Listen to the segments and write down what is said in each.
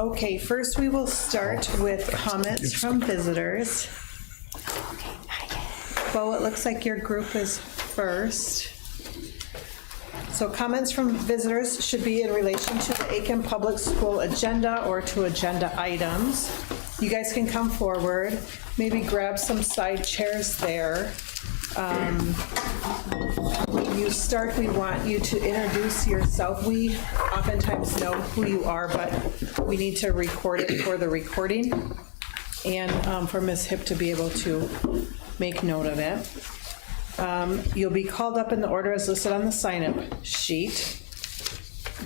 Okay, first we will start with comments from visitors. Bo, it looks like your group is first. So comments from visitors should be in relation to the Aiken Public School agenda or to agenda items. You guys can come forward, maybe grab some side chairs there. When you start, we want you to introduce yourself. We oftentimes know who you are, but we need to record it for the recording and for Ms. Hip to be able to make note of it. You'll be called up in the order as listed on the sign-up sheet.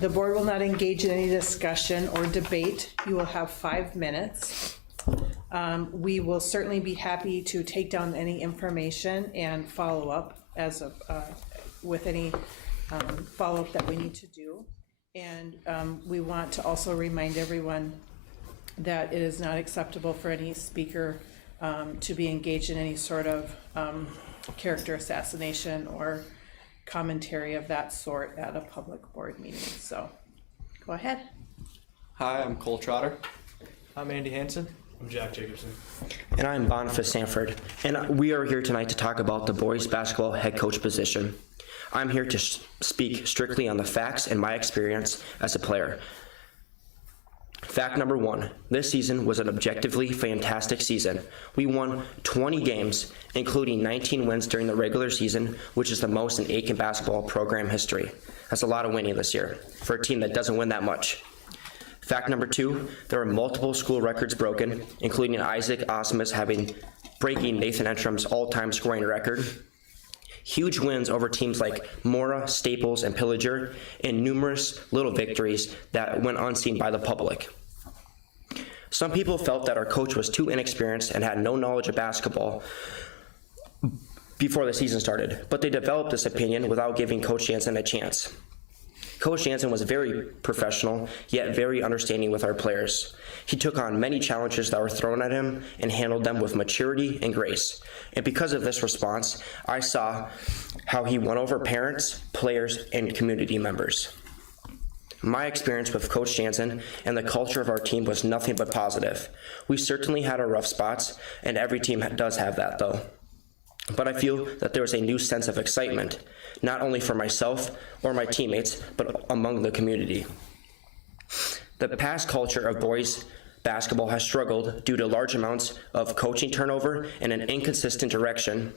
The board will not engage in any discussion or debate. You will have 5 minutes. We will certainly be happy to take down any information and follow up with any follow-up that we need to do. And we want to also remind everyone that it is not acceptable for any speaker to be engaged in any sort of character assassination or commentary of that sort at a public board meeting. So go ahead. Hi, I'm Cole Trotter. I'm Andy Hansen. I'm Jack Jacobson. And I'm Boniface Sanford, and we are here tonight to talk about the boys basketball head coach position. I'm here to speak strictly on the facts and my experience as a player. Fact number 1, this season was an objectively fantastic season. We won 20 games, including 19 wins during the regular season, which is the most in Aiken basketball program history. That's a lot of winning this year for a team that doesn't win that much. Fact number 2, there were multiple school records broken, including Isaac Osmus breaking Nathan Entrum's all-time scoring record. Huge wins over teams like Mora, Staples, and Pillager, and numerous little victories that went unseen by the public. Some people felt that our coach was too inexperienced and had no knowledge of basketball before the season started, but they developed this opinion without giving Coach Jansen a chance. Coach Jansen was very professional, yet very understanding with our players. He took on many challenges that were thrown at him and handled them with maturity and grace. And because of this response, I saw how he won over parents, players, and community members. My experience with Coach Jansen and the culture of our team was nothing but positive. We certainly had our rough spots, and every team does have that though. But I feel that there was a new sense of excitement, not only for myself or my teammates, but among the community. The past culture of boys basketball has struggled due to large amounts of coaching turnover and an inconsistent direction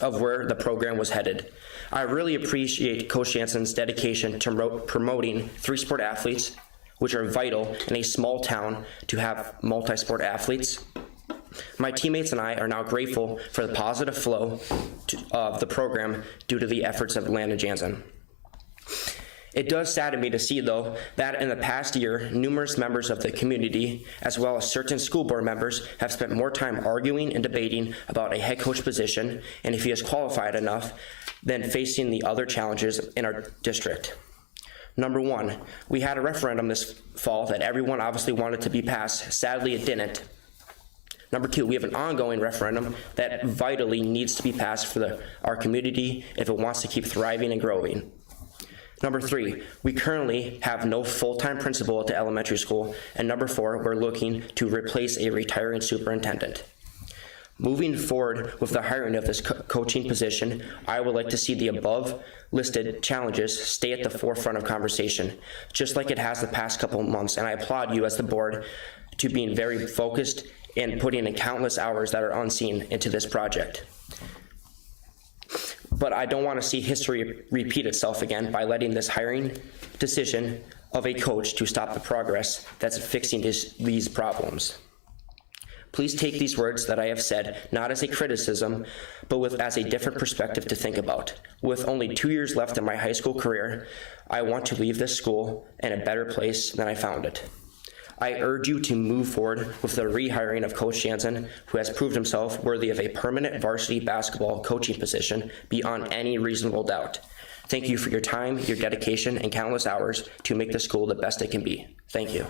of where the program was headed. I really appreciate Coach Jansen's dedication to promoting 3-sport athletes, which are vital in a small town to have multi-sport athletes. My teammates and I are now grateful for the positive flow of the program due to the efforts of Landon Jansen. It does sadden me to see, though, that in the past year, numerous members of the community, as well as certain school board members, have spent more time arguing and debating about a head coach position and if he is qualified enough than facing the other challenges in our district. Number 1, we had a referendum this fall that everyone obviously wanted to be passed. Sadly, it didn't. Number 2, we have an ongoing referendum that vitally needs to be passed for our community if it wants to keep thriving and growing. Number 3, we currently have no full-time principal at the elementary school. And number 4, we're looking to replace a retiring superintendent. Moving forward with the hiring of this coaching position, I would like to see the above listed challenges stay at the forefront of conversation, just like it has the past couple of months. And I applaud you as the board to being very focused and putting in countless hours that are unseen into this project. But I don't want to see history repeat itself again by letting this hiring decision of a coach to stop the progress that's fixing these problems. Please take these words that I have said not as a criticism, but as a different perspective to think about. With only 2 years left in my high school career, I want to leave this school in a better place than I found it. I urge you to move forward with the rehiring of Coach Jansen, who has proved himself worthy of a permanent varsity basketball coaching position beyond any reasonable doubt. Thank you for your time, your dedication, and countless hours to make the school the best it can be. Thank you.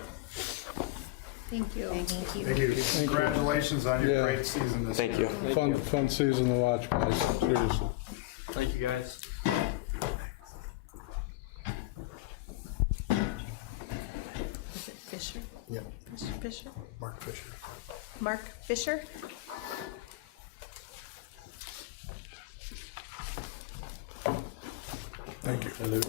Thank you. Thank you. Congratulations on your great season this year. Thank you. Fun season to watch, guys. Seriously. Thank you, guys. Is it Fisher? Yep, Fisher? Mark Fisher. Mark Fisher? Thank you. Hello.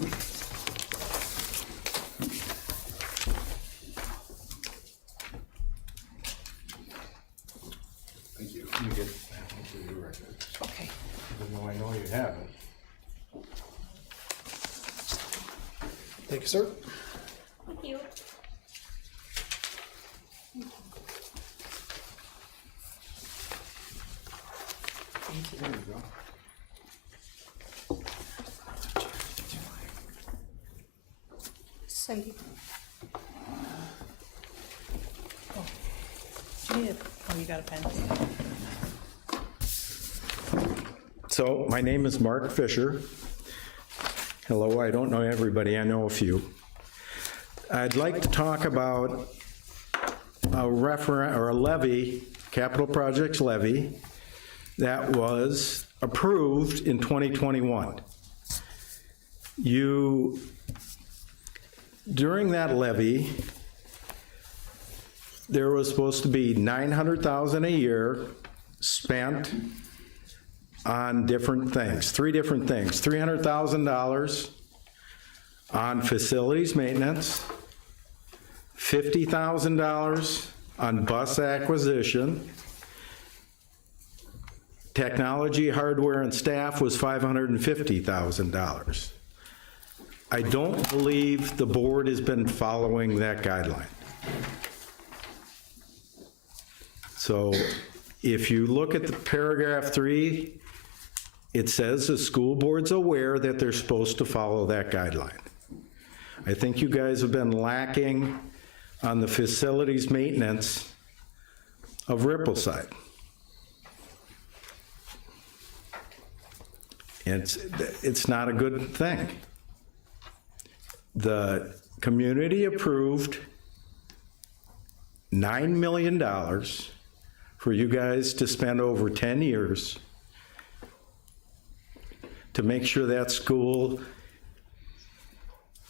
Thank you. Let me get that one for your record. Okay. Even though I know you have it. Thank you, sir. Thank you. There you go. Cindy. Do you need a, oh, you got a pen? So, my name is Mark Fisher. Hello, I don't know everybody, I know a few. I'd like to talk about a levy, capital projects levy, that was approved in 2021. During that levy, there was supposed to be $900,000 a year spent on different things, three different things. $300,000 on facilities maintenance, $50,000 on bus acquisition, technology, hardware, and staff was $550,000. I don't believe the board has been following that guideline. So if you look at the paragraph 3, it says the school board's aware that they're supposed to follow that guideline. I think you guys have been lacking on the facilities maintenance of Rippleside. It's not a good thing. The community approved $9 million for you guys to spend over 10 years to make sure that school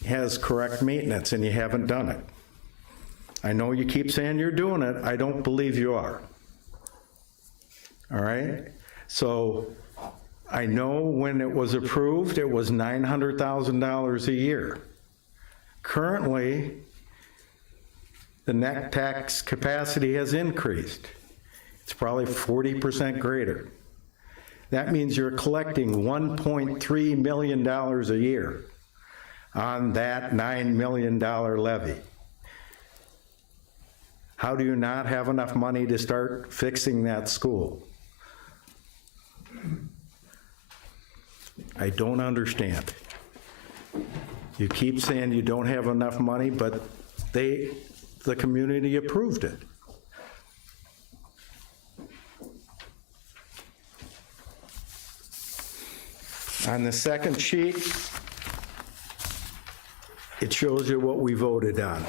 has correct maintenance, and you haven't done it. I know you keep saying you're doing it. I don't believe you are. All right? So I know when it was approved, it was $900,000 a year. Currently, the net tax capacity has increased. It's probably 40% greater. That means you're collecting $1.3 million a year on that $9 million levy. How do you not have enough money to start fixing that school? I don't understand. You keep saying you don't have enough money, but the community approved it. On the second sheet, it shows you what we voted on.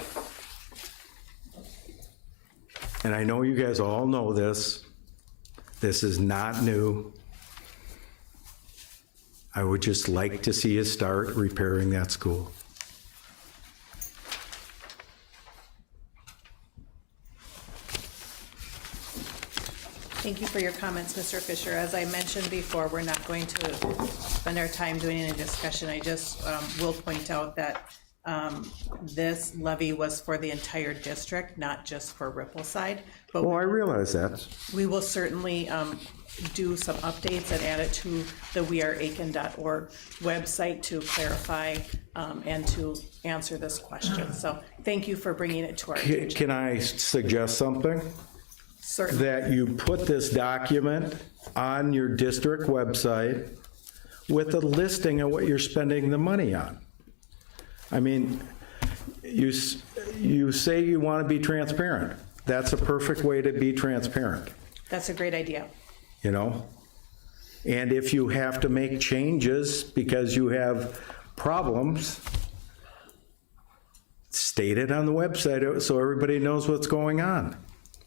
And I know you guys all know this. This is not new. I would just like to see us start repairing that school. Thank you for your comments, Mr. Fisher. As I mentioned before, we're not going to spend our time doing any discussion. I just will point out that this levy was for the entire district, not just for Rippleside. But Oh, I realize that. we will certainly do some updates and add it to the weareaiken.org website to clarify and to answer this question. So thank you for bringing it to our attention. Can I suggest something? Certainly. That you put this document on your district website with a listing of what you're spending the money on. I mean, you say you want to be transparent. That's a perfect way to be transparent, That's a great idea. you know? And if you have to make changes because you have problems, state it on the website so everybody knows what's going on.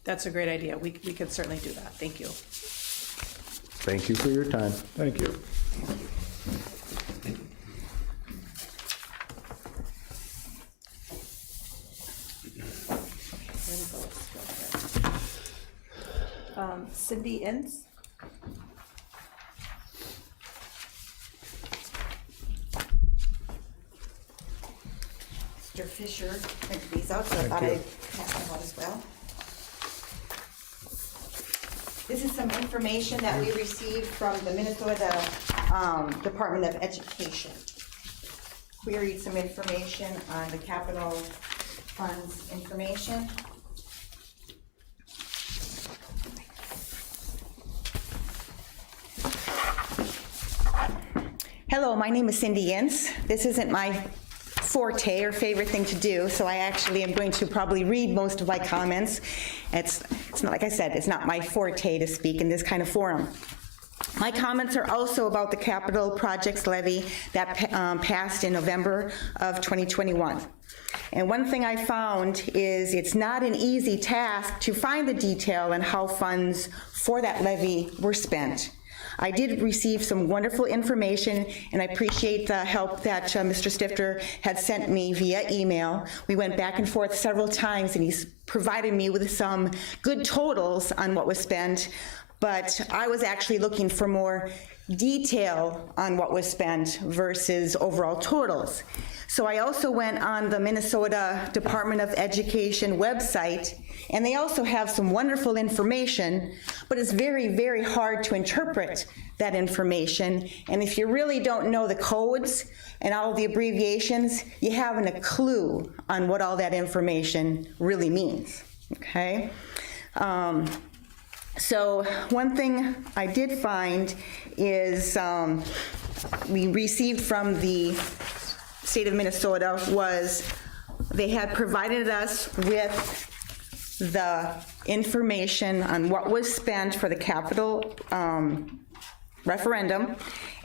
That's a great idea. We could certainly do that. Thank you. Thank you for your time. Thank you. Cindy Inns. Mr. Fisher printed these out, so I thought I'd pass them out as well. This is some information that we received from the Minnesota Department of Education. Queried some information on the capital funds information. Hello, my name is Cindy Ince. This isn't my forte or favorite thing to do, so I actually am going to probably read most of my comments. It's not, like I said, it's not my forte to speak in this kind of forum. My comments are also about the capital projects levy that passed in November of 2021. And one thing I found is it's not an easy task to find the detail on how funds for that levy were spent. I did receive some wonderful information, and I appreciate the help that Mr. Stifter had sent me via email. We went back and forth several times, and he's provided me with some good totals on what was spent, but I was actually looking for more detail on what was spent versus overall totals. So I also went on the Minnesota Department of Education website, and they also have some wonderful information, but it's very, very hard to interpret that information. And if you really don't know the codes and all the abbreviations, you haven't a clue on what all that information really means, okay? So one thing I did find is we received from the state of Minnesota was they had provided us with the information on what was spent for the capital referendum,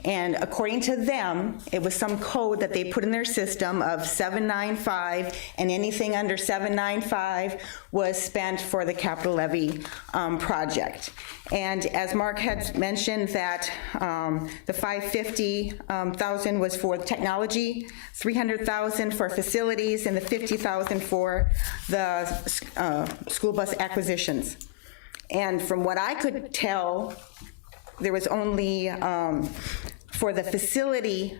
and according to them, it was some code that they put in their system of 795, and anything under 795 was spent for the capital levy project. And as Mark had mentioned, that the $550,000 was for technology, $300,000 for facilities, and the $50,000 for the school bus acquisitions. And from what I could tell, there was only for the facility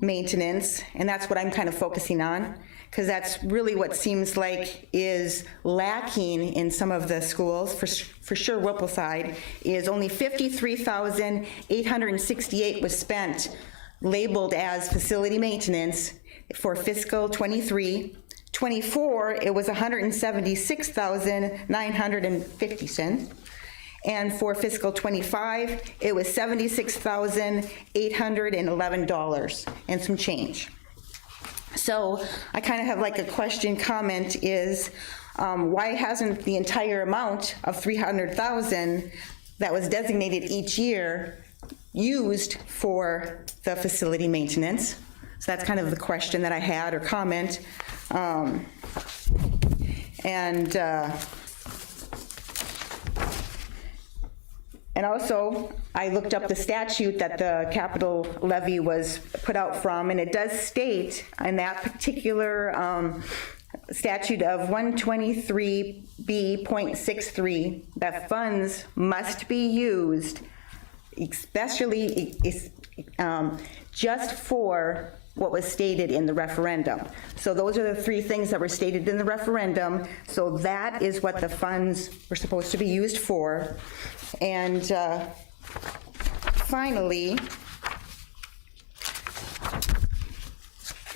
maintenance, and that's what I'm kind of focusing on, because that's really what seems like is lacking in some of the schools, for sure Whippleside, is only $53,868 was spent, labeled as facility maintenance for fiscal 23. 24, it was $176,950. And for fiscal 25, it was $76,811 and some change. So I kind of have like a question comment is, why hasn't the entire amount of $300,000 that was designated each year used for the facility maintenance? So that's kind of the question that I had, or comment. And also, I looked up the statute that the capital levy was put out from, and it does state in that particular statute of 123B.63 that funds must be used especially just for what was stated in the referendum. So those are the three things that were stated in the referendum. So that is what the funds were supposed to be used for. And finally,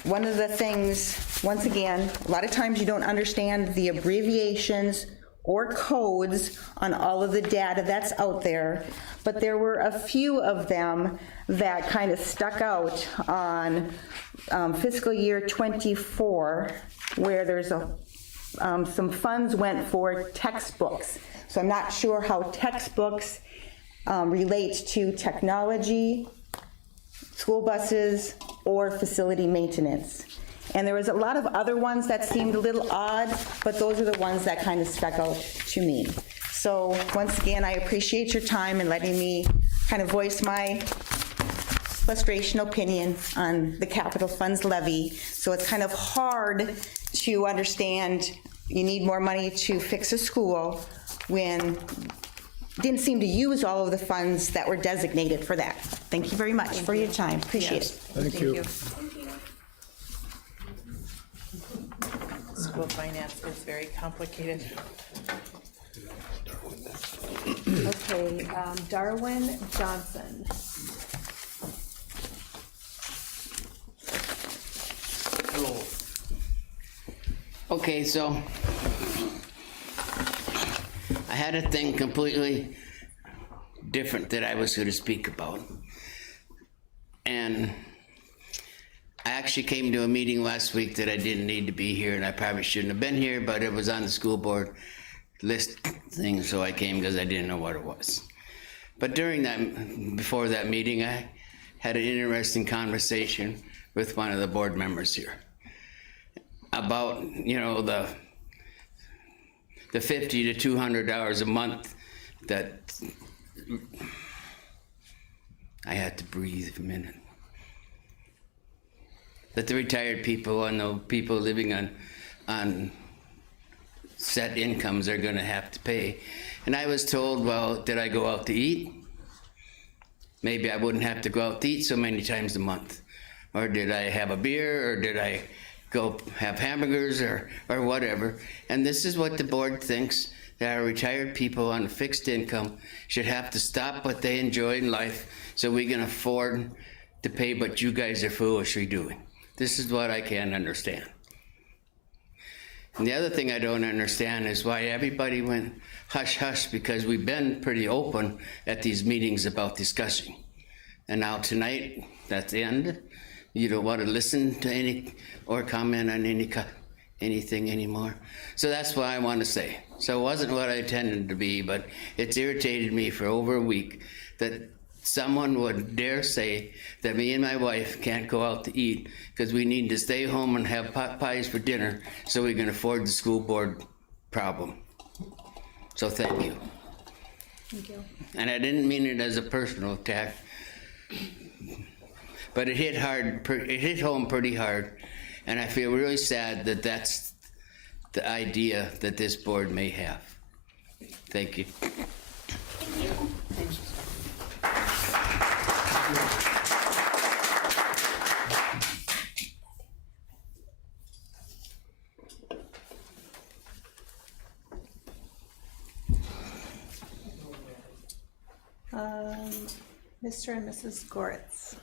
one of the things, once again, a lot of times you don't understand the abbreviations or codes on all of the data that's out there, but there were a few of them that kind of stuck out on fiscal year 24, where there's some funds went for textbooks. So I'm not sure how textbooks relate to technology, school buses, or facility maintenance. And there was a lot of other ones that seemed a little odd, but those are the ones that kind of stuck out to me. So once again, I appreciate your time and letting me kind of voice my frustration opinion on the capital funds levy. So it's kind of hard to understand you need more money to fix a school when didn't seem to use all of the funds that were designated for that. Thank you very much for your time. Appreciate it. Thank you. School finance is very complicated. Okay, Darwin Johnson. Okay, so I had a thing completely different that I was going to speak about. And I actually came to a meeting last week that I didn't need to be here, and I probably shouldn't have been here, but it was on the school board list thing, so I came because I didn't know what it was. But before that meeting, I had an interesting conversation with one of the board members here about, the $50 to $200 a month that I had to breathe a minute. That the retired people and the people living on set incomes are going to have to pay. And I was told, well, did I go out to eat? Maybe I wouldn't have to go out to eat so many times a month. Or did I have a beer, or did I go have hamburgers, or whatever. And this is what the board thinks, that our retired people on a fixed income should have to stop what they enjoy in life so we can afford to pay what you guys are foolishly doing. This is what I can't understand. And the other thing I don't understand is why everybody went hush-hush, because we've been pretty open at these meetings about discussing. And now tonight, that's the end. You don't want to listen to any or comment on anything anymore. So that's what I want to say. So it wasn't what I intended to be, but it's irritated me for over a week that someone would dare say that me and my wife can't go out to eat because we need to stay home and have pot pies for dinner so we can afford the school board problem. So thank you. Thank you. And I didn't mean it as a personal attack, but it hit hard. It hit home pretty hard, and I feel really sad that that's the idea that this board may have. Thank you. Mr. and Mrs. Goritz.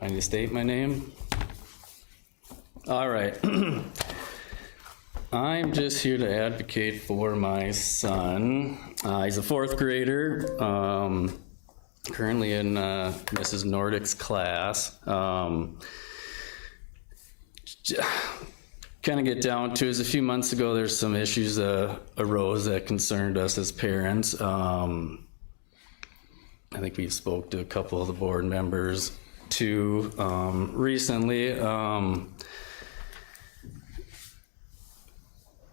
I need to state my name. All right. I'm just here to advocate for my son. He's a fourth grader, currently in Mrs. Nordick's class. Kind of get down to is a few months ago, there's some issues arose that concerned us as parents. I think we spoke to a couple of the board members too recently.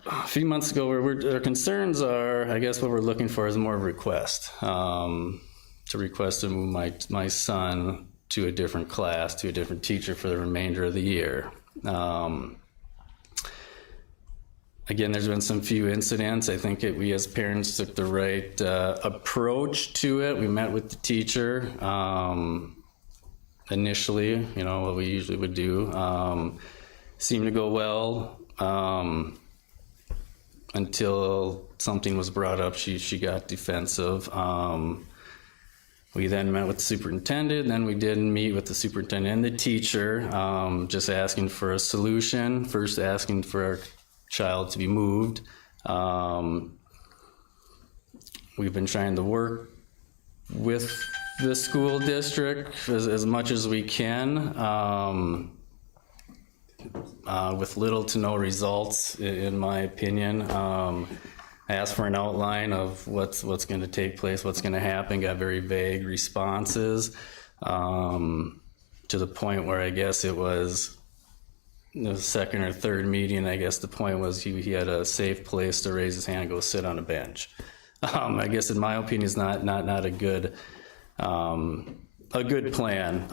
A few months ago, our concerns are, I guess what we're looking for is more of a request, to request to move my son to a different class, to a different teacher for the remainder of the year. Again, there's been some few incidents. I think we as parents took the right approach to it. We met with the teacher initially, what we usually would do. Seemed to go well. Until something was brought up, she got defensive. We then met with the superintendent, then we did meet with the superintendent and the teacher, just asking for a solution, first asking for our child to be moved. We've been trying to work with the school district as much as we can. With little to no results, in my opinion. I asked for an outline of what's going to take place, what's going to happen, got very vague responses, to the point where I guess it was the second or third meeting, I guess the point was he had a safe place to raise his hand and go sit on a bench. I guess in my opinion is not a good plan.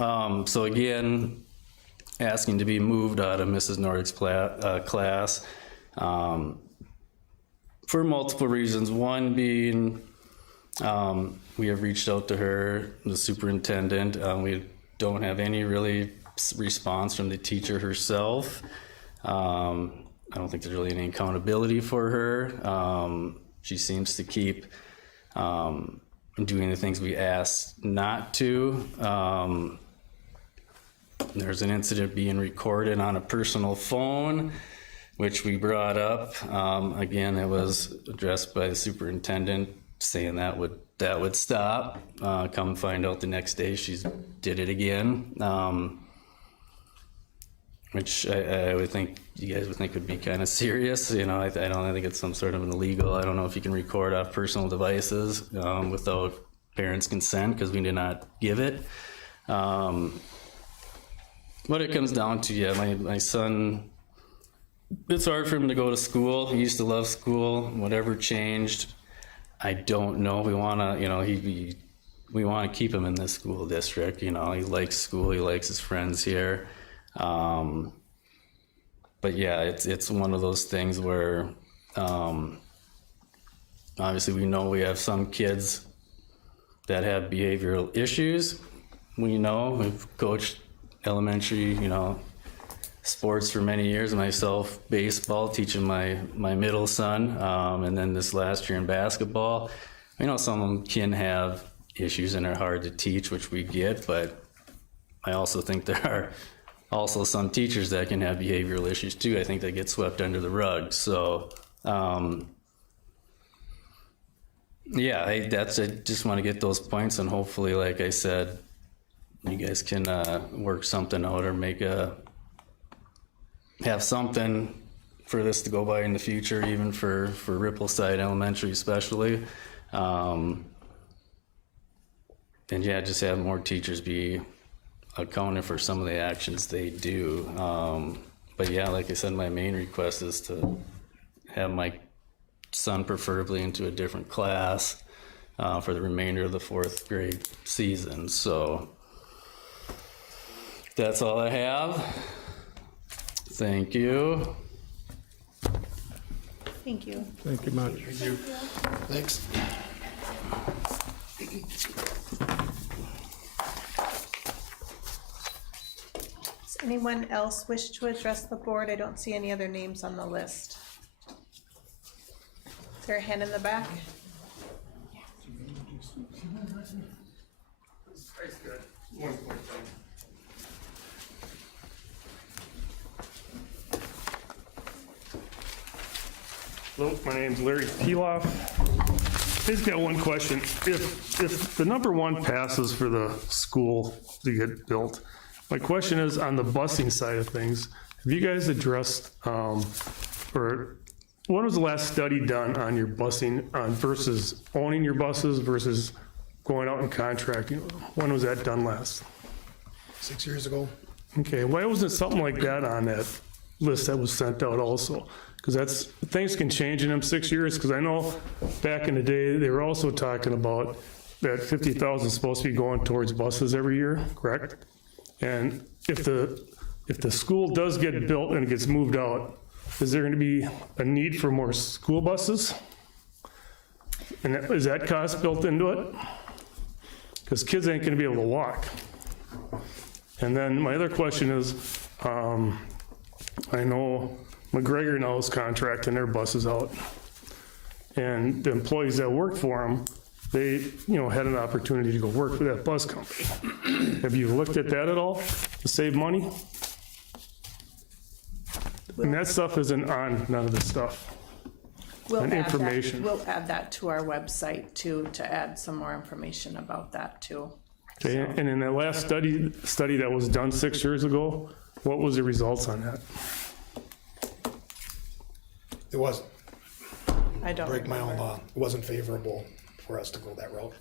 So again, asking to be moved out of Mrs. Nordic's class for multiple reasons. One being we have reached out to her, the superintendent. We don't have any really response from the teacher herself. I don't think there's really any accountability for her. She seems to keep doing the things we asked not to. There's an incident being recorded on a personal phone, which we brought up. Again, it was addressed by the superintendent, saying that would stop. Come find out the next day she's did it again, which I would think you guys would think would be kind of serious. You know, I think it's some sort of an illegal. I don't know if you can record off personal devices without parents' consent, because we did not give it. What it comes down to, yeah, my son, it's hard for him to go to school. He used to love school. Whatever changed, I don't know. We want to, you know, we want to keep him in this school district. You know, he likes school. He likes his friends here. But yeah, it's one of those things where obviously we know we have some kids that have behavioral issues. We know we've coached elementary, you know, sports for many years, myself baseball, teaching my middle son, and then this last year in basketball. You know, some of them can have issues and are hard to teach, which we get, but I also think there are also some teachers that can have behavioral issues too. I think they get swept under the rug. So yeah, I just want to get those points, and hopefully, like I said, you guys can work something out or have something for this to go by in the future, even for Rippleside Elementary especially. And yeah, just have more teachers be accounting for some of the actions they do. But yeah, like I said, my main request is to have my son preferably into a different class for the remainder of the 4th grade season. So that's all I have. Thank you. Thank you. Thank you much. Thanks. Does anyone else wish to address the board? I don't see any other names on the list. Is there a hand in the back? Hello, my name's Larry Piloff. I just got one question. If the number 1 passes for the school to get built, my question is on the busing side of things. Have you guys addressed, or when was the last study done on your busing versus owning your buses versus going out and contracting? When was that done last? 6 years ago. Okay, why wasn't something like that on that list that was sent out also? Because things can change in them 6 years, because I know back in the day, they were also talking about that 50,000 is supposed to be going towards buses every year, correct? And if the school does get built and it gets moved out, is there gonna be a need for more school buses? And is that cost built into it? Because kids ain't gonna be able to walk. And then my other question is, I know McGregor now is contracting their buses out. And the employees that work for them, they, had an opportunity to go work for that bus company. Have you looked at that at all to save money? And that stuff isn't on none of this stuff. And information. We'll add that to our website too, to add some more information about that too. Okay, and in that last study that was done 6 years ago, what was the results on that? It wasn't, I don't break my own remember. law, it wasn't favorable for us to go that route.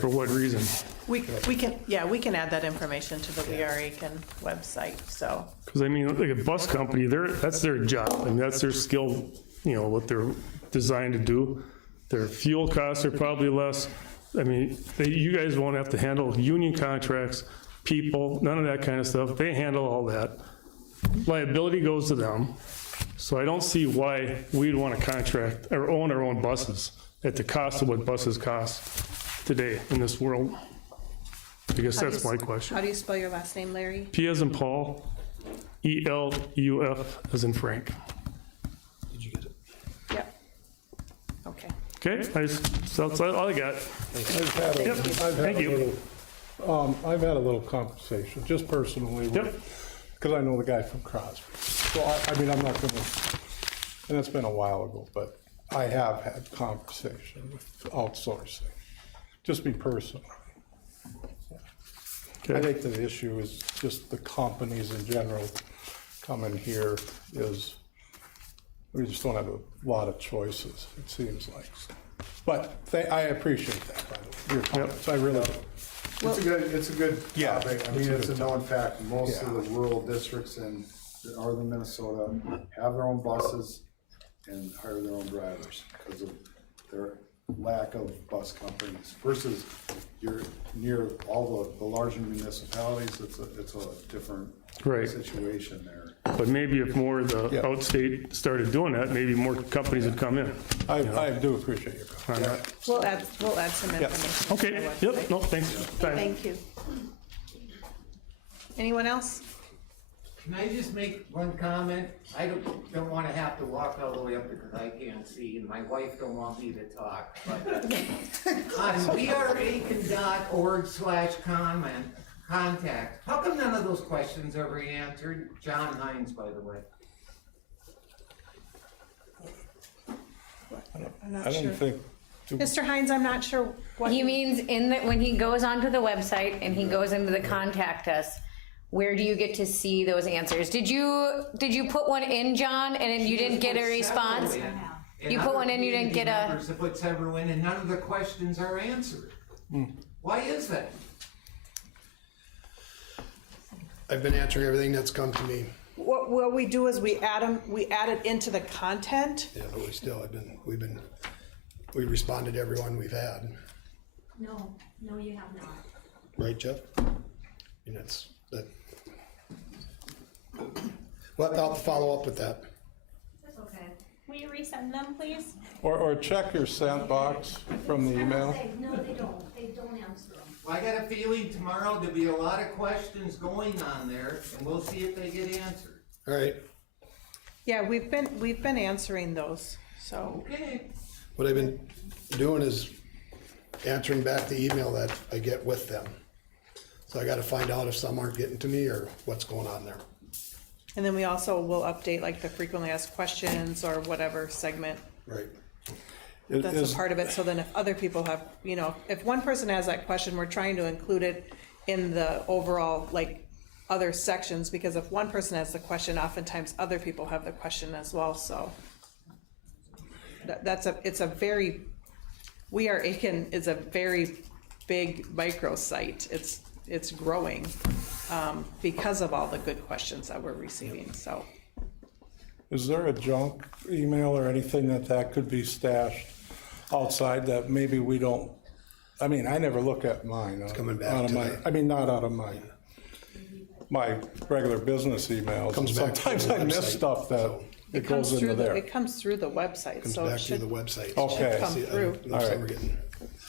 For what reason? We can add that information to the We Are Aiken website, so. Because I mean, like a bus company, that's their job, and that's their skill, what they're designed to do. Their fuel costs are probably less. I mean, you guys won't have to handle union contracts, people, none of that kind of stuff. They handle all that. Liability goes to them. So I don't see why we'd want to contract or own our own buses at the cost of what buses cost today in this world. I guess that's my question. How do you spell your last name, Larry? P as in Paul, E-L-U-F as in Frank. Yep. Okay. Okay, that's all I got. Thank you. I've had a little conversation, just personally, because I know the guy from Crosby. So I mean, I'm not gonna, and it's been a while ago, but I have had conversation with outsourcing, just me personally. I think the issue is just the companies in general coming here is, we just don't have a lot of choices, it seems like. But I appreciate that, by the way, your comments, I really do. It's a good Yeah, topic. I mean, it's a known fact. Most of the rural districts in northern Minnesota have their own buses and hire their own drivers because of their lack of bus companies. Versus you're near all the larger municipalities, it's a different situation there. But maybe if more of the outstate started doing that, maybe more companies would come in. I do appreciate your comment. We'll add some information. Okay, yep, no, thanks. Thank you. Anyone else? Can I just make one comment? I don't want to have to walk all the way up because I can't see, and my wife don't want me to talk. But on weareaiken.org/contact, how come none of those questions ever answered? John Hines, by the way. I don't think. Mr. Hines, I'm not sure what. He means when he goes onto the website and he goes into the contact us, where do you get to see those answers? Did you put one in, John, and then you didn't get a response? You put one in, you didn't get a. Members have put several in, and none of the questions are answered. Why is that? I've been answering everything that's come to me. What we do is we add it into the content. Yeah, but we responded to everyone we've had. No, you have not. Right, Jeff? And that's that. Well, I'll follow up with that. That's okay. Will you resend them, please? Or check your sent box from the email. No, they don't. They don't answer them. Well, I got a feeling tomorrow there'll be a lot of questions going on there, and we'll see if they get answered. All right. Yeah, we've been answering those, so. Okay. What I've been doing is answering back the email that I get with them. So I got to find out if some aren't getting to me or what's going on there. And then we also will update like the frequently asked questions or whatever segment. Right. That's a part of it. So then if other people have, if one person has that question, we're trying to include it in the overall like other sections, because if one person has the question, oftentimes other people have the question as well. So We Are Aiken is a very big microsite. It's growing because of all the good questions that we're receiving. So, Is there a junk email or anything that could be stashed outside that maybe we don't? I mean, I never look at mine. It's coming back to not out of my regular business emails. Sometimes I miss stuff that it goes into there. It comes through the website. Comes so back it should, through the website. Okay. come through. All right.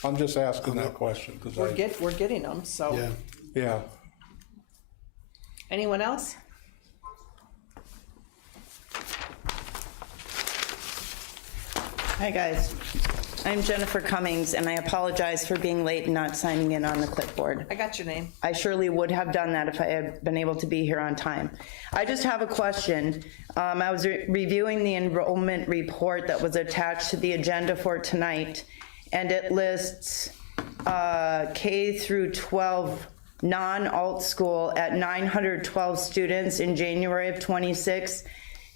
I'm just asking that question because We're getting them. So yeah. Anyone else? Hi, guys. I'm Jennifer Cummings, and I apologize for being late and not signing in on the clipboard. I got your name. I surely would have done that if I had been able to be here on time. I just have a question. I was reviewing the enrollment report that was attached to the agenda for tonight, and it lists K through 12 non-alt school at 912 students in January of 26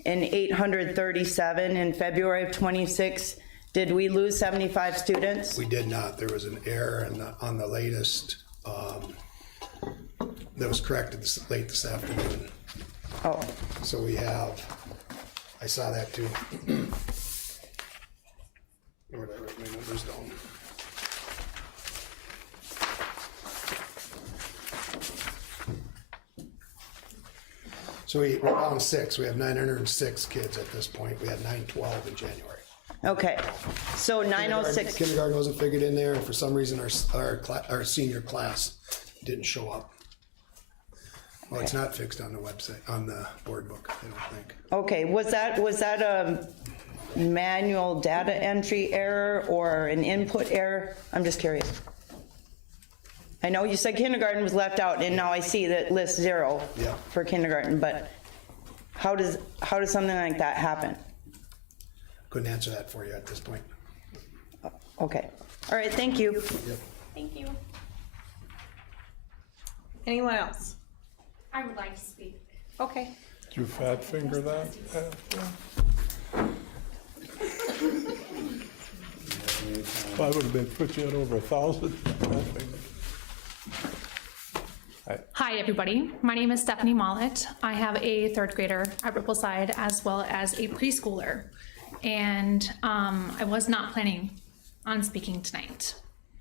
and 837 in February of 26, Did we lose 75 students? We did not. There was an error on the latest, that was corrected late this afternoon. Oh, So we have, I saw that too. Where did I write my numbers down? So we're down 6. We have 906 kids at this point. We had 912 in January. okay. So 906, Kindergarten wasn't figured in there, and for some reason our senior class didn't show up. Well, it's not fixed on the website, on the board book, I don't think. okay, was that a manual data entry error or an input error? I'm just curious. I know you said kindergarten was left out, and now I see that list 0 Yeah. for kindergarten, but how does something like that happen? Couldn't answer that for you at this point. Okay, all right, thank you. Thank you. Anyone else? I would like to speak. Okay. Did you fat finger that? If I would have been, put you at over 1,000. Hi, everybody. My name is Stephanie Mollett. I have a 3rd grader at Rippleside as well as a preschooler. And I was not planning on speaking tonight.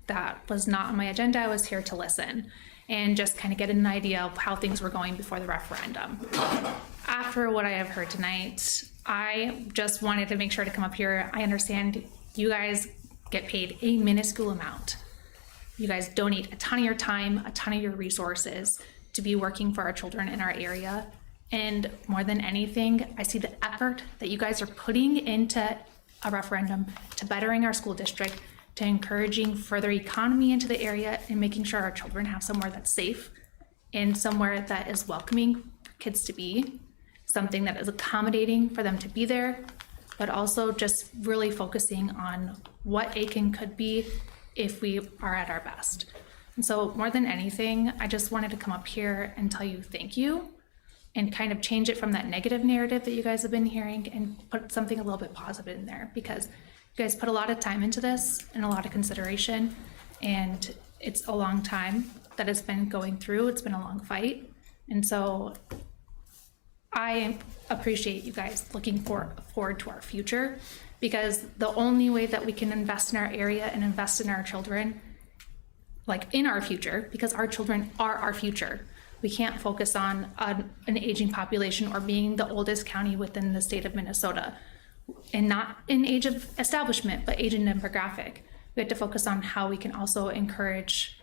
That was not on my agenda. I was here to listen and just kind of get an idea of how things were going before the referendum. After what I have heard tonight, I just wanted to make sure to come up here. I understand you guys get paid a minuscule amount. You guys donate a ton of your time, a ton of your resources to be working for our children in our area. And more than anything, I see the effort that you guys are putting into a referendum to bettering our school district, to encouraging further economy into the area and making sure our children have somewhere that's safe and somewhere that is welcoming for kids to be, something that is accommodating for them to be there, but also just really focusing on what Aiken could be if we are at our best. And so more than anything, I just wanted to come up here and tell you thank you and kind of change it from that negative narrative that you guys have been hearing and put something a little bit positive in there, because you guys put a lot of time into this and a lot of consideration, and it's a long time that it's been going through. It's been a long fight. And so I appreciate you guys looking forward to our future, because the only way that we can invest in our area and invest in our children, like in our future, because our children are our future. We can't focus on an aging population or being the oldest county within the state of Minnesota, and not in age of establishment, but age and demographic. We have to focus on how we can also encourage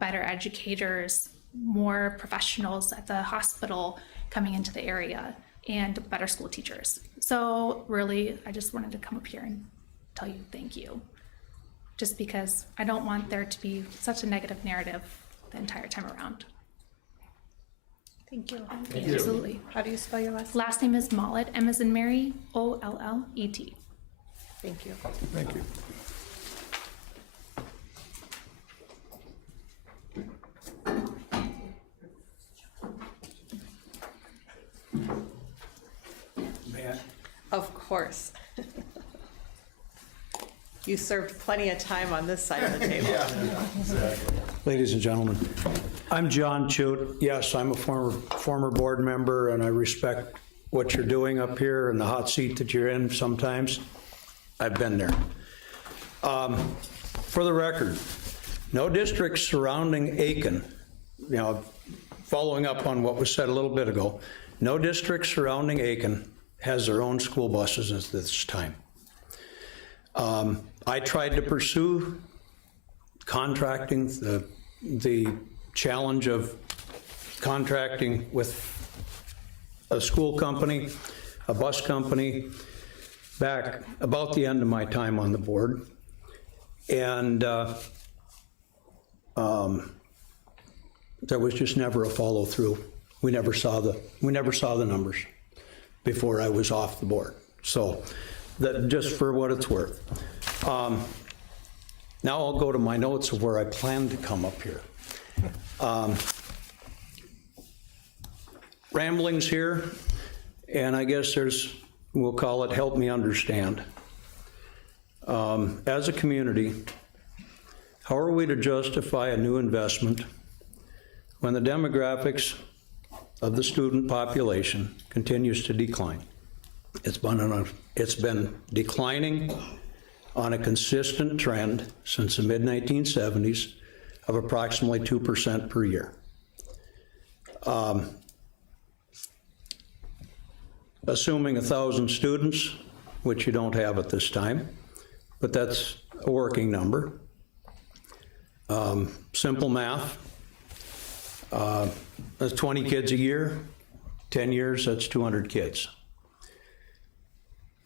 better educators, more professionals at the hospital coming into the area, and better school teachers. So really, I just wanted to come up here and tell you thank you. Just because I don't want there to be such a negative narrative the entire time around. Thank you. Absolutely. How do you spell your last name? Last name is Mollett, M as in Mary, O-L-L-E-T. Thank you. Thank you. Of course. You served plenty of time on this side of the table. Ladies and gentlemen, I'm John Chute. Yes, I'm a former board member, and I respect what you're doing up here and the hot seat that you're in sometimes. I've been there. For the record, no districts surrounding Aiken, following up on what was said a little bit ago, no district surrounding Aiken has their own school buses at this time. I tried to pursue contracting, the challenge of contracting with a school company, a bus company, back about the end of my time on the board. And there was just never a follow through. We never saw the numbers before I was off the board. So that, just for what it's worth. Now I'll go to my notes of where I plan to come up here. Ramblings here, and I guess we'll call it help me understand. As a community, how are we to justify a new investment when the demographics of the student population continues to decline? It's been declining on a consistent trend since the mid-1970s of approximately 2% per year. Assuming 1,000 students, which you don't have at this time, but that's a working number. Simple math, that's 20 kids a year, 10 years, that's 200 kids.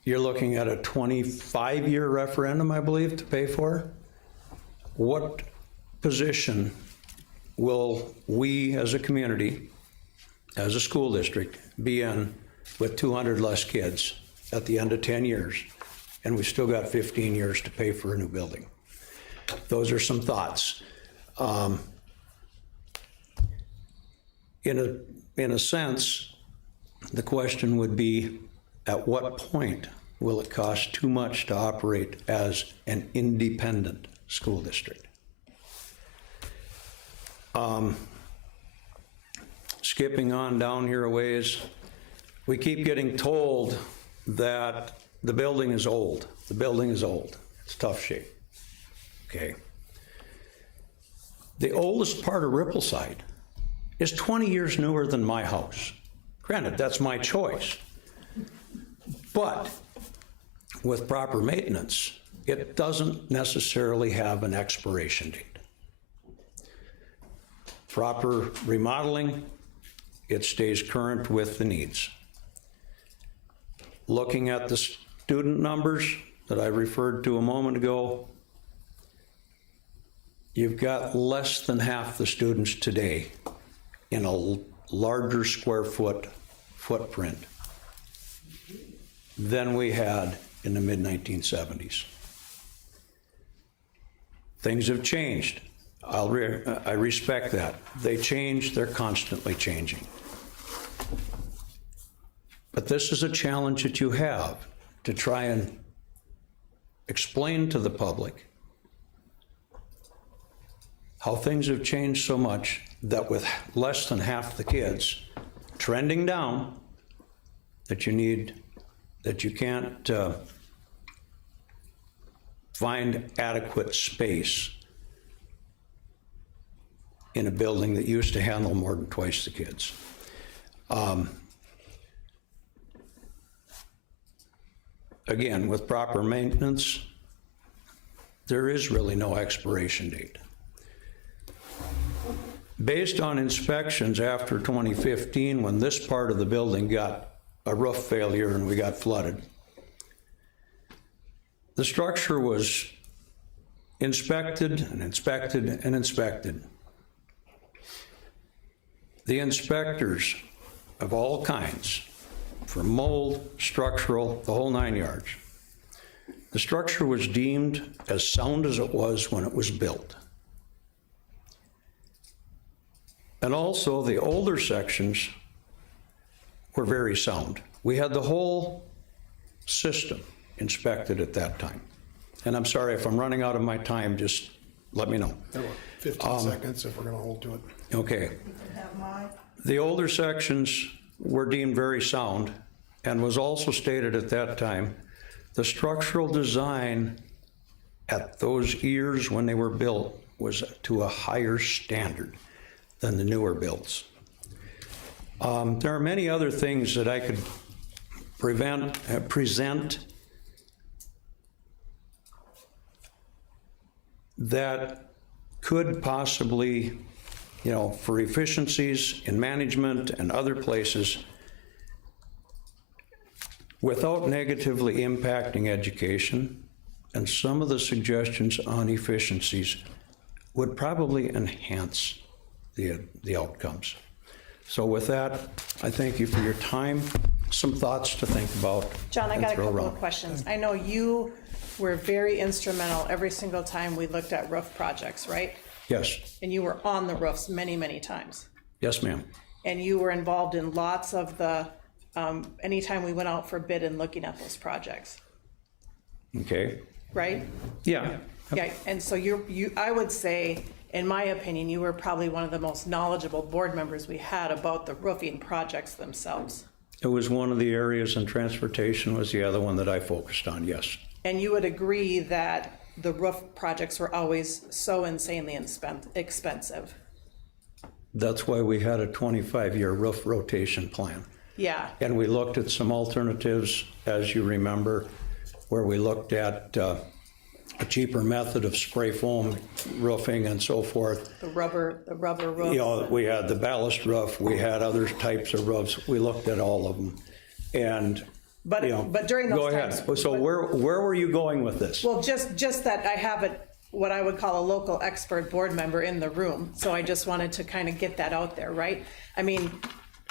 You're looking at a 25-year referendum, I believe, to pay for. What position will we as a community, as a school district, be in with 200 less kids at the end of 10 years? And we've still got 15 years to pay for a new building. Those are some thoughts. In a sense, the question would be, at what point will it cost too much to operate as an independent school district? Skipping on down here a ways, we keep getting told that the building is old. The building is old. It's tough shape. Okay. The oldest part of Rippleside is 20 years newer than my house. Granted, that's my choice. But with proper maintenance, it doesn't necessarily have an expiration date. Proper remodeling, it stays current with the needs. Looking at the student numbers that I referred to a moment ago, you've got less than half the students today in a larger square footprint than we had in the mid-1970s. Things have changed. I respect that. They change, they're constantly changing. But this is a challenge that you have to try and explain to the public how things have changed so much that with less than half the kids trending down, that you can't find adequate space in a building that used to handle more than twice the kids. Again, with proper maintenance, there is really no expiration date. Based on inspections after 2015, when this part of the building got a roof failure and we got flooded, the structure was inspected and inspected and inspected. The inspectors of all kinds, from mold, structural, the whole 9 yards, the structure was deemed as sound as it was when it was built. And also the older sections were very sound. We had the whole system inspected at that time. And I'm sorry if I'm running out of my time, just let me know. 15 seconds if we're gonna hold to it. Okay. The older sections were deemed very sound, and was also stated at that time, the structural design at those years when they were built was to a higher standard than the newer builds. There are many other things that I could present that could possibly, for efficiencies in management and other places, without negatively impacting education, and some of the suggestions on efficiencies would probably enhance the outcomes. So with that, I thank you for your time. Some thoughts to think about. John, I and got a throw couple around. of questions. I know you were very instrumental every single time we looked at roof projects, right? Yes. And you were on the roofs many, many times. Yes, ma'am. And you were involved in lots of the, anytime we went out for bid and looking at those projects. Okay. right? Yeah. Yeah, and so I would say, in my opinion, you were probably one of the most knowledgeable board members we had about the roofing projects themselves. It was one of the areas, and transportation was the other one that I focused on, yes. And you would agree that the roof projects were always so insanely expensive? That's why we had a 25-year roof rotation plan. Yeah. And we looked at some alternatives, as you remember, where we looked at a cheaper method of spray foam roofing and so forth. The rubber roof. You know, we had the ballast roof, we had other types of roofs, we looked at all of them. And, But during those times. Go ahead. So where were you going with this? Well, just that I have what I would call a local expert board member in the room. So I just wanted to kind of get that out there, right? I mean,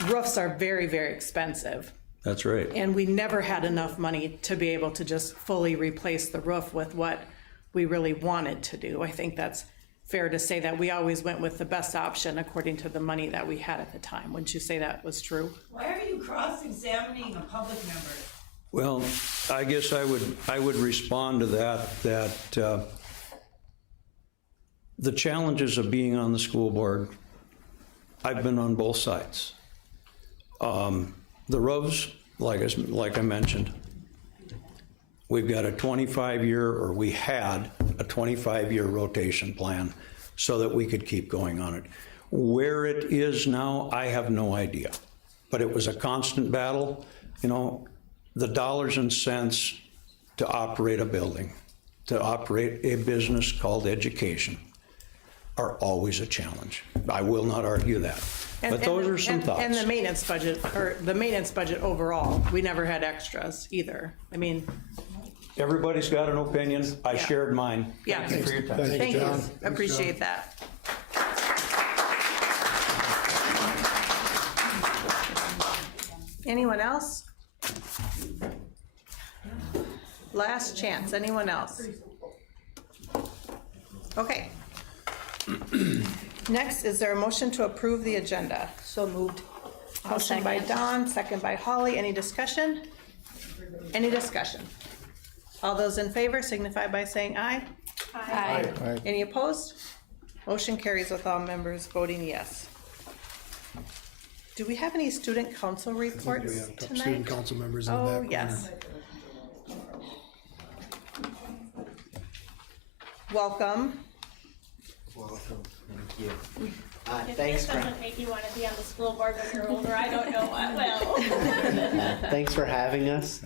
roofs are very, very expensive. That's right. And we never had enough money to be able to just fully replace the roof with what we really wanted to do. I think that's fair to say that we always went with the best option according to the money that we had at the time. Wouldn't you say that was true? Why are you cross-examining a public member? Well, I guess I would respond to that the challenges of being on the school board, I've been on both sides. The roofs, like I mentioned, we've got a 25-year, or we had a 25-year rotation plan so that we could keep going on it. Where it is now, I have no idea. But it was a constant battle. You know, the dollars and cents to operate a building, to operate a business called education, are always a challenge. I will not argue that. But those are some thoughts. And the maintenance budget, or the maintenance budget overall, we never had extras either. I mean. Everybody's got an opinion. I shared mine. Yeah. Thank you for your time. Thank you. Appreciate that. Anyone else? Last chance. Anyone else? Okay. Next, is there a motion to approve the agenda? So moved. Motion by Dawn, second by Holly. Any discussion? Any discussion? All those in favor signify by saying aye. Aye. Aye. Any opposed? Motion carries with all members voting yes. Do we have any student council reports We have tonight? student council members in the back Oh, corner. yes. Welcome. If this doesn't make you want to be on the school board when you're older, I don't know what will. Thanks for having us.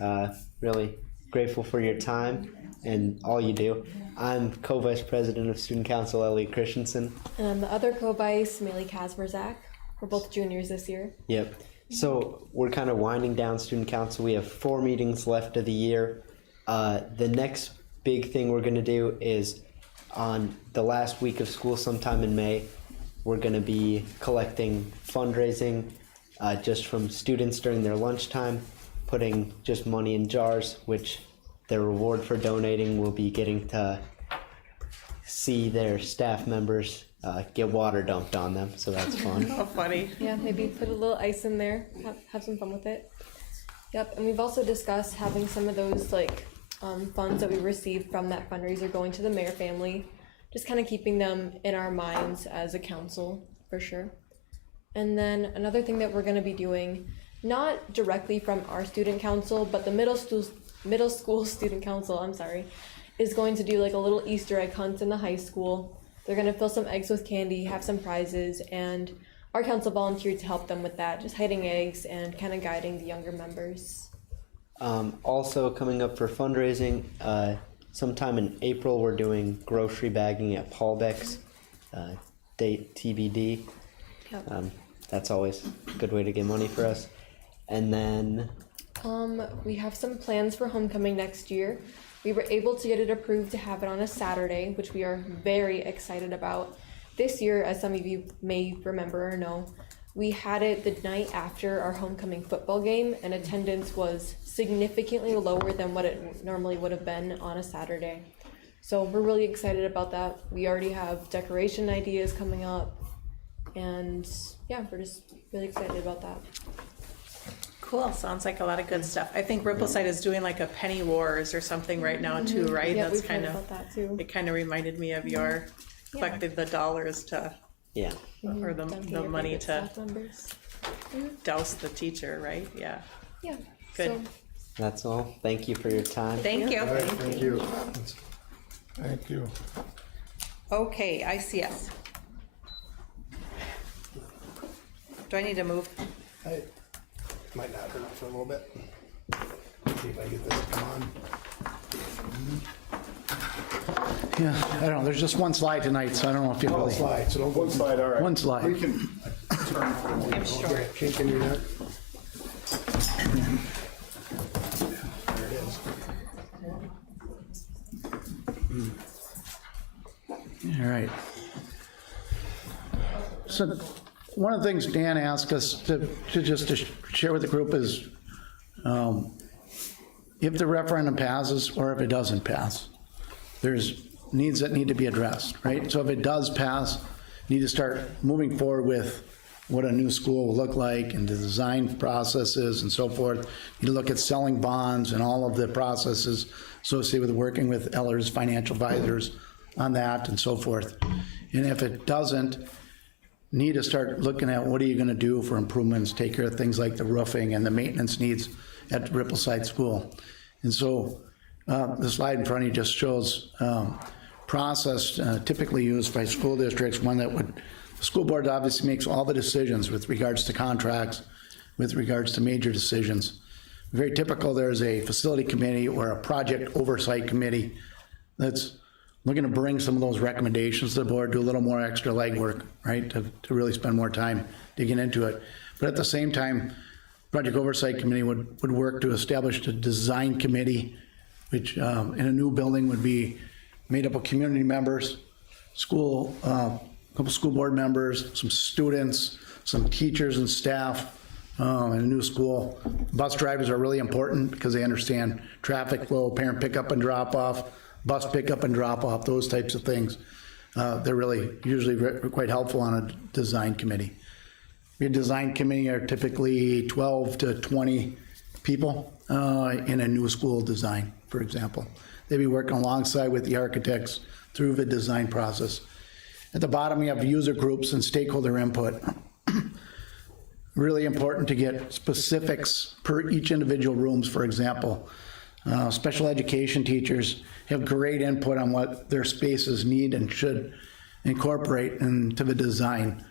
Really grateful for your time and all you do. I'm co-vice president of student council, Ellie Christensen. And I'm the other co-vice, Millie Kazmerzak. We're both juniors this year. Yep. So we're kind of winding down student council. We have 4 meetings left of the year. The next big thing we're going to do is on the last week of school, sometime in May, we're going to be collecting fundraising just from students during their lunchtime, putting just money in jars, which their reward for donating will be getting to see their staff members get water dumped on them, so that's fun. How funny. Yeah, maybe put a little ice in there, have some fun with it. Yep, and we've also discussed having some of those funds that we received from that fundraiser going to the Mayer family, just kind of keeping them in our minds as a council, for sure. And then another thing that we're going to be doing, not directly from our student council, but the middle school student council, is going to do like a little Easter egg hunt in the high school. They're going to fill some eggs with candy, have some prizes, and our council volunteered to help them with that, just hiding eggs and kind of guiding the younger members. Also coming up for fundraising, sometime in April, we're doing grocery bagging at Paul Beck's, date TBD. Yep. That's always a good way to get money for us. And then we have some plans for homecoming next year. We were able to get it approved to have it on a Saturday, which we are very excited about. This year, as some of you may remember or know, we had it the night after our homecoming football game, and attendance was significantly lower than what it normally would have been on a Saturday. So we're really excited about that. We already have decoration ideas coming up, and yeah, we're just really excited about that. Cool, sounds like a lot of good stuff. I think Rippleside is doing like a Penny Wars or something right now too, right? Yeah, That's we've heard kind of, about that too. it kind of reminded me of your collected the dollars to, Yeah. or the money to Staff members. douse the teacher, right? Yeah. Yeah. Good. So, That's all. Thank you for your time. Thank you. All right, thank you. Thank you. Okay, ICS. Do I need to move? I might not hurt for a little bit. See if I get this to come on. Yeah, I don't know, there's just one slide tonight, so I don't know if you One really. slide, so don't go. One slide, all right. One slide. We can turn. I'm sure. Kink in your neck. There it is. All right. So one of the things Dan asked us to share with the group is if the referendum passes or if it doesn't pass, there's needs that need to be addressed, right? So if it does pass, you need to start moving forward with what a new school will look like and the design processes and so forth. You need to look at selling bonds and all of the processes associated with working with Eller's financial advisors on that and so forth. And if it doesn't, need to start looking at what are you going to do for improvements, take care of things like the roofing and the maintenance needs at Rippleside School. And so the slide in front of you just shows process typically used by school districts, one that would, the school board obviously makes all the decisions with regards to contracts, with regards to major decisions. Very typical, there's a facility committee or a project oversight committee that's looking to bring some of those recommendations to the board, do a little more extra legwork, right, to really spend more time digging into it. But at the same time, Project Oversight Committee would work to establish a design committee, which in a new building would be made up of community members, a couple school board members, some students, some teachers and staff in a new school. Bus drivers are really important because they understand traffic flow, parent pickup and drop off, bus pickup and drop off, those types of things. They're really usually quite helpful on a design committee. Your design committee are typically 12 to 20 people in a new school design, for example. They'd be working alongside with the architects through the design process. At the bottom, you have user groups and stakeholder input. Really important to get specifics per each individual rooms, for example. Special education teachers have great input on what their spaces need and should incorporate into the design.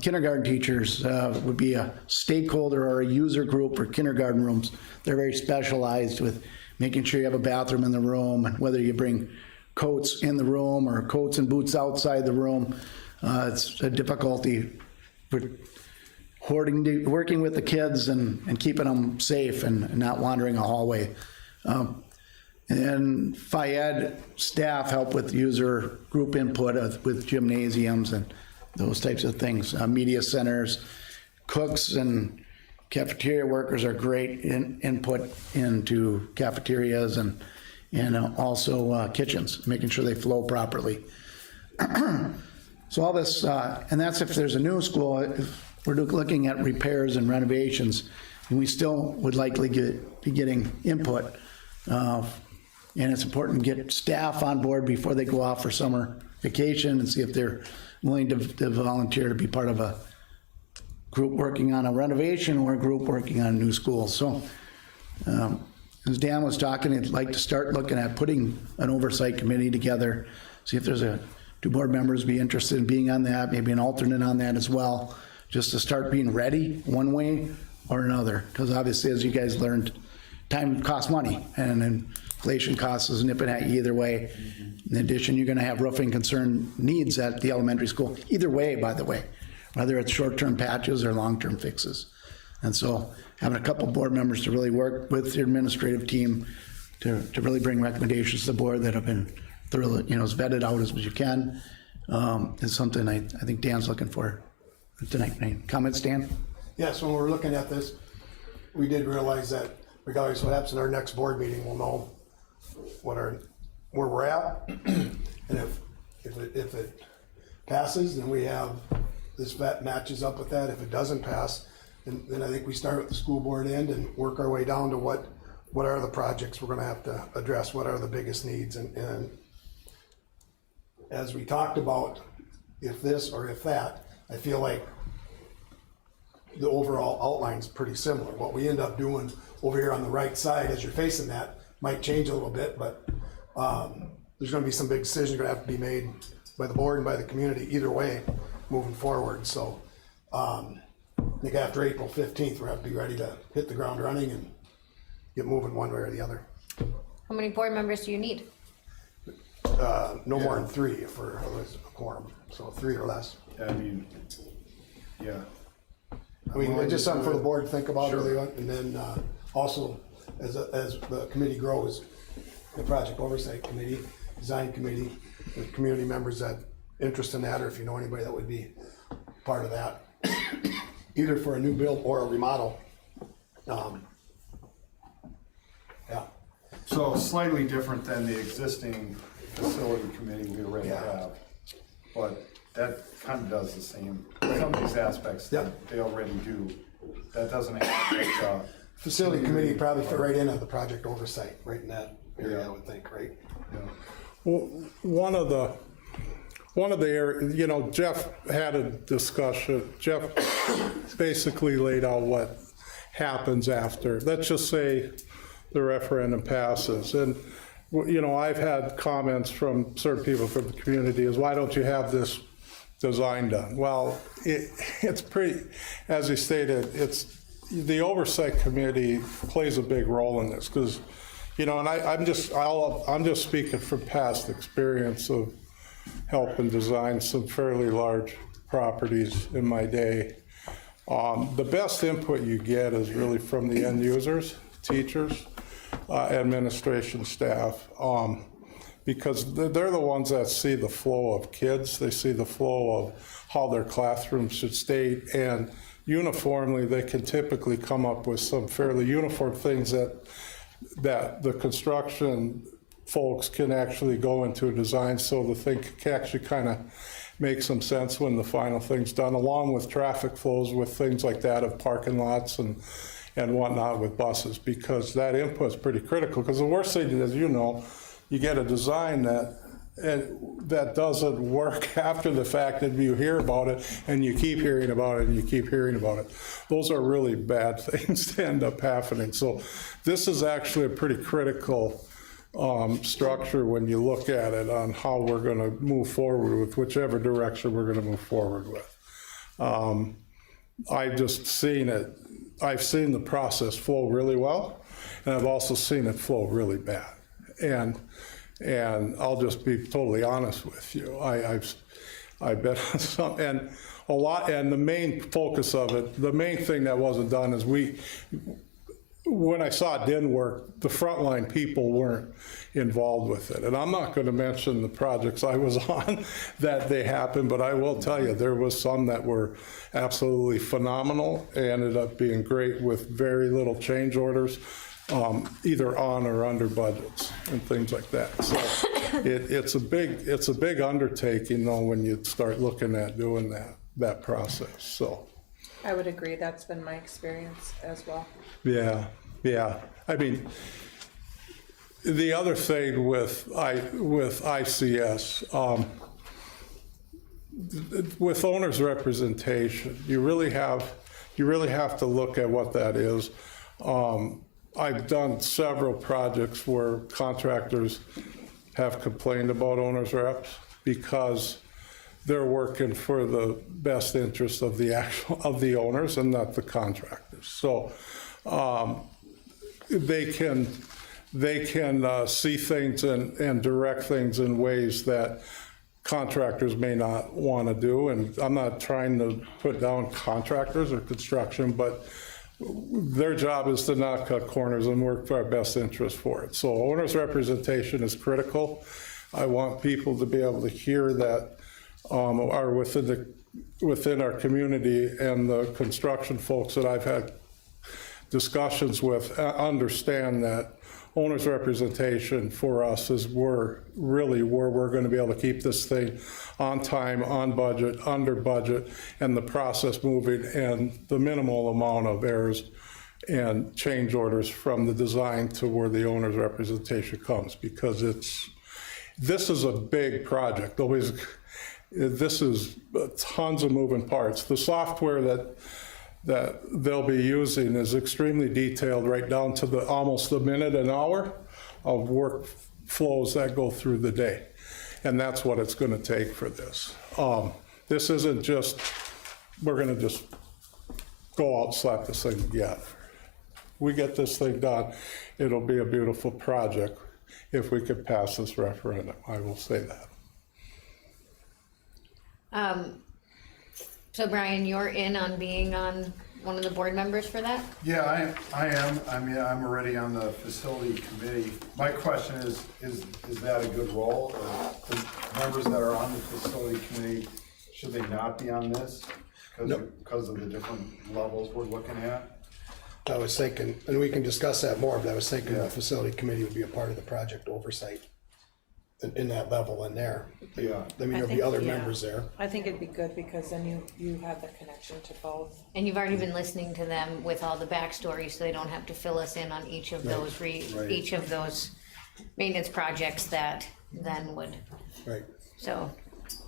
Kindergarten teachers would be a stakeholder or a user group for kindergarten rooms. They're very specialized with making sure you have a bathroom in the room, and whether you bring coats in the room or coats and boots outside the room. It's a difficulty for working with the kids and keeping them safe and not wandering a hallway. And FIED staff help with user group input with gymnasiums and those types of things. Media centers, cooks and cafeteria workers are great input into cafeterias and also kitchens, making sure they flow properly. So all this, and that's if there's a new school. If we're looking at repairs and renovations, and we still would likely be getting input. And it's important to get staff on board before they go off for summer vacation and see if they're willing to volunteer to be part of a group working on a renovation or a group working on a new school. So as Dan was talking, I'd like to start looking at putting an oversight committee together, see if there's two board members be interested in being on that, maybe an alternate on that as well, just to start being ready one way or another. Because obviously, as you guys learned, time costs money, and inflation costs is nipping at you either way. In addition, you're going to have roofing concern needs at the elementary school, either way, by the way, whether it's short-term patches or long-term fixes. And so having a couple board members to really work with the administrative team to really bring recommendations to the board that have been thoroughly, as vetted out as you can, is something I think Dan's looking for tonight. Any comments, Dan? Yes, when we're looking at this, we did realize that regardless of what happens in our next board meeting, we'll know where we're at. And if it passes, then we have this vet matches up with that. If it doesn't pass, And then I think we start at the school board end and work our way down to what are the projects we're gonna have to address, what are the biggest needs, and as we talked about, if this or if that, I feel like the overall outline's pretty similar. What we end up doing over here on the right side as you're facing that might change a little bit, but there's gonna be some big decisions gonna have to be made by the board and by the community either way moving forward. So I think after April 15th, we're gonna have to be ready to hit the ground running and get moving one way or the other. How many board members do you need? No more than 3 for a quorum, so 3 or less. I mean, yeah. I mean, it's just something for the board to think about Sure. early on, and then also, as the committee grows, the project oversight committee, design committee, the community members that interest in that, or if you know anybody that would be part of that, either for a new build or a remodel. Yeah. So slightly different than the existing facility committee we already have, but that kind of does the same, some of these aspects that they already do. That doesn't have like, Facility committee probably fit right in on the project oversight, right in that area, I would think, right? Well, one of the areas, you know, Jeff had a discussion. Jeff basically laid out what happens after, let's just say the referendum passes. And, you know, I've had comments from certain people from the community is, why don't you have this design done? Well, it's pretty, as he stated, the oversight committee plays a big role in this because, you know, and I'm just speaking from past experience of helping design some fairly large properties in my day. The best input you get is really from the end users, teachers, administration staff, because they're the ones that see the flow of kids. They see the flow of how their classrooms should stay, and uniformly they can typically come up with some fairly uniform things that the construction folks can actually go into a design so the thing can actually kind of make some sense when the final thing's done, along with traffic flows with things like that of parking lots and whatnot with buses, because that input's pretty critical. Because the worst thing, as you know, you get a design that doesn't work after the fact, and you hear about it and you keep hearing about it and you keep hearing about it. Those are really bad things to end up happening. So this is actually a pretty critical structure when you look at it on how we're going to move forward with whichever direction we're going to move forward with. I've just seen it. I've seen the process flow really well, and I've also seen it flow really bad. And I'll just be totally honest with you. I've been on some, and a lot, and the main focus of it, the main thing that wasn't done is when I saw it didn't work, the frontline people weren't involved with it. And I'm not going to mention the projects I was on that they happened, but I will tell you there was some that were absolutely phenomenal, ended up being great with very little change orders, either on or under budgets and things like that. So it's a big undertaking though when you start looking at doing that process. So I would agree. That's been my experience as well. Yeah. I mean, the other thing with ICS, with owner's representation, you really have to look at what that is. I've done several projects where contractors have complained about owner's reps because they're working for the best interest of the owners and not the contractors. So they can see things and direct things in ways that contractors may not want to do. And I'm not trying to put down contractors or construction, but their job is to not cut corners and work for our best interest for it. So owner's representation is critical. I want people to be able to hear that are within our community, and the construction folks that I've had discussions with understand that owner's representation for us is really where we're going to be able to keep this thing on time, on budget, under budget, and the process moving, and the minimal amount of errors and change orders from the design to where the owner's representation comes, because this is a big project. This is tons of moving parts. The software that they'll be using is extremely detailed, right down to almost the minute and hour of work flows that go through the day. And that's what it's going to take for this. This isn't just, we're going to just go out and slap this thing together. We get this thing done, it'll be a beautiful project if we could pass this referendum. I will say that. So Brian, you're in on being on one of the board members for that? Yeah, I am. I mean, I'm already on the facility committee. My question is that a good role? The members that are on the facility committee, should they not be on this because of the different levels we're looking at? I was thinking, and we can discuss that more, but I was thinking the facility committee would be a part of the project oversight in that level in there. Yeah. I mean, there'll be other members there. I think it'd be good because then you have the connection to both. And you've already been listening to them with all the backstory, so they don't have to fill us in on each of those each of those maintenance projects that then would. Right. So.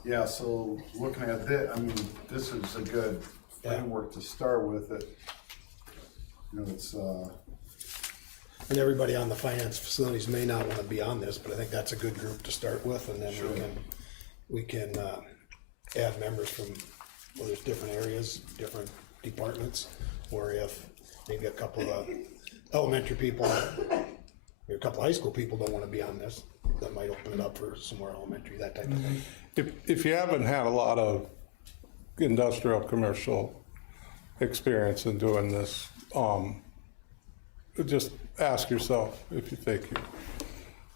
Yeah, so looking at this, I mean, this is a good framework to start with. You know, it's and everybody on the finance facilities may not want to be on this, but I think that's a good group to start with, and then we can add members from, well, there's different areas, different departments, or if maybe a couple of elementary people or a couple of high school people don't want to be on this, that might open it up for some more elementary, that type of thing. If you haven't had a lot of industrial commercial experience in doing this, just ask yourself if you think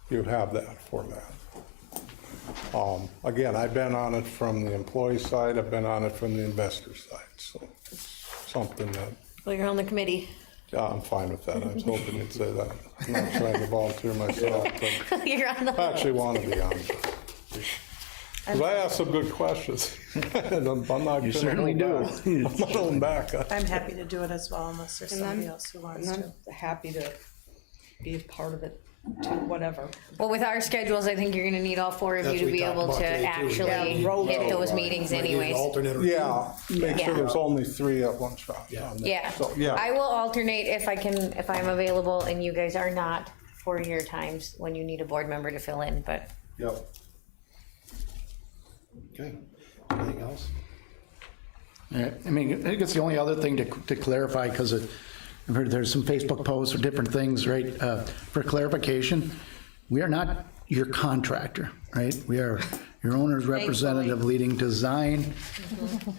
you have that for that. Again, I've been on it from the employee side, I've been on it from the investor side, so it's something that. Well, you're on the committee. Yeah, I'm fine with that. I was hoping you'd say that. I'm not trying to volunteer myself, but You're on the I actually want to be on it. Because I asked some good questions. And I'm not. You certainly do. I'm not holding back. I'm happy to do it as well unless there's somebody else who wants to. I'm happy to be a part of it too, whatever. Well, with our schedules, I think you're gonna need all four of you to be able to actually hit those meetings anyways. Yeah, make sure there's only 3 at one shot. Yeah, So, yeah. I will alternate if I'm available and you guys are not for your times when you need a board member to fill in, but. Yep. Okay, anything else? Yeah, I mean, I think it's the only other thing to clarify, because I've heard there's some Facebook posts or different things, right? For clarification, we are not your contractor, right? We are your owner's representative leading design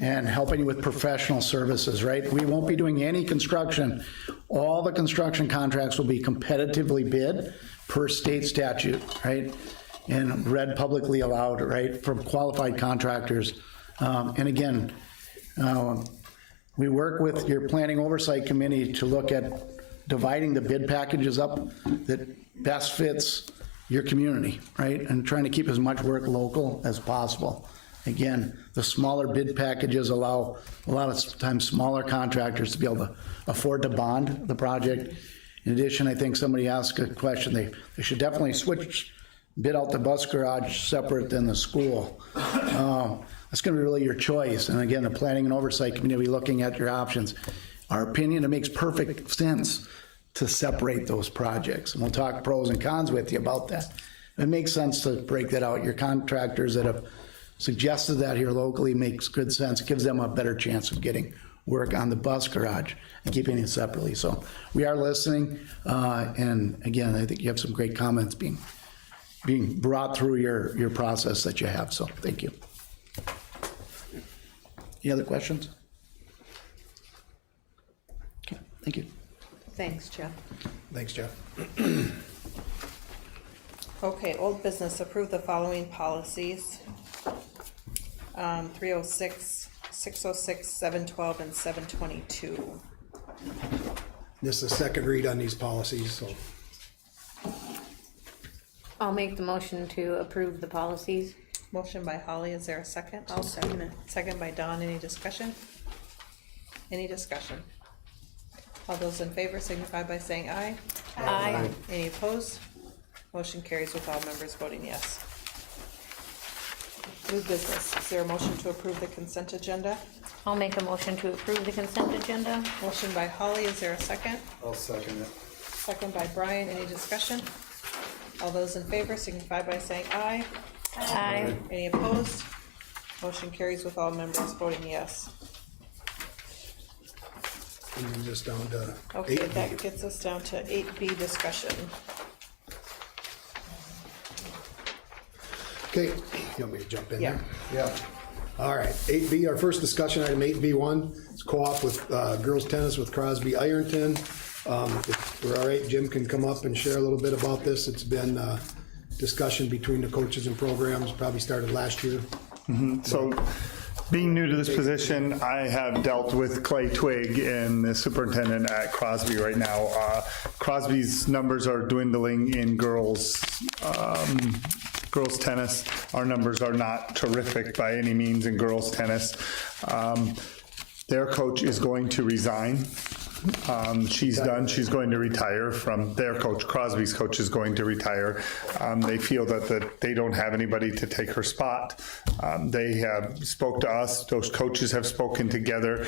and helping you with professional services, right? We won't be doing any construction. All the construction contracts will be competitively bid per state statute, right? And read publicly aloud, right, from qualified contractors. And again, we work with your planning oversight committee to look at dividing the bid packages up that best fits your community, right? And trying to keep as much work local as possible. Again, the smaller bid packages allow a lot of times smaller contractors to be able to afford to bond the project. In addition, I think somebody asked a question, they should definitely bid out the bus garage separate than the school. That's going to be really your choice. And again, the planning and oversight committee will be looking at your options. Our opinion, it makes perfect sense to separate those projects. And we'll talk pros and cons with you about that. It makes sense to break that out. Your contractors that have suggested that here locally makes good sense. It gives them a better chance of getting work on the bus garage and keeping it separately. So we are listening. And again, I think you have some great comments being brought through your process that you have, so thank you. Any other questions? Okay, thank you. Thanks, Jeff. Thanks, Jeff. Okay, old business, approve the following policies. 306, 606, 712, and 722. This is the second read on these policies, so I'll make the motion to approve the policies. Motion by Holly, is there a second? I'll second it. Second by Dawn, any discussion? Any discussion? All those in favor signify by saying aye. Aye. Any opposed? Motion carries with all members voting yes. New business, is there a motion to approve the consent agenda? I'll make a motion to approve the consent agenda. Motion by Holly, is there a second? I'll second it. Second by Brian, any discussion? All those in favor signify by saying aye. Aye. Any opposed? Motion carries with all members voting yes. And then just down to Okay, 8B. that gets us down to 8B discussion. Okay, you want me to jump in Yeah. there? Yeah. All right, 8B, our first discussion item, 8B1, is co-op with girls tennis with Crosby Ironton. If we're all right, Jim can come up and share a little bit about this. It's been discussion between the coaches and programs, probably started last year. So, being new to this position, I have dealt with Clay Twigg and the superintendent at Crosby right now. Crosby's numbers are dwindling in girls tennis. Our numbers are not terrific by any means in girls tennis. Their coach is going to resign. She's done. She's going to retire from their coach. Crosby's coach is going to retire. They feel that they don't have anybody to take her spot. They have spoke to us. Those coaches have spoken together.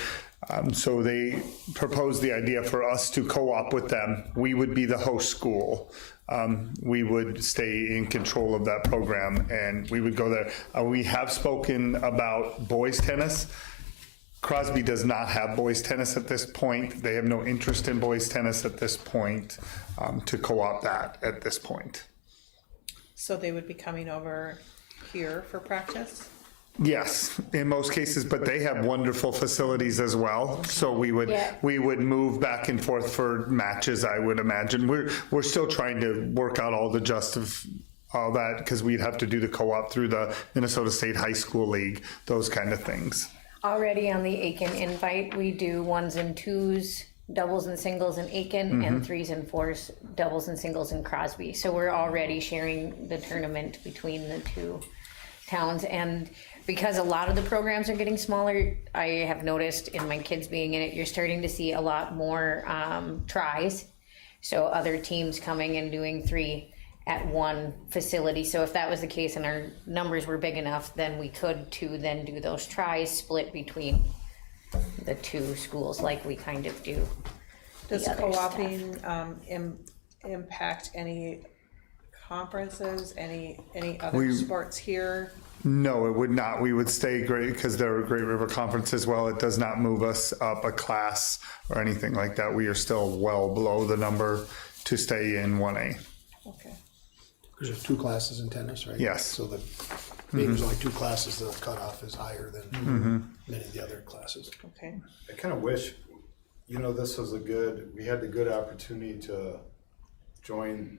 So they proposed the idea for us to co-op with them. We would be the host school. We would stay in control of that program, and we would go there. We have spoken about boys tennis. Crosby does not have boys tennis at this point. They have no interest in boys tennis at this point to co-op that at this point. So they would be coming over here for practice? Yes, in most cases, but they have wonderful facilities as well. So we would move back and forth for matches, I would imagine. We're still trying to work out all the all that, because we'd have to do the co-op through the Minnesota State High School League, those kind of things. Already on the Aiken invite, we do 1s and 2s, doubles and singles in Aiken, and 3s and 4s, doubles and singles in Crosby. So we're already sharing the tournament between the two towns. And because a lot of the programs are getting smaller, I have noticed in my kids being in it, you're starting to see a lot more tries. So other teams coming and doing 3 at one facility. So if that was the case and our numbers were big enough, then we could too then do those tries split between the two schools like we kind of do. Does co-oping impact any conferences, any other sports here? No, it would not. We would stay great because they're a Great River Conference as well. It does not move us up a class or anything like that. We are still well below the number to stay in 1A. Okay. Because there's 2 classes in tennis, right? Yes. So maybe there's only 2 classes, the cutoff is higher than many of the other classes. Okay. I kind of wish, this was we had the good opportunity to join,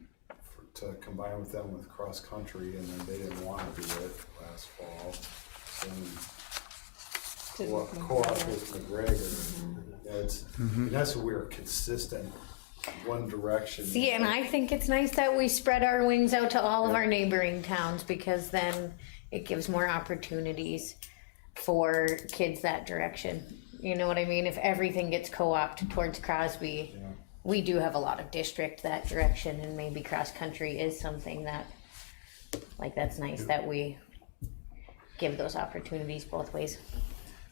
to combine with them with cross country, and then they didn't want to do it last fall. So co-op with McGregor. That's what we were consistent. One direction. See, and I think it's nice that we spread our wings out to all of our neighboring towns, because then it gives more opportunities for kids that direction. You know what I mean? If everything gets co-opted towards Crosby, we do have a lot of district that direction, and maybe cross country is something that, that's nice that we give those opportunities both ways.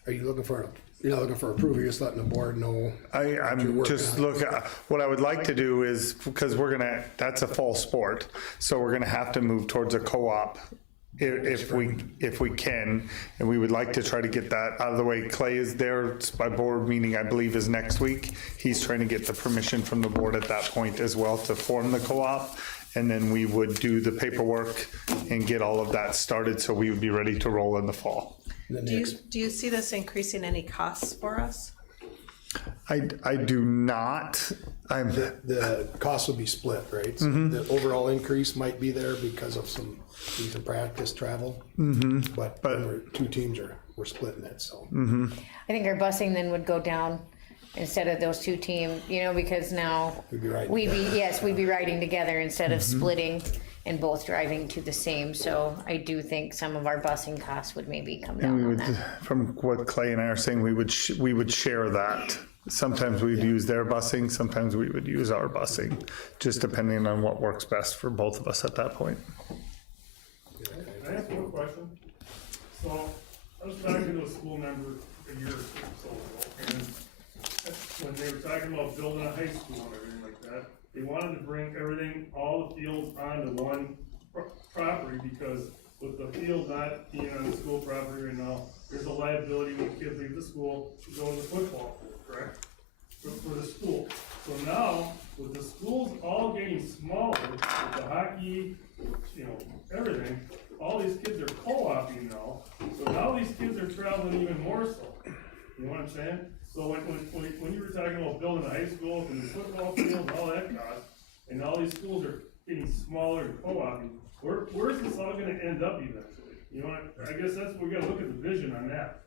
Are you looking for, you're not looking for approval, you're just letting the board know? I'm just looking, what I would like to do is, because that's a fall sport, so we're gonna have to move towards a co-op if we can, and we would like to try to get that out of the way. Clay is there, by board meeting, I believe, is next week. He's trying to get the permission from the board at that point as well to form the co-op, and then we would do the paperwork and get all of that started, so we would be ready to roll in the fall. Do you see this increasing any costs for us? I do not. The cost will be split, right? So the overall increase might be there because of some practice travel, but 2 teams we're splitting it. So I think our busing then would go down instead of those 2 teams, because now we'd be riding together instead of splitting. and both driving to the same. So I do think some of our busing costs would maybe come And down we on would, that. from what Clay and I are saying, we would share that. Sometimes we'd use their busing, sometimes we would use our busing, just depending on what works best for both of us at that point. Can I ask one question? So, I was talking to a school member a year or so ago, and when they were talking about building a high school and everything like that, they wanted to bring everything, all the fields onto one property, because with the field not being on the school property right now, there's a liability when kids leave the school to go to the football field, correct? For the school. So now, with the schools all getting smaller, with the hockey, everything, all these kids are co-oping now. So now these kids are traveling even more so. You know what I'm saying? So when you were talking about building a high school and the football field and all that cost, and all these schools are getting smaller and co-oping, where is this all gonna end up eventually? You know, I guess that's, we gotta look at the vision on that.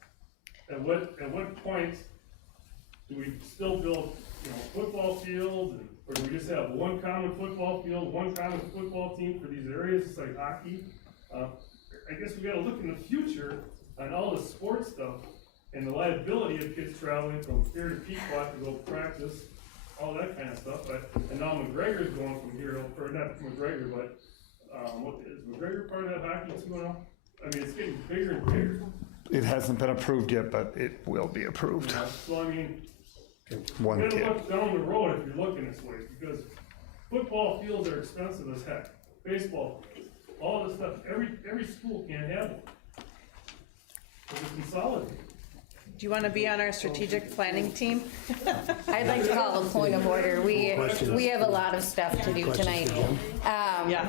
At what point do we still build, football fields, or do we just have one common football field, one common football team for these areas, just like hockey? I guess we gotta look in the future on all the sports stuff and the liability of kids traveling from here to Pequot to go practice, all that kind of stuff. And now McGregor's going from here, or not McGregor, but what is McGregor part of that hockey too now? I mean, it's getting bigger and bigger. It hasn't been approved yet, but it will be approved. So I mean, One you gotta kid. look down the road if you're looking this way, because football fields are expensive as heck. Baseball fields, all this stuff, every school can't have one. It's consolidated. Do you want to be on our strategic planning team? I'd like to call a point of order. We have a lot of stuff to do tonight. Yeah.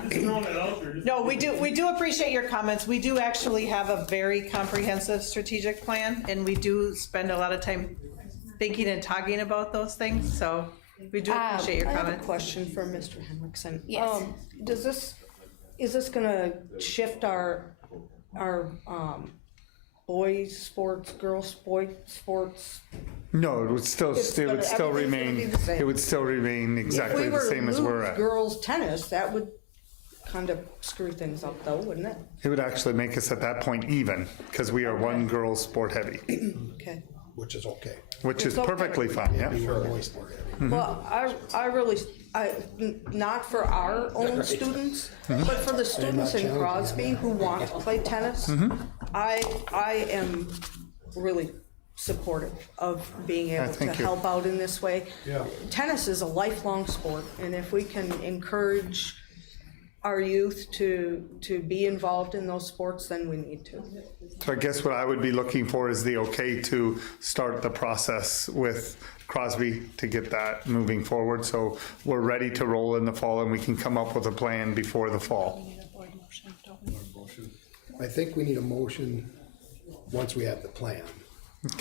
No, we do appreciate your comments. We do actually have a very comprehensive strategic plan, and we do spend a lot of time thinking and talking about those things, so we do appreciate your I have a comments. question for Mr. Henriksen. Yes. Is this gonna shift our boys sports, girls sports? No, it would still, It's it would gonna- still everything's gonna be remain, the same. it would still remain exactly the same as we're If at. we were to lose girls tennis, that would kind of screw things up though, wouldn't it? It would actually make us at that point even, because we are one girls sport heavy, Okay. Which is okay. which is It's okay. perfectly fine, yeah. We were boys sport heavy. Well, I really, not for our own Right. students, Mhm. but for the students in challenging Crosby who want to play tennis, Mhm. I am really supportive of being able to thank you. help out in this way. Yeah. Tennis is a lifelong sport, and if we can encourage our youth to be involved in those sports, then we need to. So I guess what I would be looking for is the okay to start the process with Crosby to get that moving forward. So we're ready to roll in the fall and we can come up with a plan before the fall. I think we need a motion once we have the plan.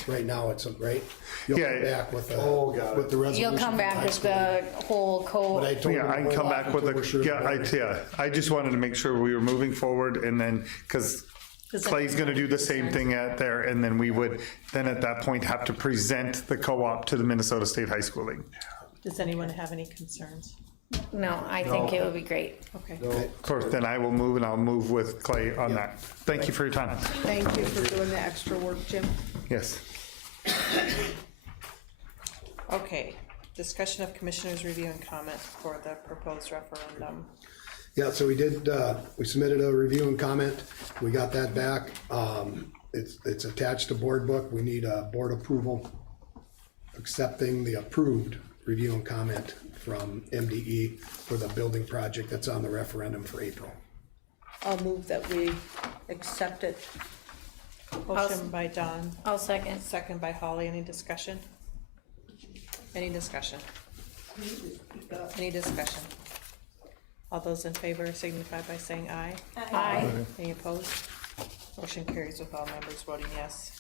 Right now, it's, right? You'll come back with the resolution. You'll come back with the whole code. But I told Yeah, him I to can hold come off back with until we're sure a, I just wanted to make sure we were moving forward and then, because Clay's gonna do the same thing at there, and then we would, then at that point, have to present the co-op to the Minnesota State High School League. Does anyone have any concerns? No, I think it would be great. Okay. Of course, then I will move and I'll move with Clay on that. Thank you for your time. Thank you for doing the extra work, Jim. Yes. Okay, discussion of commissioners' review and comment for the proposed referendum. Yeah, so we did, we submitted a review and comment. We got that back. It's attached to board book. We need a board approval accepting the approved review and comment from MDE for the building project that's on the referendum for April. I'll move that we accept it. Motion by Don. I'll second. Second by Holly. Any discussion? Any discussion? Any discussion? All those in favor signify by saying aye. Aye. Any opposed? Motion carries with all members voting yes.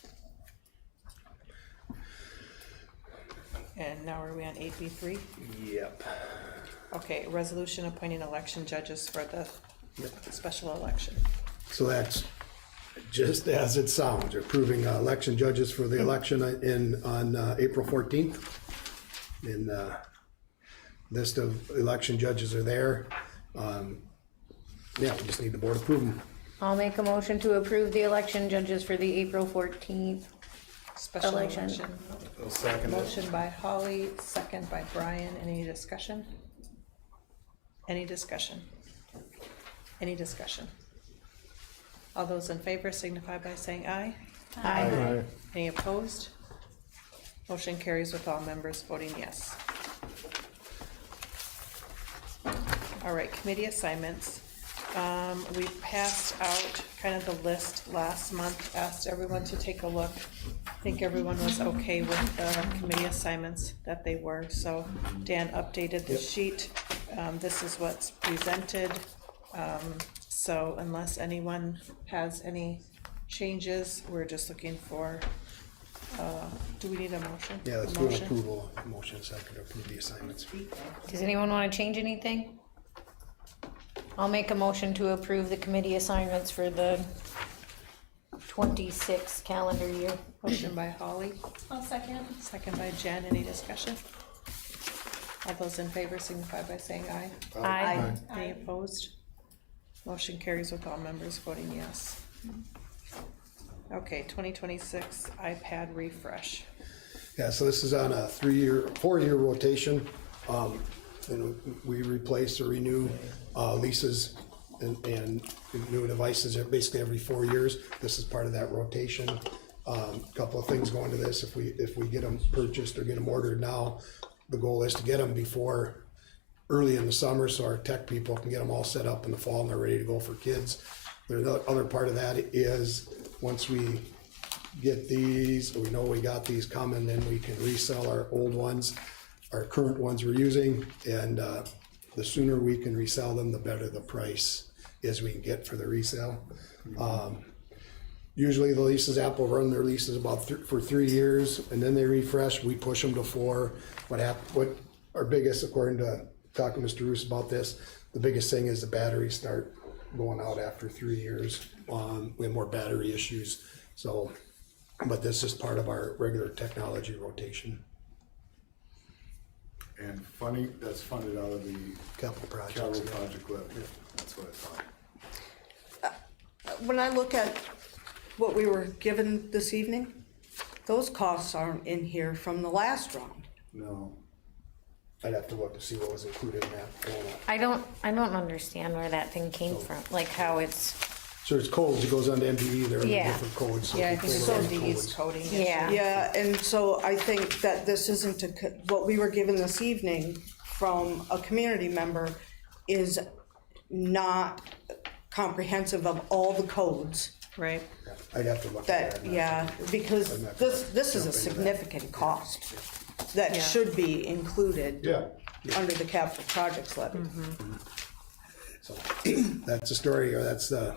And now are we on 8B3? Yep. Okay, resolution appointing election judges for the special election. So that's just as it sounds, approving election judges for the election on April 14th. And list of election judges are there. yeah, we just need the board approval. I'll make a motion to approve the election judges for the April 14th Special election. election. I'll second it. Motion by Holly, second by Brian. Any discussion? Any discussion? Any discussion? All those in favor signify by saying aye. Aye. Any opposed? Motion carries with all members voting yes. All right, committee assignments. We passed out kind of the list last month, asked everyone to take a look. I think everyone was okay with the committee assignments that they were, so Dan updated the sheet. This is what's presented. So unless anyone has any changes, we're just looking for, do we need a motion? Yeah, let's A do an motion? approval, motion second to approve the assignments. Does anyone want to change anything? I'll make a motion to approve the committee assignments for the 26 calendar year. Motion by Holly, I'll second. second by Jen. Any discussion? All those in favor signify by saying aye. Aye. Any opposed? Motion carries with all members voting yes. Okay, 2026 iPad refresh. Yeah, so this is on a 4-year rotation. And we replace or renew leases and new devices basically every 4 years. This is part of that rotation. Couple of things going to this. If we get them purchased or get them ordered now, the goal is to get them before early in the summer so our tech people can get them all set up in the fall and they're ready to go for kids. The other part of that is once we get these, we know we got these coming, then we can resell our old ones, our current ones we're using, and the sooner we can resell them, the better the price is we can get for the resale. Usually the leases, Apple run their leases about for 3 years, and then they refresh. We push them to 4. What our biggest, according to talking to Mr. Roos about this, the biggest thing is the batteries start going out after 3 years. We have more battery issues. So, but this is part of our regular technology rotation. And that's funded out of the Capital projects. capital project levy. That's what I thought. When I look at what we were given this evening, those costs aren't in here from the last round. No. I'd have to look to see what was included in that. I don't understand where that thing came from, like how it's, So it's codes, it goes on to MDE, there are Yeah. different codes. Yeah, I if think you it's pull the MDE's codes. coding. yeah. Yeah, and so I think that this isn't what we were given this evening from a community member is not comprehensive of all the codes Right. I'd have to look at that, that. yeah, because I'm not this is a jump into that. significant cost that Yeah. should be included Yeah. under the capital projects levy. So that's the story, or that's the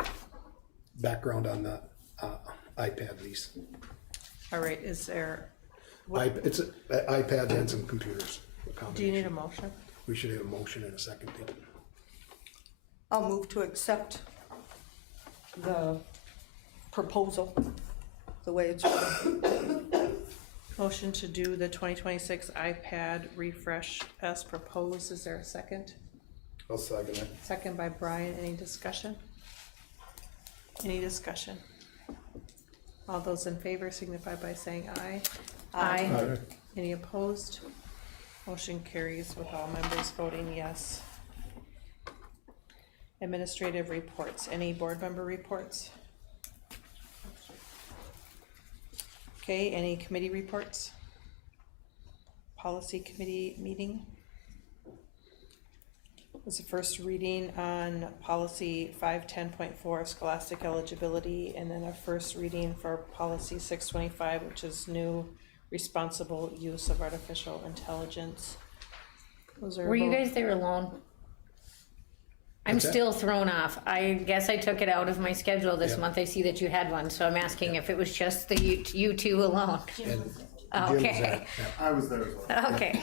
background on the iPad lease. All right, is there, It's an iPad and some computers. do you need a motion? We should have a motion in a second. I'll move to accept the proposal, the way it's written. Motion to do the 2026 iPad refresh as proposed. Is there a second? I'll second it. Second by Brian. Any discussion? Any discussion? All those in favor signify by saying aye. Aye. Any opposed? Motion carries with all members voting yes. Administrative reports. Any board member reports? Okay, any committee reports? Policy committee meeting? Was the first reading on policy 510.4 scholastic eligibility, and then a first reading for policy 625, which is new responsible use of artificial intelligence. Those are Were you both- guys there alone? I'm What's that? still thrown off. I guess I took it out of my schedule this Yeah. month. I see that you had one, so I'm asking if it was just the you two alone. And Jim was Okay. at- I was there as well. Okay.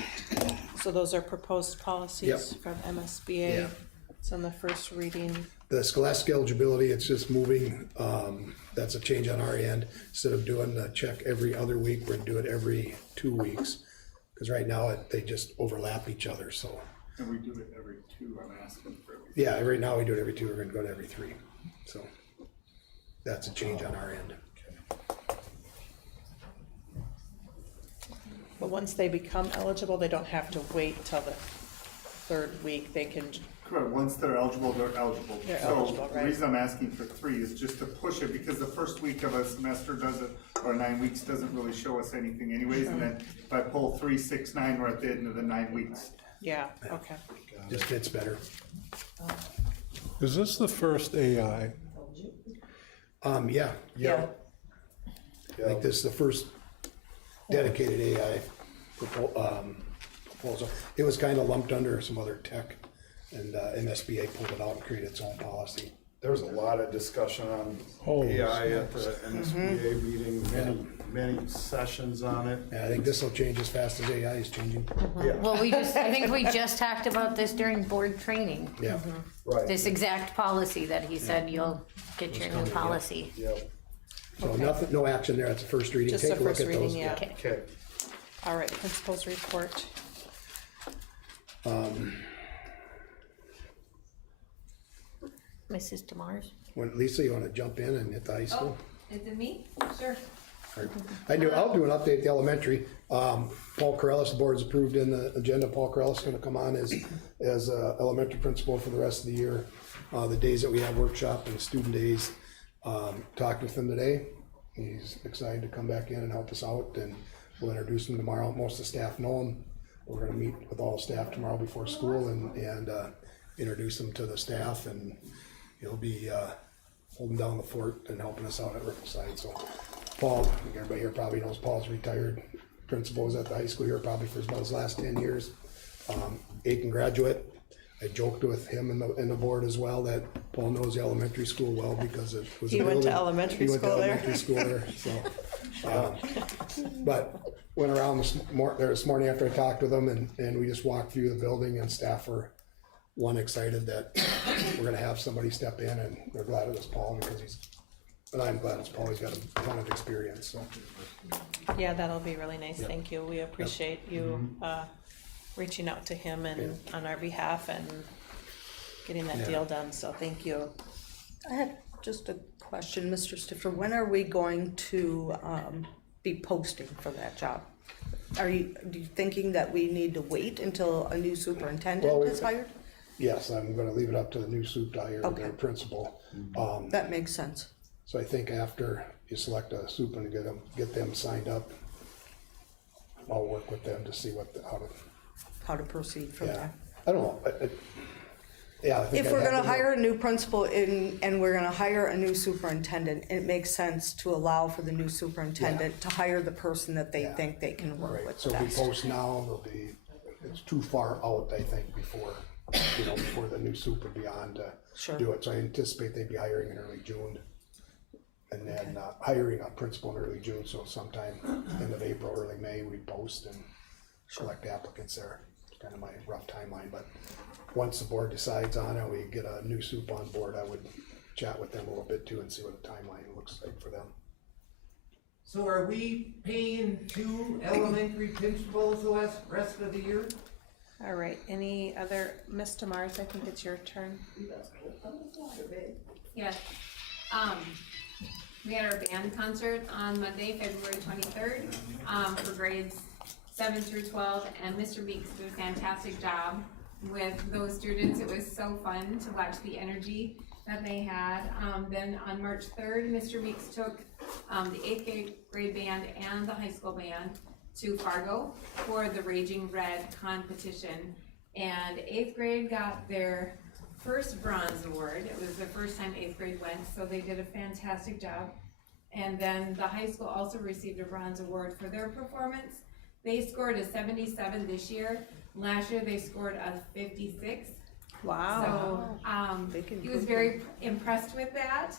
So those are proposed policies Yep. from MSBA. Yeah. It's on the first reading. The scholastic eligibility, it's just moving, that's a change on our end. Instead of doing the check every other week, we're gonna do it every 2 weeks. Because right now, they just overlap each other, so And we do it every 2, I'm asking for every. Yeah, right now we do it every 2, we're gonna go to every 3. So that's a change on our end. But once they become eligible, they don't have to wait till the 3rd week, they can, Correct, once they're eligible, they're eligible. They're So eligible, the right. reason I'm asking for 3 is just to push it, because the first week of a semester doesn't, or 9 weeks doesn't really show us anything anyways, and then if I pull 3, 6, 9, we're at the end of the 9 weeks. yeah, okay. Just fits better. Is this the first AI? Yeah. I think this is the first dedicated AI proposal. It was kind of lumped under some other tech, and MSBA pulled it out and created its own policy. There was a lot of discussion on Holy AI at the NSBA meeting, many sessions on it. And I think this will change as fast as AI is changing. Yeah. Well, I think we just talked about this during board training. Yeah. Right. This exact policy that he said you'll get your new policy. Yep. So nothing, no action there. It's a first reading. Just Take a a look first at reading, those. yeah. Okay. All right, principal's report. Mrs. Demars? When, Lisa, you want to jump in and hit the high school? Is it me? Sure. I'll do an update at the elementary. Paul Corellis, the board's approved in the agenda. Paul Corellis is going to come on as elementary principal for the rest of the year. The days that we have workshop and student days, talked with him today. He's excited to come back in and help us out, and we'll introduce him tomorrow. Most of the staff know him. We're going to meet with all the staff tomorrow before school and introduce him to the staff, and he'll be holding down the fort and helping us out at Riverside. So Paul, I think everybody here probably knows Paul's retired principal, was at the high school here probably for about his last 10 years. Aiken graduate. I joked with him and the board as well that Paul knows the elementary school well because it was He went to elementary school there? He went to elementary school there, so. But went around this morning after I talked with him, and we just walked through the building, and staff were excited that we're gonna have somebody step in, and they're glad it was Paul because but I'm glad it's Paul. He's got a ton of experience, so. Yeah, that'll be really nice, thank you. We appreciate you reaching out to him and on our behalf and getting that deal done, so thank you. I had just a question, Mr. Stifter. When are we going to be posting for that job? Are you thinking that we need to wait until a new superintendent is hired? Yes, I'm gonna leave it up to the new soup to hire their principal. That makes sense. So I think after you select a soup and get them signed up, I'll work with them to see How to proceed from yeah. there. I don't know. Yeah. I think If I'd we're have gonna to hire a new principal and we're gonna hire a new superintendent, it makes sense to allow for the new superintendent to hire the person that they think they can work with So if we best. post now, it's too far out, I think, before the new soup would be on to do it. So I anticipate they'd be hiring in early June. And then hiring a principal in early June, so sometime end of April, early May, we post and select applicants there. It's kind of my rough timeline, but once the board decides on it, we get a new soup on board, I would chat with them a little bit too and see what the timeline looks like for them. So are we paying 2 elementary principals the rest of the year? All right, any other, Ms. Demars, I think it's your turn. Yes. We had our band concert on Monday, February 23rd, for grades 7 through 12, and Mr. Meeks did a fantastic job with those students. It was so fun to watch the energy that they had. Then on March 3rd, Mr. Meeks took the 8th grade band and the high school band to Fargo for the Raging Red competition, and 8th grade got their first bronze award. It was the first time 8th grade went, so they did a fantastic job. And then the high school also received a bronze award for their performance. They scored a 77 this year. Last year they scored a 56. Wow. So he was very impressed with that.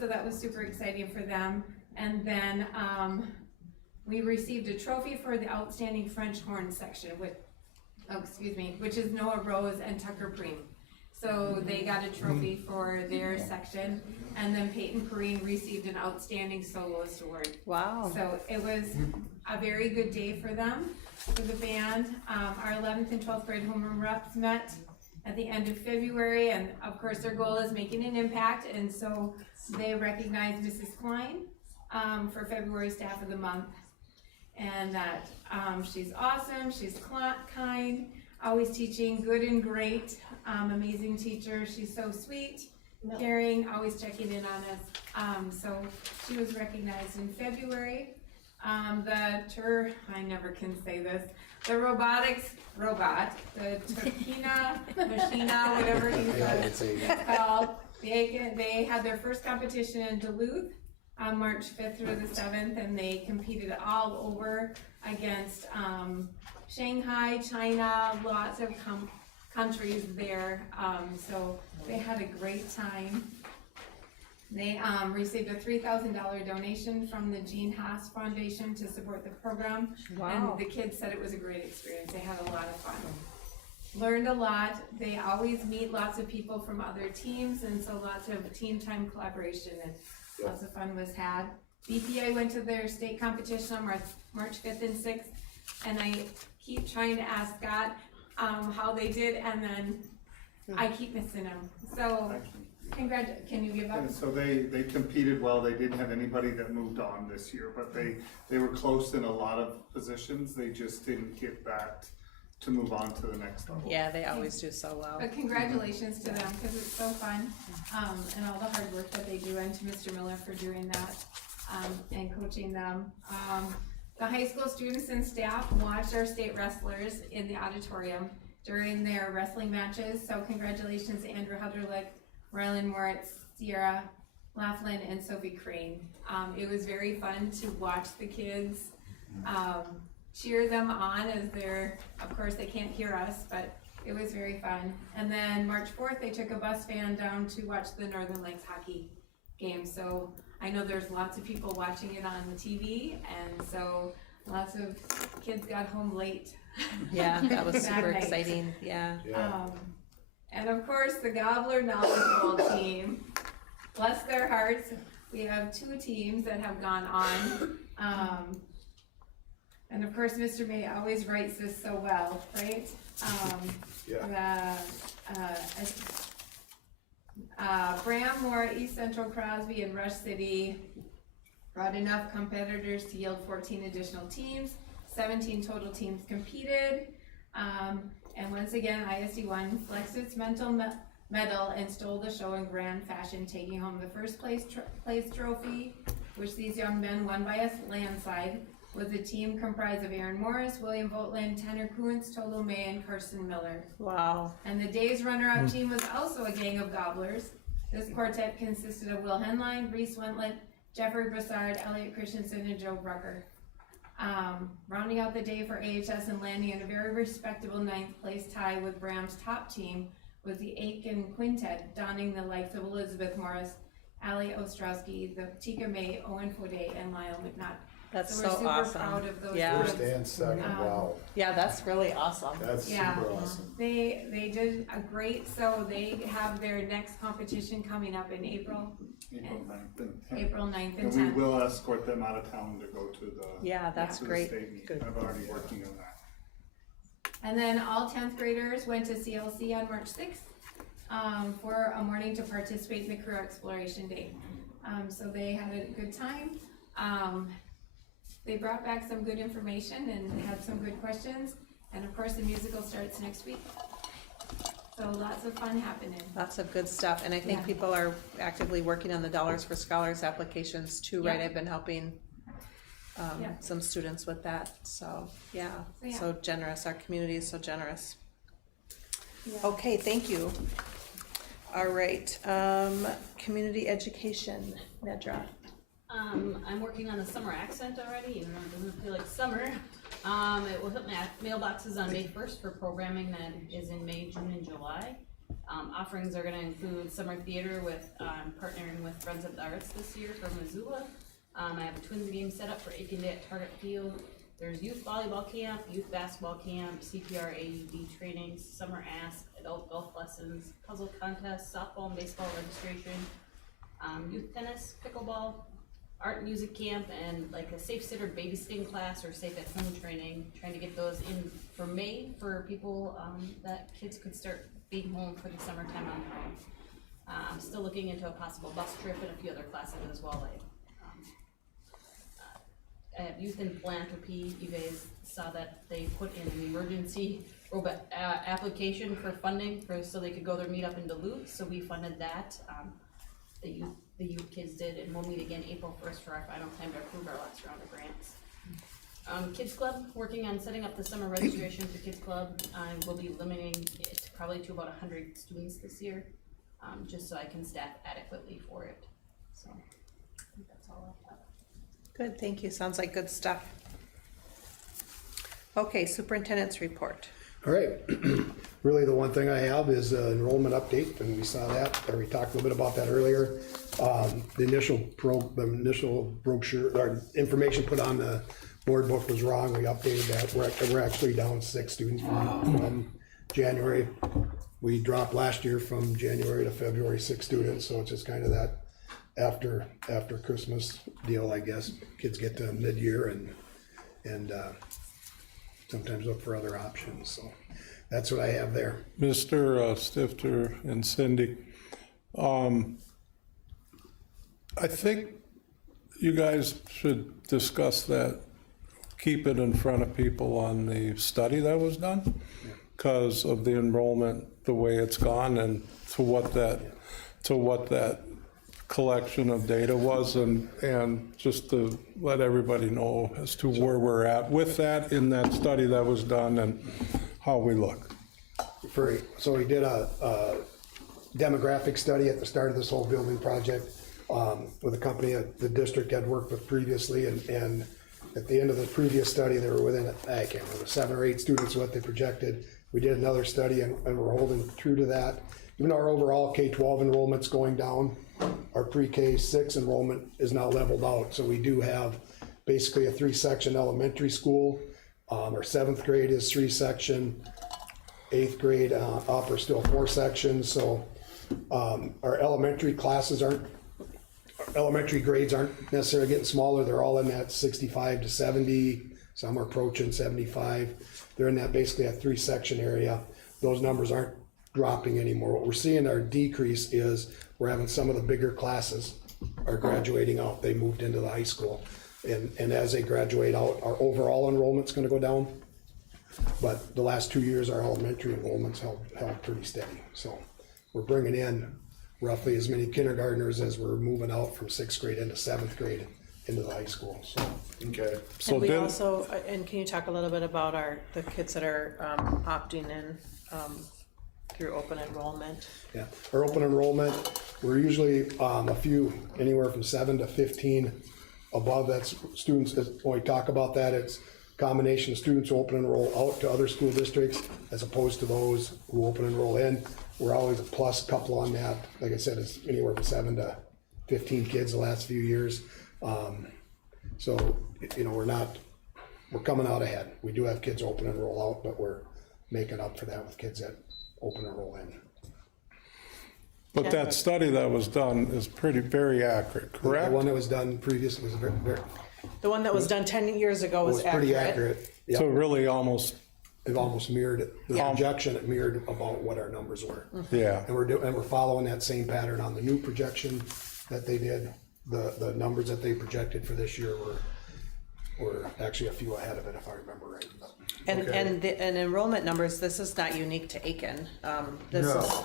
So that was super exciting for them. And then we received a trophy for the outstanding French horn section, which is Noah Rose and Tucker Preem. So they got a trophy for their section, and then Peyton Perrine received an Outstanding Soloist Award. Wow. So it was a very good day for them, for the band. Our 11th and 12th grade homeroom reps met at the end of February, and of course their goal is making an impact, and so they recognized Mrs. Klein for February Staff of the Month. And that she's awesome, she's kind, always teaching good and great, amazing teacher. She's so sweet, caring, always checking in on us. So she was recognized in February. I never can say this, the robotics robot, the Turkina Machina, whatever you said it's called. They had their first competition in Duluth on March 5th through the 7th, and they competed all over against Shanghai, China, lots of countries there. So they had a great time. They received a $3,000 donation from the Gene Haas Foundation to support the program. Wow. And the kids said it was a great experience. They had a lot of fun. Learned a lot. They always meet lots of people from other teams, and so lots of team time collaboration, and lots of fun was had. BPA went to their state competition on March 5th and 6th, and I keep trying to ask Scott how they did, and then I keep missing them. So, can you give up? And so they competed well. They didn't have anybody that moved on this year, but they were close in a lot of positions. They just didn't get that to move on to the next level. Yeah, they always do so well. But congratulations to them, because it's so fun, and all the hard work that they do, and to Mr. Miller for doing that, and coaching them. The high school students and staff watched our state wrestlers in the auditorium during their wrestling matches, so congratulations to Andrew Hudderlick, Rylan Moritz, Sierra Laughlin, and Sophie Crane. It was very fun to watch the kids cheer them on as of course they can't hear us, but it was very fun. And then March 4th, they took a bus van down to watch the Northern Lakes hockey game. So I know there's lots of people watching it on the TV, and so lots of kids got home late. Yeah, that was that super night. exciting, yeah. And of course, the Gobbler Knowledge Bowl team, bless their hearts, we have 2 teams that have gone on. And of course, Mr. May always writes this so well, right? Bram, Moore, East Central, Crosby, and Rush City brought enough competitors to yield 14 additional teams. 17 total teams competed. And once again, ISD won, flexed its mental medal, and stole the show in grand fashion, taking home the first place trophy, which these young men won by a landslide, with a team comprised of Aaron Morris, William Voigtland, Tanner Kuntz, Tolo May, and Carson Miller. Wow. And the day's runner-up team was also a gang of gobblers. This quartet consisted of Will Henline, Reese Wentlet, Jeffrey Broussard, Elliot Christensen, and Joe Brucker. Rounding out the day for AHS and landing in a very respectable 9th place tie with Bram's top team was the Aiken Quintet, donning the likes of Elizabeth Morris, Allie Ostrowski, the Tika May, Owen Fode, and Lyle McNutt. That's so so we're super awesome. proud of those Yeah. kids. First and second, wow. Yeah, that's really awesome. That's super awesome. They did a great, so they have their next competition coming up in April. April 9th and 10th. April 9th and And 10th. we will escort them out of town to go to the Yeah, that's to the great. state meet. Good. I'm already working on that. And then all 10th graders went to CLC on March 6th for a morning to participate in the Career Exploration Day. So they had a good time. They brought back some good information and had some good questions. And of course, the musical starts next week. So lots of fun happening. Lots of good stuff, and I think Yeah. people are actively working on the Dollars for Scholars applications too, right? Yeah. I've been helping Yeah. some students with that, so, yeah, So, yeah. so generous, our community is so generous. Yeah. Okay, thank you. All right, community education, Nedra. I'm working on the summer accent already, even though it doesn't feel like summer. It will hit mailboxes on May 1st for programming that is in May, June, and July. Offerings are gonna include summer theater with, partnering with Friends of the Arts this year from Missoula. I have a Twins game set up for Aiken Day at Target Field. There's youth volleyball camp, youth basketball camp, CPR AED trainings, summer ask, adult golf lessons, puzzle contests, softball and baseball registration, youth tennis, pickleball, art and music camp, and like a safe sitter babysitting class or safe at home training, trying to get those in for May for people, that kids could start being home for the summertime on their own. I'm still looking into a possible bus trip and a few other classes as well. At Youth and Philanthropy, you guys saw that they put in an emergency application for funding so they could go their meetup in Duluth, so we funded that. The youth kids did, and we'll meet again April 1st for our final time to approve our last round of grants. Kids Club, working on setting up the summer registration for Kids Club. I will be limiting it probably to about 100 students this year, just so I can staff adequately for it. So I think that's all I have. Good, thank you. Sounds like good stuff. Okay, superintendent's report. All right, really the one thing I have is an enrollment update, and we saw that, or we talked a little bit about that earlier. The initial brochure, or information put on the board book was wrong. We updated that. We're actually down 6 students from January. We dropped last year from January to February 6 students, so it's just kind of that after Christmas deal, I guess. Kids get to mid-year and sometimes look for other options. So that's what I have there. Mr. Stifter and Cindy, I think you guys should discuss that, keep it in front of people on the study that was done because of the enrollment, the way it's gone, and to what that collection of data was, and just to let everybody know as to where we're at with that in that study that was done and how we look. So we did a demographic study at the start of this whole building project with a company that the district had worked with previously, and at the end of the previous study, they were within, I can't remember, 7 or 8 students what they projected. We did another study and we're holding true to that. Even though our overall K-12 enrollment's going down, our pre-K-6 enrollment is now leveled out. So we do have basically a 3-section elementary school. Our 7th grade is 3-section, 8th grade up are still 4 sections. So our elementary grades aren't necessarily getting smaller. They're all in that 65 to 70. Some are approaching 75. They're in that basically a 3-section area. Those numbers aren't dropping anymore. What we're seeing our decrease is we're having some of the bigger classes are graduating out. They moved into the high school. And as they graduate out, our overall enrollment's gonna go down. But the last 2 years, our elementary enrollment's held pretty steady. So we're bringing in roughly as many kindergartners as we're moving out from 6th grade into 7th grade into the high school. So, okay. So and we also, and can you talk a little bit about the kids that are opting in through open enrollment? Yeah, our open enrollment, we're usually a few, anywhere from 7 to 15 above. That's students, when we talk about that, it's a combination of students who open enroll out to other school districts as opposed to those who open enroll in. We're always a plus couple on that. Like I said, it's anywhere from 7 to 15 kids the last few years. So, you know, we're coming out ahead. We do have kids open and roll out, but we're making up for that with kids that open and roll in. But that study that was done is very accurate, correct? The one that was done previously was very the one that was done 10 years ago was pretty accurate. Yep. So really it almost mirrored it. The projection, it mirrored about what our numbers were. Yeah. And we're following that same pattern on the new projection that they did. The numbers that they projected for this year were actually a few ahead of it, if I remember right. And enrollment numbers, this is not unique to Aiken. This is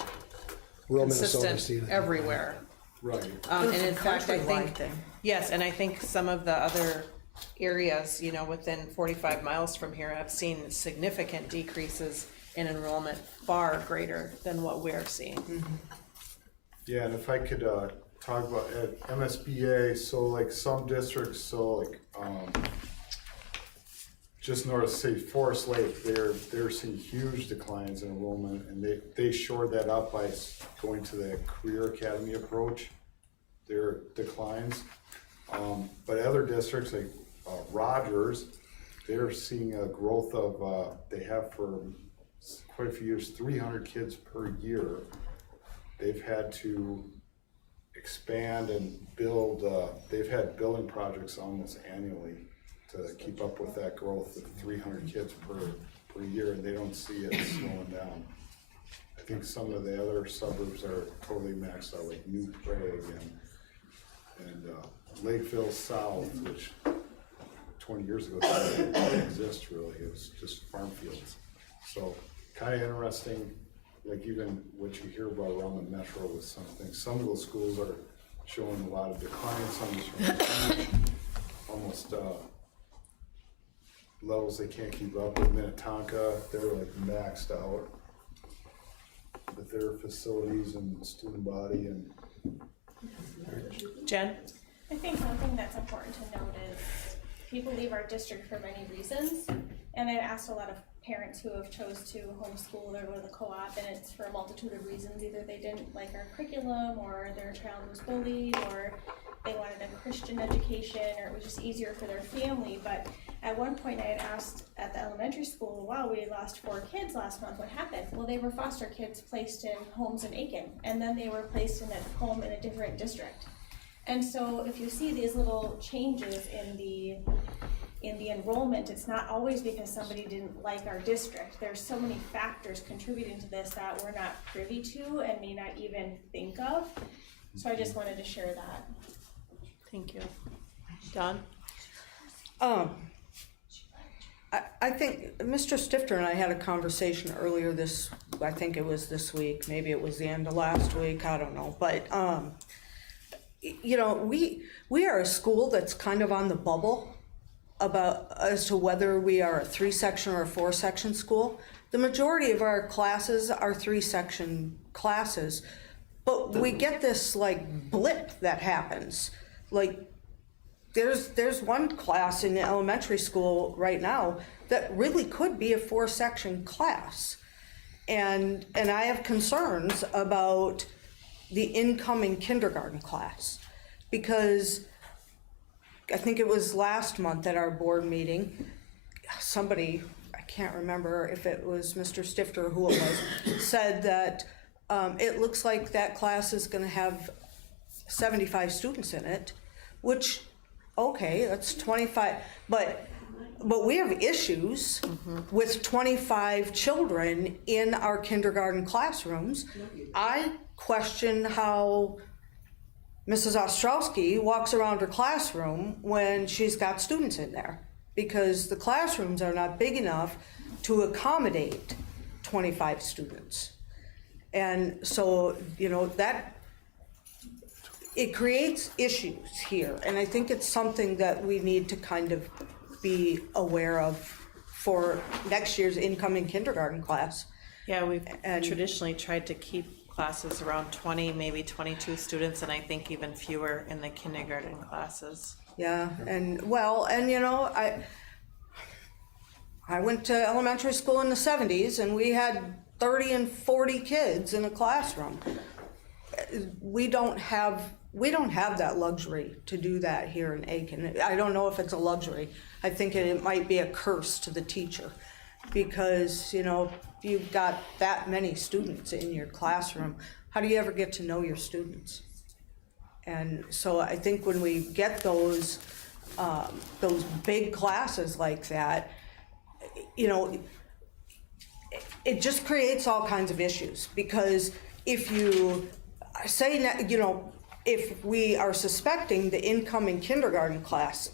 consistent everywhere. Right. And in fact, I think, yes, and I think some of the other areas, you know, within 45 miles from here have seen significant decreases in enrollment, far greater than what we're seeing. Mm-hmm. Yeah, and if I could talk about at MSBA, so like some districts, so like just north of say Forest Lake, they're seeing huge declines in enrollment, and they shored that up by going to the Career Academy approach, their declines. But other districts like Rogers, they're seeing a growth of they have for quite a few years, 300 kids per year. They've had to expand and build, they've had building projects almost annually to keep up with that growth of 300 kids per year, and they don't see it slowing down. I think some of the other suburbs are totally maxed out, like New Prague and Lakeville South, which 20 years ago didn't exist really. It was just farm fields. So kind of interesting, like even what you hear about around the metro with some things. Some of those schools are showing a lot of decline, some are showing almost levels they can't keep up with. Minnetonka, they're like maxed out with their facilities and student body. And Jen? I think one thing that's important to note is people leave our district for many reasons, and I've asked a lot of parents who have chose to homeschool or go to the co-op, and it's for a multitude of reasons. Either they didn't like our curriculum, or their child was bullied, or they wanted a Christian education, or it was just easier for their family. But at one point I had asked at the elementary school, wow, we lost 4 kids last month, what happened? Well, they were foster kids placed in homes in Aiken, and then they were placed in a home in a different district. And so if you see these little changes in the enrollment, it's not always because somebody didn't like our district. There's so many factors contributing to this that we're not privy to and may not even think of. So I just wanted to share that. Thank you. Don? I think Mr. Stifter and I had a conversation earlier I think it was this week, maybe it was the end of last week, I don't know. But, you know, we are a school that's kind of on the bubble as to whether we are a 3-section or a 4-section school. The majority of our classes are 3-section classes, but we get this like blip that happens. Like there's one class in the elementary school right now that really could be a 4-section class. And I have concerns about the incoming kindergarten class, because I think it was last month at our board meeting, somebody, I can't remember if it was Mr. Stifter or who it was, said that it looks like that class is going to have 75 students in it, which, okay, that's 25, but we have issues with 25 children in our kindergarten classrooms. I question how Mrs. Ostrowski walks around her classroom when she's got students in there, because the classrooms are not big enough to accommodate 25 students. And so, you know, it creates issues here, and I think it's something that we need to kind of be aware of for next year's incoming kindergarten class. Yeah, we've traditionally tried to keep classes around 20, maybe 22 students, and I think even fewer in the kindergarten classes. Yeah, and you know, I went to elementary school in the 70s, and we had 30 and 40 kids in a classroom. We don't have that luxury to do that here in Aiken. I don't know if it's a luxury. I think it might be a curse to the teacher, because, you know, you've got that many students in your classroom. How do you ever get to know your students? And so I think when we get those big classes like that, you know, it just creates all kinds of issues. Because if you say, you know, if we are suspecting the incoming kindergarten class,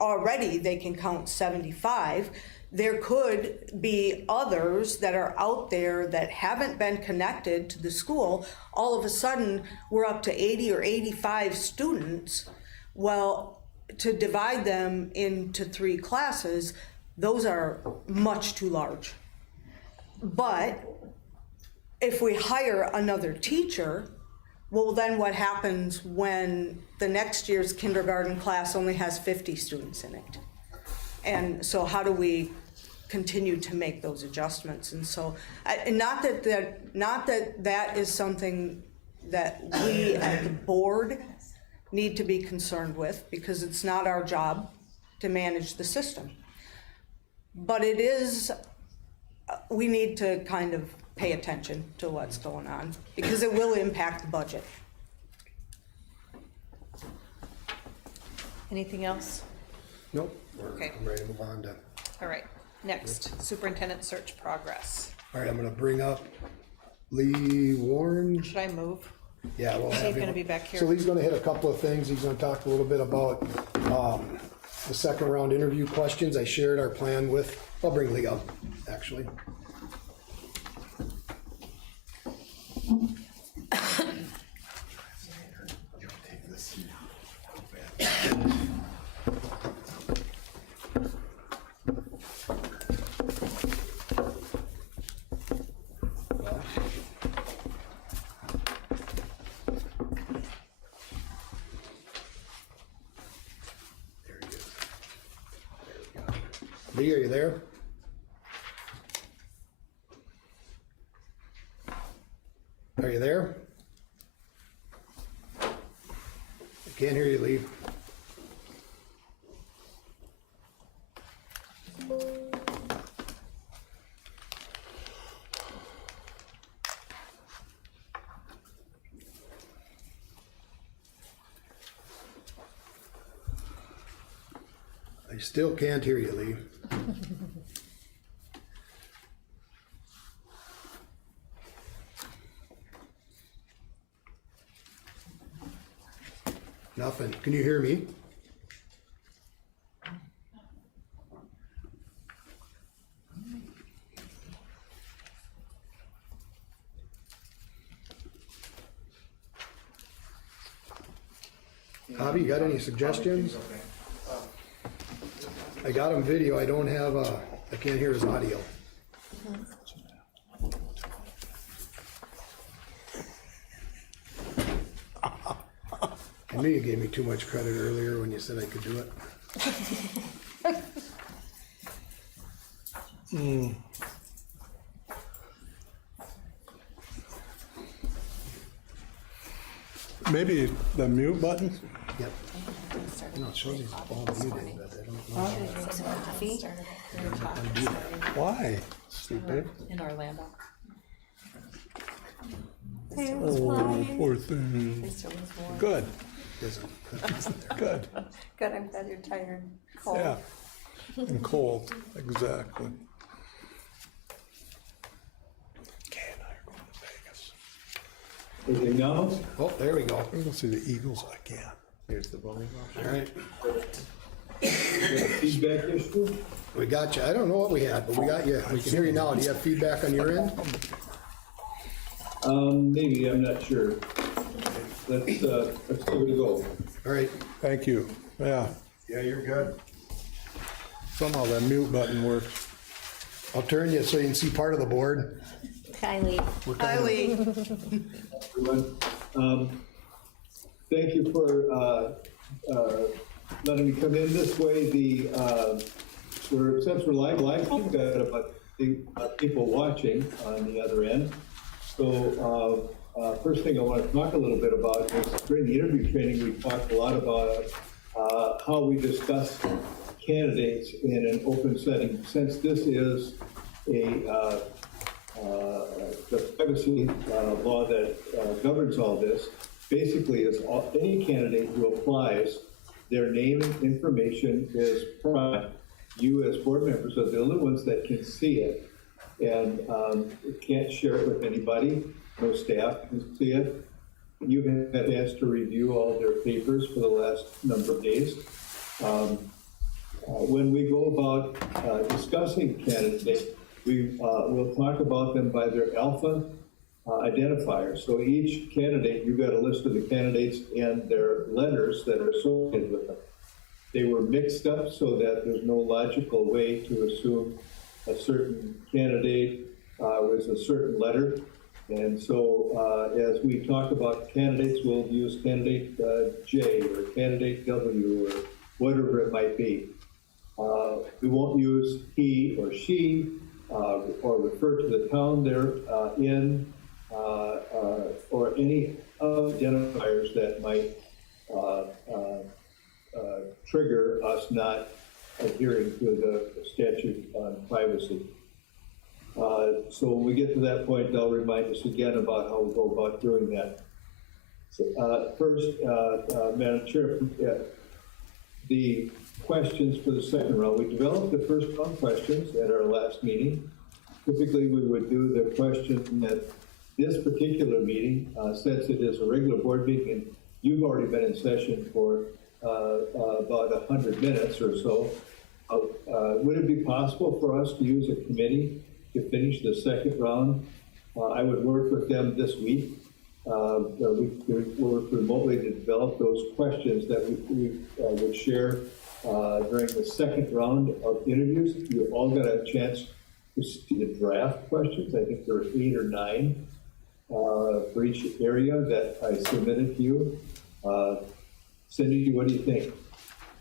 already they can count 75, there could be others that are out there that haven't been connected to the school. All of a sudden, we're up to 80 or 85 students. Well, to divide them into 3 classes, those are much too large. But if we hire another teacher, well, then what happens when the next year's kindergarten class only has 50 students in it? And so how do we continue to make those adjustments? And so, not that is something that we at the board need to be concerned with, because it's not our job to manage the system. But it is we need to kind of pay attention to what's going on, because it will impact the budget. Anything else? Nope. Okay. I'm ready to move on to, All right, next, superintendent search progress. all right, I'm gonna bring up Lee Warren. Should I move? Yeah, we'll Is have he him. gonna be back here? So Lee's gonna hit a couple of things. He's gonna talk a little bit about the second round interview questions. I shared our plan with, I'll bring Lee up, actually. Lee, are you there? Are you there? I can't hear you, Lee. I still can't hear you, Lee. Nothing. Can you hear me? Javi, you got any suggestions? I got him video, I don't have, I can't hear his audio. I knew you gave me too much credit earlier when you said I could do it. Maybe the mute button? Yep. No, it shows he's all muted, but I don't know. Why? Stupid. In Orlando. Oh, poor thing. Good. Good. Good, I'm glad you're tired. Cold. Yeah. And cold, exactly. Kay and I are going to Vegas. Anything now? Oh, there we go. We're going to see the Eagles again. Here's the bowling ball. All right. Feedback issue? We got you. I don't know what we had, but we got you. We can hear you now. Do you have feedback on your end? Maybe, I'm not sure. Let's give it a go. All right. Thank you. Yeah. Yeah, you're good. Somehow that mute button works. I'll turn you so you can see part of the board. Kylie. Hi, Lee. Everyone, thank you for letting me come in this way. Since we're live, we've got about people watching on the other end. So first thing I want to talk a little bit about is during the interview training, we talked a lot about how we discuss candidates in an open setting. Since this is the privacy law that governs all this, basically is any candidate who applies, their name and information is private. You as board members are the only ones that can see it, and can't share it with anybody. No staff can see it. You've had a chance to review all their papers for the last number of days. When we go about discussing candidates, we will talk about them by their alpha identifiers. So each candidate, you've got a list of the candidates and their letters that are associated with them. They were mixed up so that there's no logical way to assume a certain candidate was a certain letter. And so as we talk about candidates, we'll use candidate J or candidate W or whatever it might be. We won't use he or she or refer to the town they're in or any identifiers that might trigger us not adhering to the statute on privacy. So when we get to that point, they'll remind us again about how we go about doing that. So, first, Madam Chair, the questions for the second round. We developed the first round questions at our last meeting. Typically, we would do the question at this particular meeting, since it is a regular board meeting, and you've already been in session for about 100 minutes or so. Would it be possible for us to use a committee to finish the second round? I would work with them this week. We work remotely to develop those questions that we would share during the second round of interviews. You all got a chance to see the draft questions. I think there are 8 or 9 for each area that I submitted to you. Cindy, what do you think?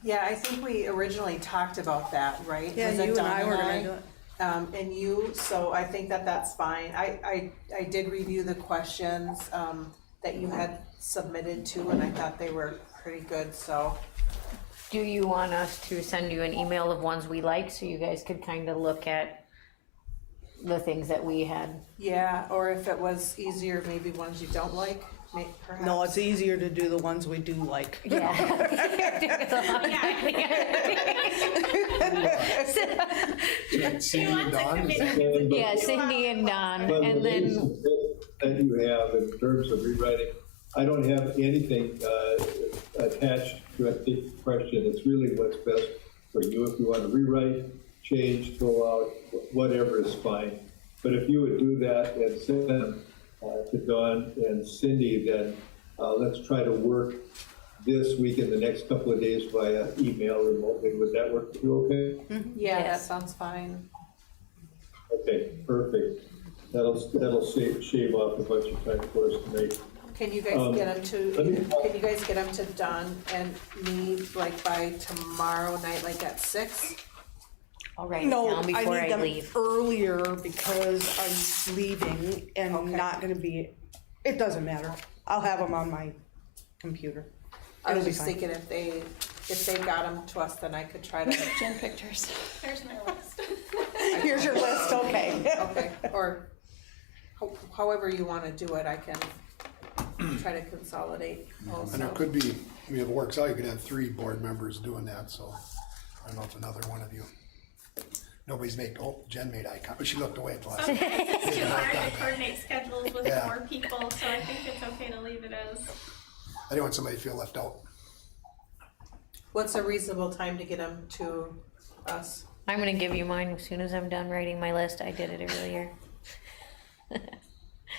Yeah, I think we originally talked about that, right? Yeah, Was it you and Dawn I were gonna do it. And you, so I think that that's fine. I did review the questions that you had submitted to, and I thought they were pretty good, so. Do you want us to send you an email of ones we like, so you guys could kind of look at the things that we had? Yeah, or if it was easier, maybe ones you don't like, perhaps. No, it's easier to do the ones we do like. Yeah. Cindy and Dawn? Yeah, Cindy and Don, But and the then, basis that you have in terms of rewriting, I don't have anything attached to a question. It's really what's best for you. If you want to rewrite, change, throw out, whatever is fine. But if you would do that and send them to Dawn and Cindy, then let's try to work this week and the next couple of days via email remotely. Would that work for you okay? Yeah, that sounds fine. Okay, perfect. That'll shave off a bunch of time for us to make. Can you guys get them to Dawn and me, like, by tomorrow night, like at 6? I'll write it No, down I before need I them leave. earlier because I'm leaving and I'm not gonna be, it doesn't matter. I'll have them on my computer. I was It'll be just fine. thinking if they got them to us, then I could try to. Jen pictures. Here's my list. Here's your list, okay. Okay, or however you want to do it, I can try to consolidate also. And there could be, I mean, if it works out, you could have 3 board members doing that, so I don't know if another one of you. Nobody's made, oh, Jen made eye contact, but she looked away at the last. Sometimes it's too hard to coordinate schedules with Yeah. more people, so I think it's okay to leave it as. I didn't want somebody to feel left out. What's a reasonable time to get them to us? I'm gonna give you mine as soon as I'm done writing my list. I did it earlier.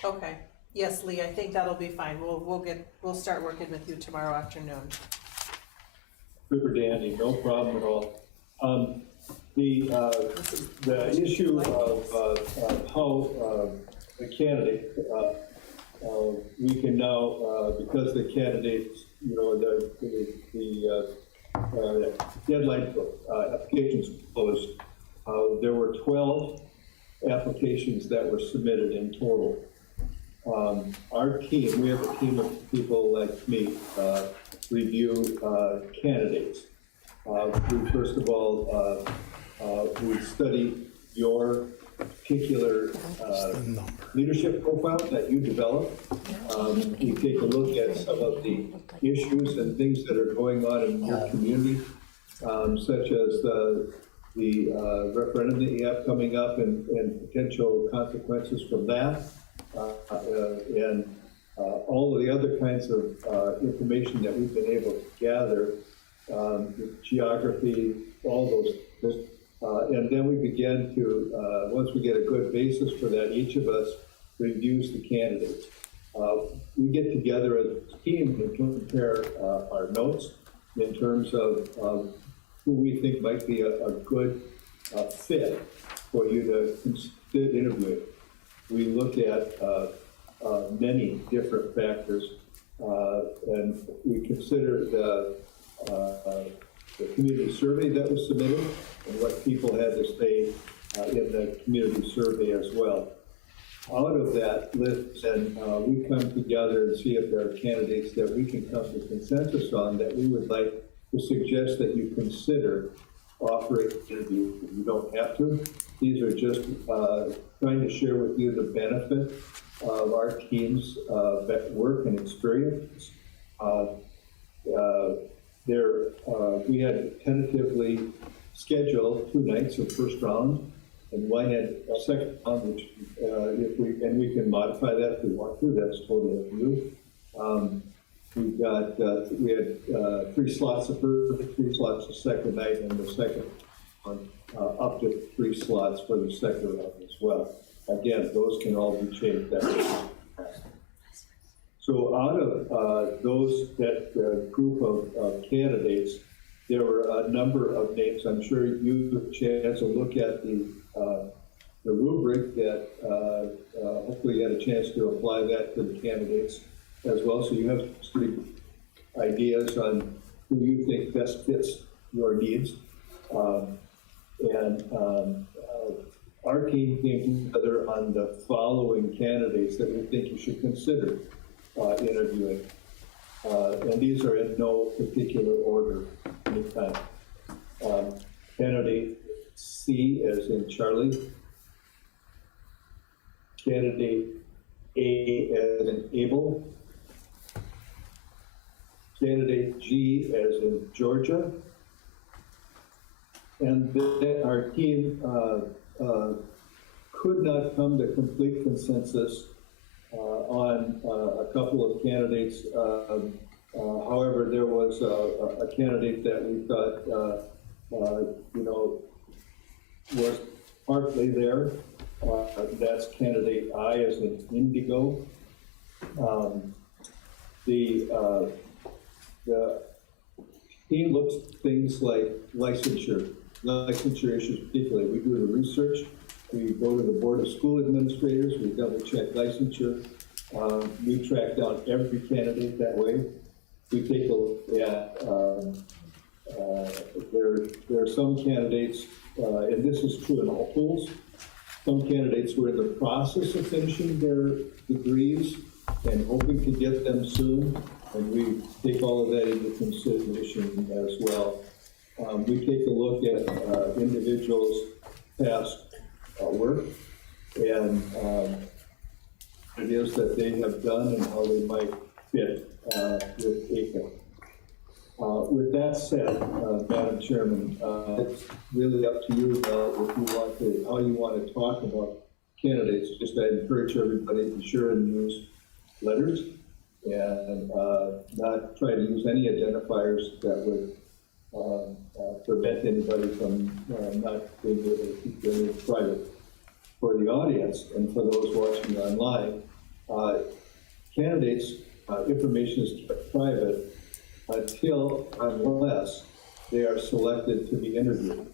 Okay, yes, Lee, I think that'll be fine. We'll start working with you tomorrow afternoon. Super dandy, no problem at all. The issue of how the candidate, we can now, because the candidates, you know, the deadline for applications closed, there were 12 applications that were submitted in total. Our team, we have a team of people like me, review candidates. We first of all, we study your particular leadership profile that you develop. We take a look at some of the issues and things that are going on in your community, such as the referendum that you have coming up and potential consequences from that, and all of the other kinds of information that we've been able to gather, geography, all those things. And then we begin to, once we get a good basis for that, each of us reviews the candidates. We get together as a team and compare our notes in terms of who we think might be a good fit for you to consider interviewing. We look at many different factors, and we consider the community survey that was submitted and what people had to say in the community survey as well. Out of that list, and we come together and see if there are candidates that we can come to consensus on that we would like to suggest that you consider offer an interview. You don't have to. These are just trying to share with you the benefit of our team's work and experience. We had tentatively scheduled 2 nights of first round and one at a second round, which we can modify that if we want to. That's totally up to you. We had 3 slots of first, 3 slots the second night, and the second one up to 3 slots for the second round as well. Again, those can all be changed. So out of that group of candidates, there were a number of names. I'm sure you had a chance to look at the rubric that hopefully you had a chance to apply that to the candidates as well. So you have some ideas on who you think best fits your needs. Our team came together on the following candidates that we think you should consider interviewing. And these are in no particular order anytime. Candidate C as in Charlie. Candidate A as in Abel. Candidate G as in Georgia. And then our team could not come to complete consensus on a couple of candidates. However, there was a candidate that we thought, was partly there. That's candidate I as in Indigo. The team looks at things like licensure issues particularly. We do the research. We go to the Board of School Administrators. We double check licensure. We track down every candidate that way. We take a look at, there are some candidates, and this is true in all pools, some candidates were in the process of finishing their degrees and hoping to get them soon, and we take all of that into consideration as well. We take a look at individuals' past work and it is that they have done and how they might fit with ACA. With that said, Madam Chairman, it's really up to you if you want to, how you want to talk about candidates. Just I encourage everybody to be sure and use letters and not try to use any identifiers that would prevent anybody from not being able to keep their news private. For the audience and for those watching online, candidates' information is kept private unless they are selected to be interviewed.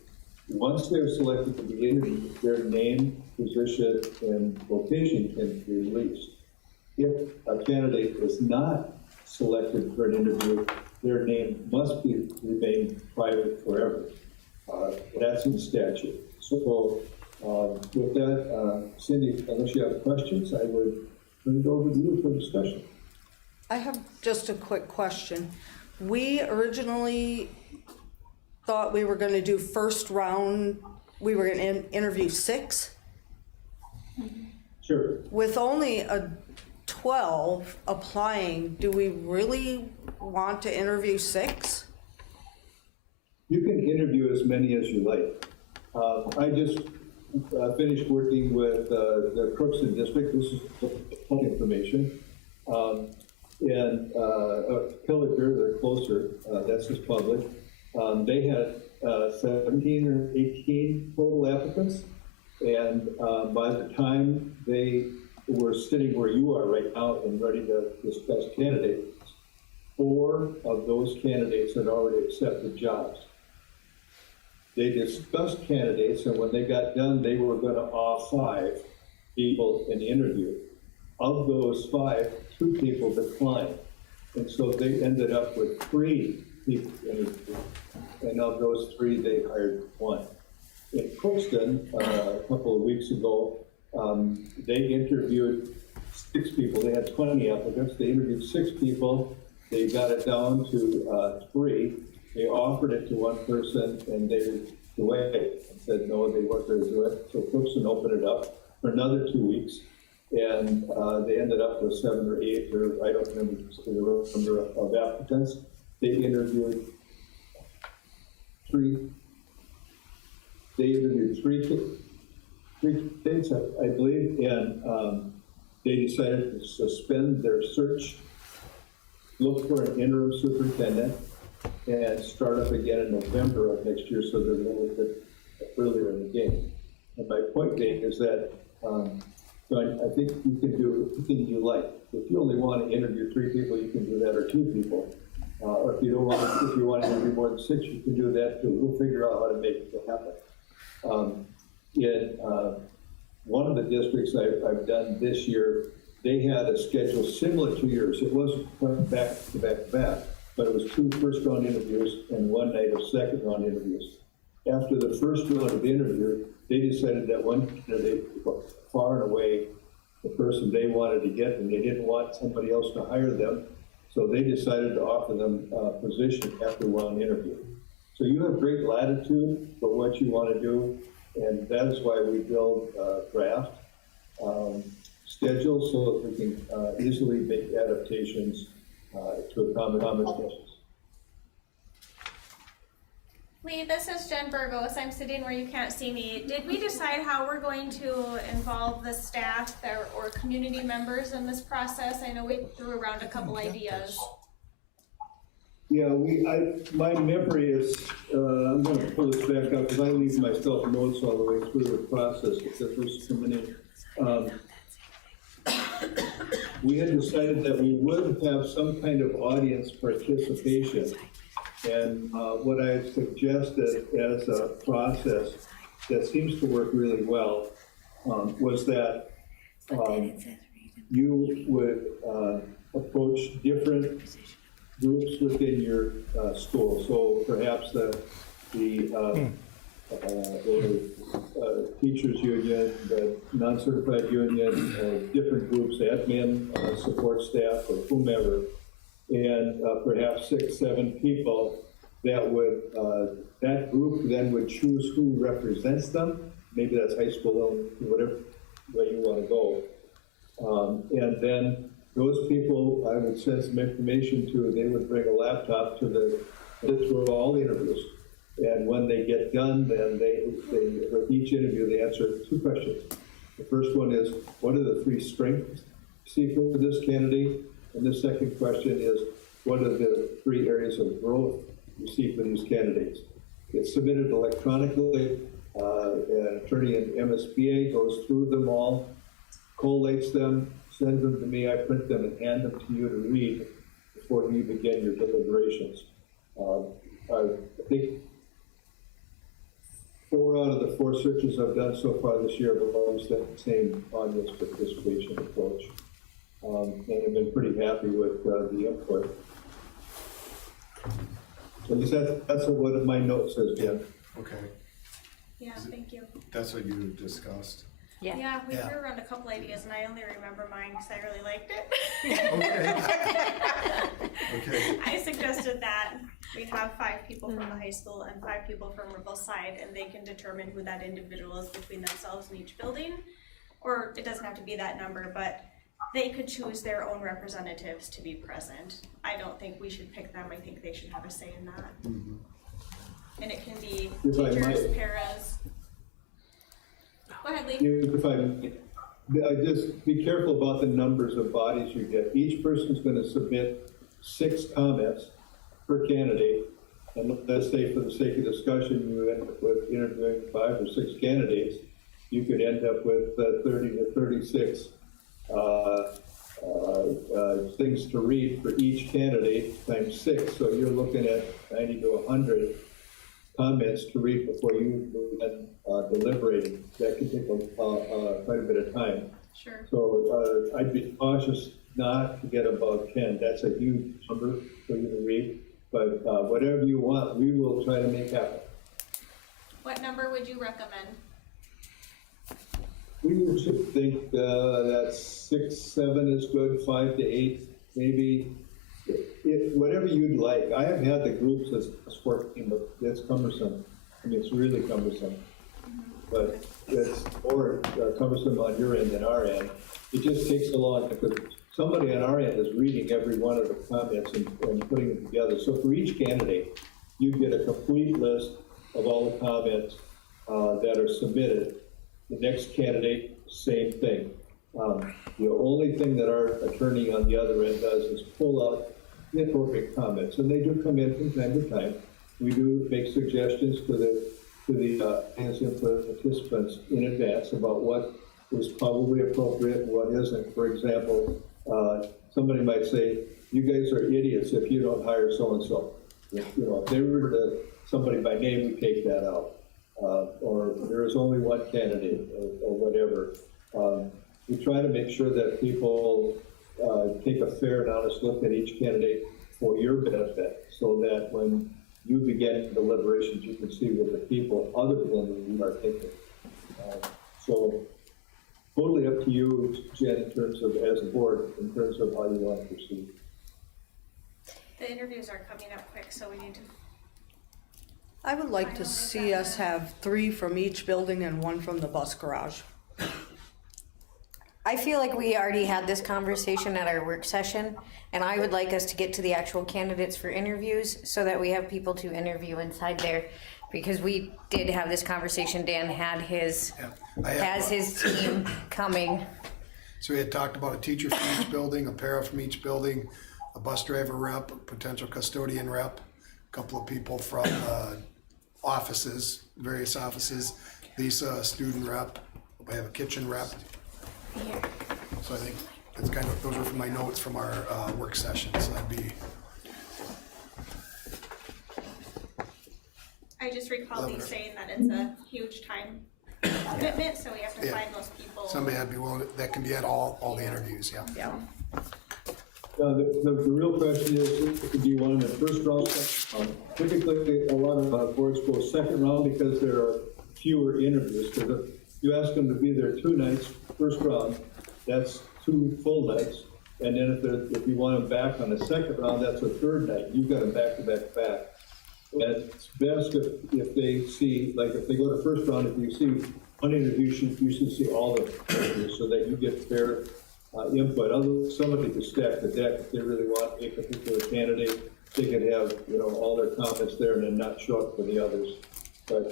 Once they're selected to be interviewed, their name, position, and location can be released. If a candidate is not selected for an interview, their name must remain private forever. That's in statute. So with that, Cindy, unless you have questions, I would turn it over to you for discussion. I have just a quick question. We originally thought we were going to do first round, we were going to interview 6. Sure. With only 12 applying, do we really want to interview 6? You can interview as many as you like. I just finished working with the Crookston District. This is public information. And Pillager, they're closer, that's just public. They had 17 or 18 total applicants. And by the time they were sitting where you are right now and ready to discuss candidates, 4 of those candidates had already accepted jobs. They discussed candidates, and when they got done, they were going to offer 5 people an interview. Of those 5, 2 people declined. And so they ended up with 3 people interviewed. And of those 3, they hired 1. In Crookston, a couple of weeks ago, they interviewed 6 people. They had 20 applicants. They interviewed 6 people. They got it down to 3. They offered it to 1 person, and they away and said, no, they weren't going to do it. So Cookson opened it up for another 2 weeks. And they ended up with 7 or 8, or I don't remember the number of applicants. They interviewed three kids, I believe, and they decided to suspend their search, look for an interim superintendent, and start up again in November of next year, so they're a little bit earlier in the game. And my point being is that so I think you can do anything you like. If you only want to interview 3 people, you can do that, or 2 people. Or if you don't want, if you want to interview more than 6, you can do that too. We'll figure out how to make it happen. In one of the districts I've done this year, they had a schedule similar to yours. It wasn't back to back to back, but it was 2 first-round interviews and 1 night of second-round interviews. After the first round of the interview, they decided that one candidate was far and away the person they wanted to get, and they didn't want somebody else to hire them, so they decided to offer them a position after one interview. So you have great latitude for what you want to do, and that is why we build draft schedules so that we can easily make adaptations to accommodate questions. Lee, this is Jen Burgos. I'm sitting where you can't see me. Did we decide how we're going to involve the staff or community members in this process? I know we threw around a couple ideas. Yeah, my memory is, I'm going to pull this back up because I leave myself notes all the way through the process because there's so many. We had decided that we would have some kind of audience participation. And what I suggested as a process that seems to work really well was that you would approach different groups within your school. So perhaps the teachers union, the non-certified union, different groups, admin, support staff, or whomever, and perhaps 6, 7 people that would, that group then would choose who represents them. Maybe that's high school, whatever way you want to go. And then those people, I would send some information to, they would bring a laptop to through all the interviews. And when they get done, then they with each interview, they answer 2 questions. The first one is, what are the 3 strengths you see for this candidate? And the second question is, what are the 3 areas of growth you see for these candidates? It's submitted electronically. An attorney in MSBA goes through them all, collates them, sends them to me. I print them and hand them to you to read before you begin your deliberations. I think 4 out of the 4 searches I've done so far this year have always done the same audience participation approach. And I've been pretty happy with the input. So at least that's what my note says, Jen. Okay, Yeah, thank you. that's what you discussed. Yeah, we threw around a couple ideas, and I only remember mine because I really liked it. Okay. I suggested that we have 5 people from the high school and 5 people from Riverside, and they can determine who that individual is between themselves in each building. Or it doesn't have to be that number, but they could choose their own representatives to be present. I don't think we should pick them. I think they should have a say in that. Mm-hmm. And it can be If I teachers, might. paras. Go ahead, Lee. If I just be careful about the numbers of bodies you get. Each person's going to submit 6 comments per candidate. And let's say for the sake of discussion, you end up with interviewing 5 or 6 candidates. You could end up with 30 to 36 things to read for each candidate times 6. So you're looking at 90 to 100 comments to read before you begin deliberating. That can take quite a bit of time. Sure. So I'd be cautious not to get above 10. That's a huge number for you to read. But whatever you want, we will try to make happen. What number would you recommend? We should think that 6, 7 is good, 5 to 8, maybe. Whatever you'd like. I have had the groups as 14, but it's cumbersome. mean, it's really cumbersome. But it's more cumbersome on your end than our end. It just takes a lot, because somebody on our end is reading every one of the comments and putting them together. So for each candidate, you get a complete list of all the comments that are submitted. The next candidate, same thing. The only thing that our attorney on the other end does is pull out the appropriate comments, and they do come in from time to time. We do make suggestions to the participants in advance about what is probably appropriate and what isn't. For example, somebody might say, "You guys are idiots if you don't hire so-and-so." You know, if they were to somebody by name, we take that out. Or there is only one candidate, or whatever. We try to make sure that people take a fair and honest look at each candidate for your benefit, so that when you begin deliberations, you can see what the people other than you are thinking. So totally up to you, Jen, in terms of, as a board, in terms of how you want to proceed. The interviews are coming up quick, so we need to. I would like to see us have 3 from each building and 1 from the bus garage. I feel like we already had this conversation at our work session, and I would like us to get to the actual candidates for interviews so that we have people to interview inside there, because we did have this conversation. Dan had his, has his team coming. So we had talked about a teacher from each building, a para from each building, a bus driver rep, a potential custodian rep, a couple of people from offices, various offices, Lisa, a student rep, we have a kitchen rep. So I think it's kind of, those are from my notes from our work session, so that'd be. I just recall Lee saying that it's a huge time commitment, so we have to find those people. Somebody that'd be willing, that can be at all the interviews, yeah. Yeah. The real question is, do you want them in first round? Typically, a lot of boards go second round because there are fewer interviews. Because if you ask them to be there 2 nights, first round, that's 2 full nights. And then if you want them back on the second round, that's a 3rd night. You've got them back to back to back. And it's best if they see, like if they go to first round, if you see one interview, you should see all the interviews so that you get fair input. Somebody to stack the deck if they really want a particular candidate. They can have, you know, all their comments there and then not show up for the others. But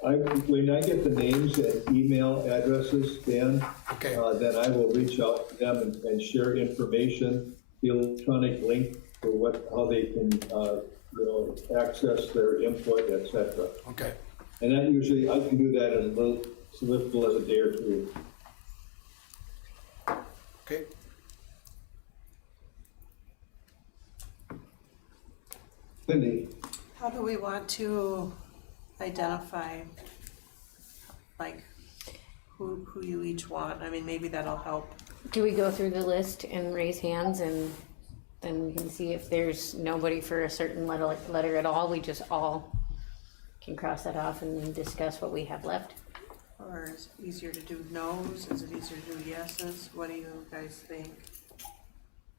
when I get the names and email addresses, Dan, then I will reach out to them and share information, the electronic link for how they can, you know, access their input, etc. Okay. And that usually, I can do that in as little as a day or 2. Okay. Cindy? How do we want to identify, like, who you each want? I mean, maybe that'll help. Do we go through the list and raise hands, and then we can see if there's nobody for a certain letter at all? We just all can cross that off and discuss what we have left. Or is it easier to do no's? Is it easier to do yeses? What do you guys think?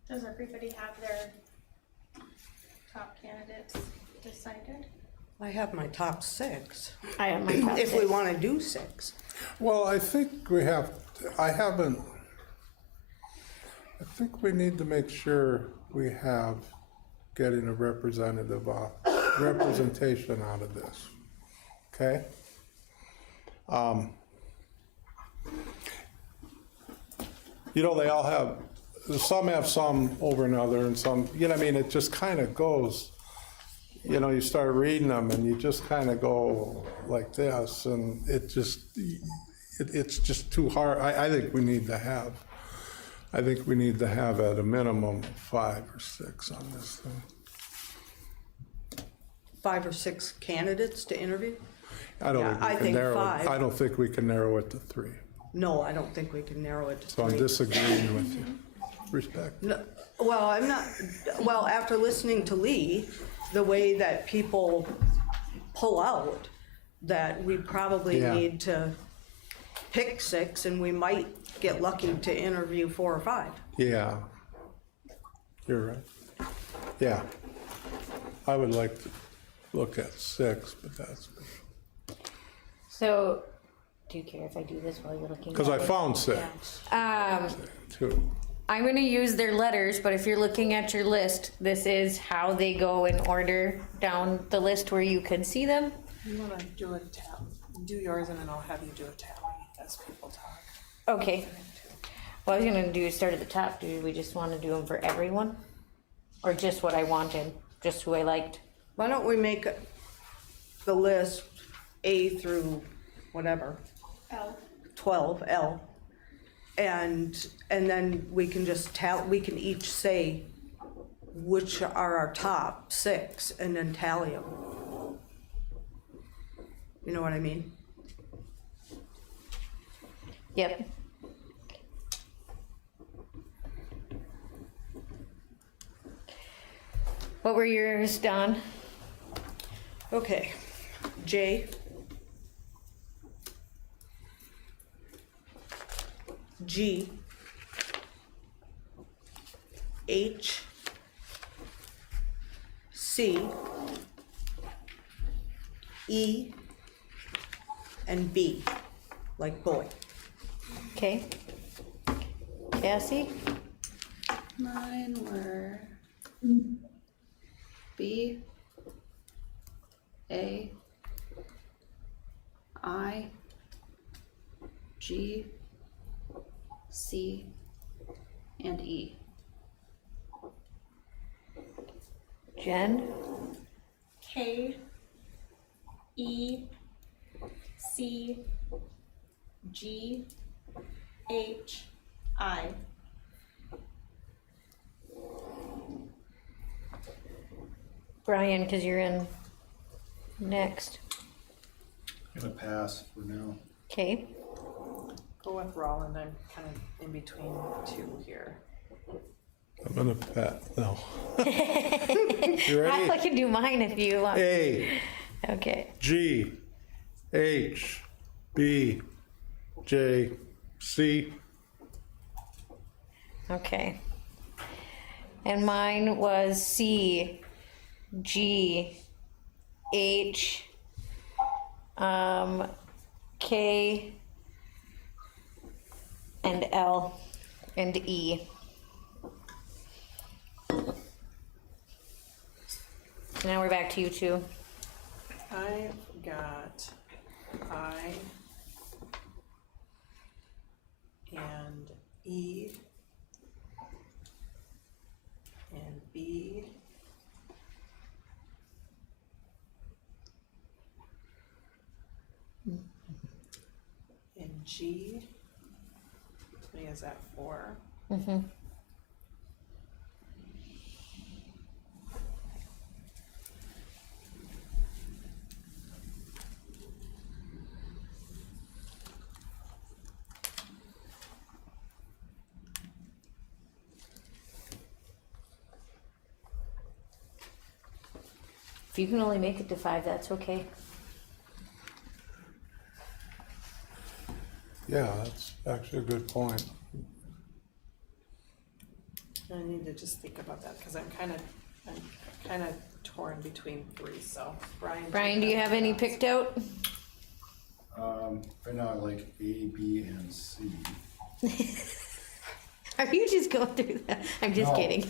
Does everybody have their top candidates decided? I have my top 6. I have my top 6. If we want to do 6. Well, I think we have, I think we need to make sure we have getting a representation out of this, okay? You know, they all have, some have some over another and some, you know what I mean, it just kind of goes, you know, you start reading them and you just kind of go like this, and it just, it's just too hard. I think we need to have at a minimum 5 or 6 on this thing. 5 or 6 candidates to interview? I don't think we can narrow it to 3. No, I don't think we can narrow it to 3. So I'm disagreeing with you. Respect. No, well, I'm not, well, after listening to Lee, the way that people pull out, that we probably need to pick 6, and we might get lucky to interview 4 or 5. Yeah. You're right. Yeah. I would like to. look at 6, but that's, So, do you care if I do this while you're looking? because I at it? found 6, too. I'm gonna use their letters, but if you're looking at your list, this is how they go in order down the list where you can see them. You wanna do a do yours and then I'll have you do a tally as people talk. Okay. Well, I was gonna do start at the top. Do we just wanna do them for everyone? Or just what I wanted, just who I liked? Why don't we make the list A through whatever, L. 12, L. And then we can just we can each say which are our top 6 and then tally them. You know what I mean? Yep. What were yours, Don? Okay, J, G, H, C, E, and B, like boy. Okay. Cassie? Mine were B, A, I, G, C, and E. Jen? K, E, C, G, H, I. Brian, because you're in next. Gonna pass for now. Okay. Go with Roland, I'm kind of in between 2 here. I'm gonna no. You ready? I can do mine if you want. A, Okay. G, H, B, J, C. Okay. And mine was C, G, H, K, and L, and E. Now we're back to you two. I've got I and E and B and G. How many is that? 4. Mm-hmm. If you can only make it to 5, that's okay. Yeah, that's actually a good point. I need to just think about that because I'm kind of torn between 3. So Brian, Do you have any picked out? Right now I like A, B, and C. Are you just going through that? I'm just No. kidding.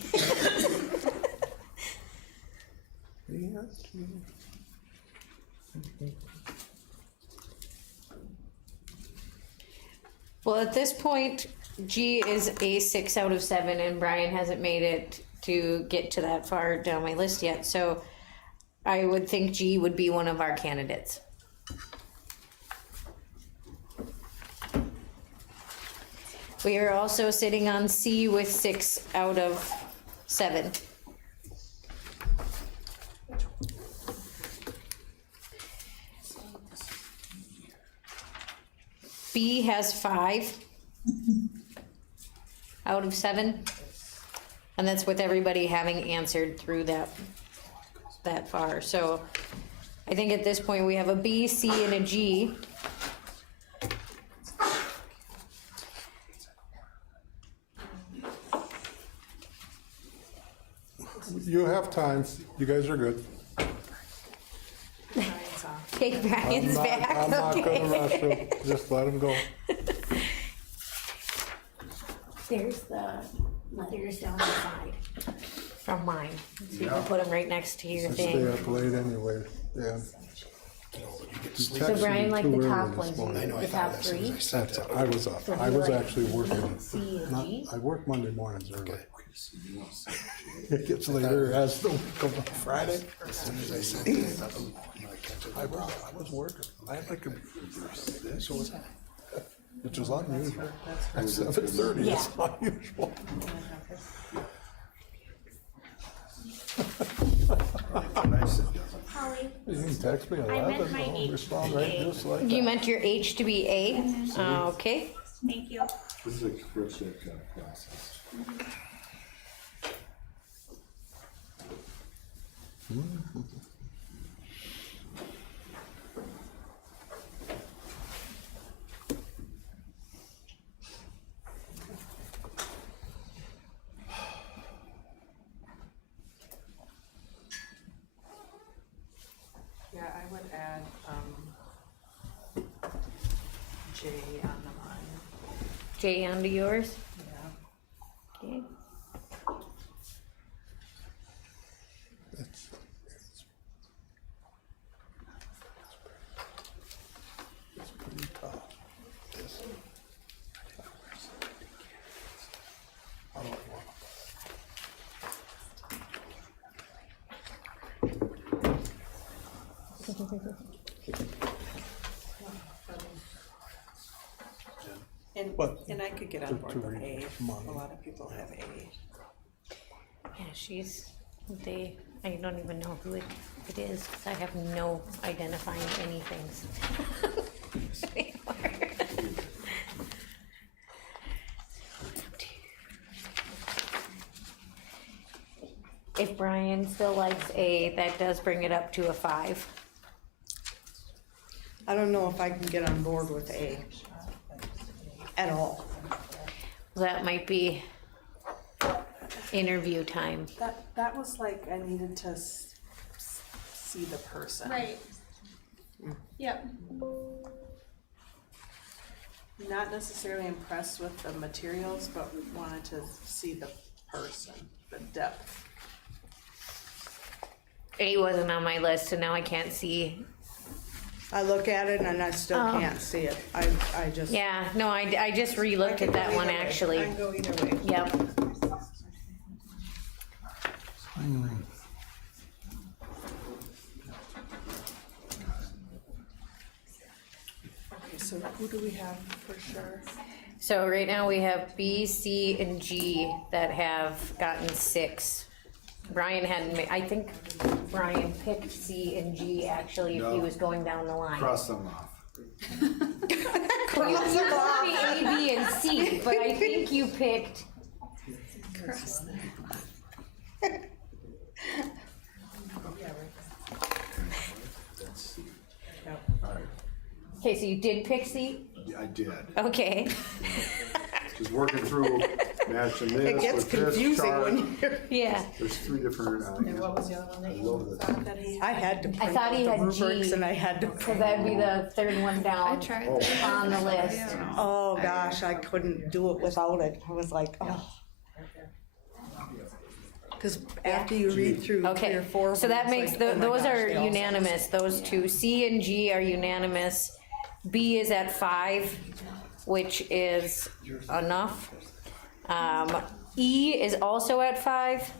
Well, at this point, G is a 6 out of 7, and Brian hasn't made it to get to that far down my list yet. So I would think G would be one of our candidates. We are also sitting on C with 6 out of 7. B has 5 out of 7. And that's with everybody having answered through that far. So I think at this point we have a B, C, and a G. You have time. You guys are good. take Brian's back? I'm not Okay. gonna rush him, just let him go. There's the letters down the side from mine. So you can put them right next to your I stay thing. up late anyway, yeah. So Brian, like the top ones, the top three? That's, I was up, So do I you was like actually working, C and not, G? I work Monday mornings early. It gets later as the week goes on. Friday. As soon as I sent it, I was working, I had my computer, so was I. Which is unusual. At 7:30, it's unusual. Holly, You can text me at I meant 11, my I'll H respond to be right A. just like that. You meant your H to be A? Okay. thank you. This is a cryptic process. Yeah, I would add, J on the line. J onto yours? Yeah. Okay. It's pretty tough. This. I don't want And I could get on board with A. A lot of people have A. Yeah, I don't even know who it is, 'cause I have no identifying anythings. If Brian still likes A, that does bring it up to a 5. I don't know if I can get on board with A at all. That might be interview time. That was like, I needed to see the person. Right. Yep. Not necessarily impressed with the materials, but wanted to see the person, the depth. A wasn't on my list, so now I can't see. I look at it and I still Oh. can't see it. I just. Yeah, no, I just re-looked at that one, actually. I can go either way. Yep. Okay, so who do we have for sure? So right now we have B, C, and G that have gotten 6. Brian hadn't, I think Brian picked C and G actually if he No. was going down the line. Cross them off. You told me A, B, and C, but I think you picked. Cross them. Yep. All right, Okay, so you did pick C? I did. Okay. Just working through matching this It gets with this confusing chart. when you're. Yeah. There's 3 different. And what was the other one that I you love this. thought that he? I had to I print thought out he the had rubrics G. and I had to. So that'd be the third one down on the list. Oh, gosh, I couldn't do it without it. I was like, oh. Because after you read through 3 Okay, or 4. so that makes, it's like, oh my those gosh, are they all sound unanimous, those two. C and G are unanimous. B is at 5, which is enough. E is also at 5.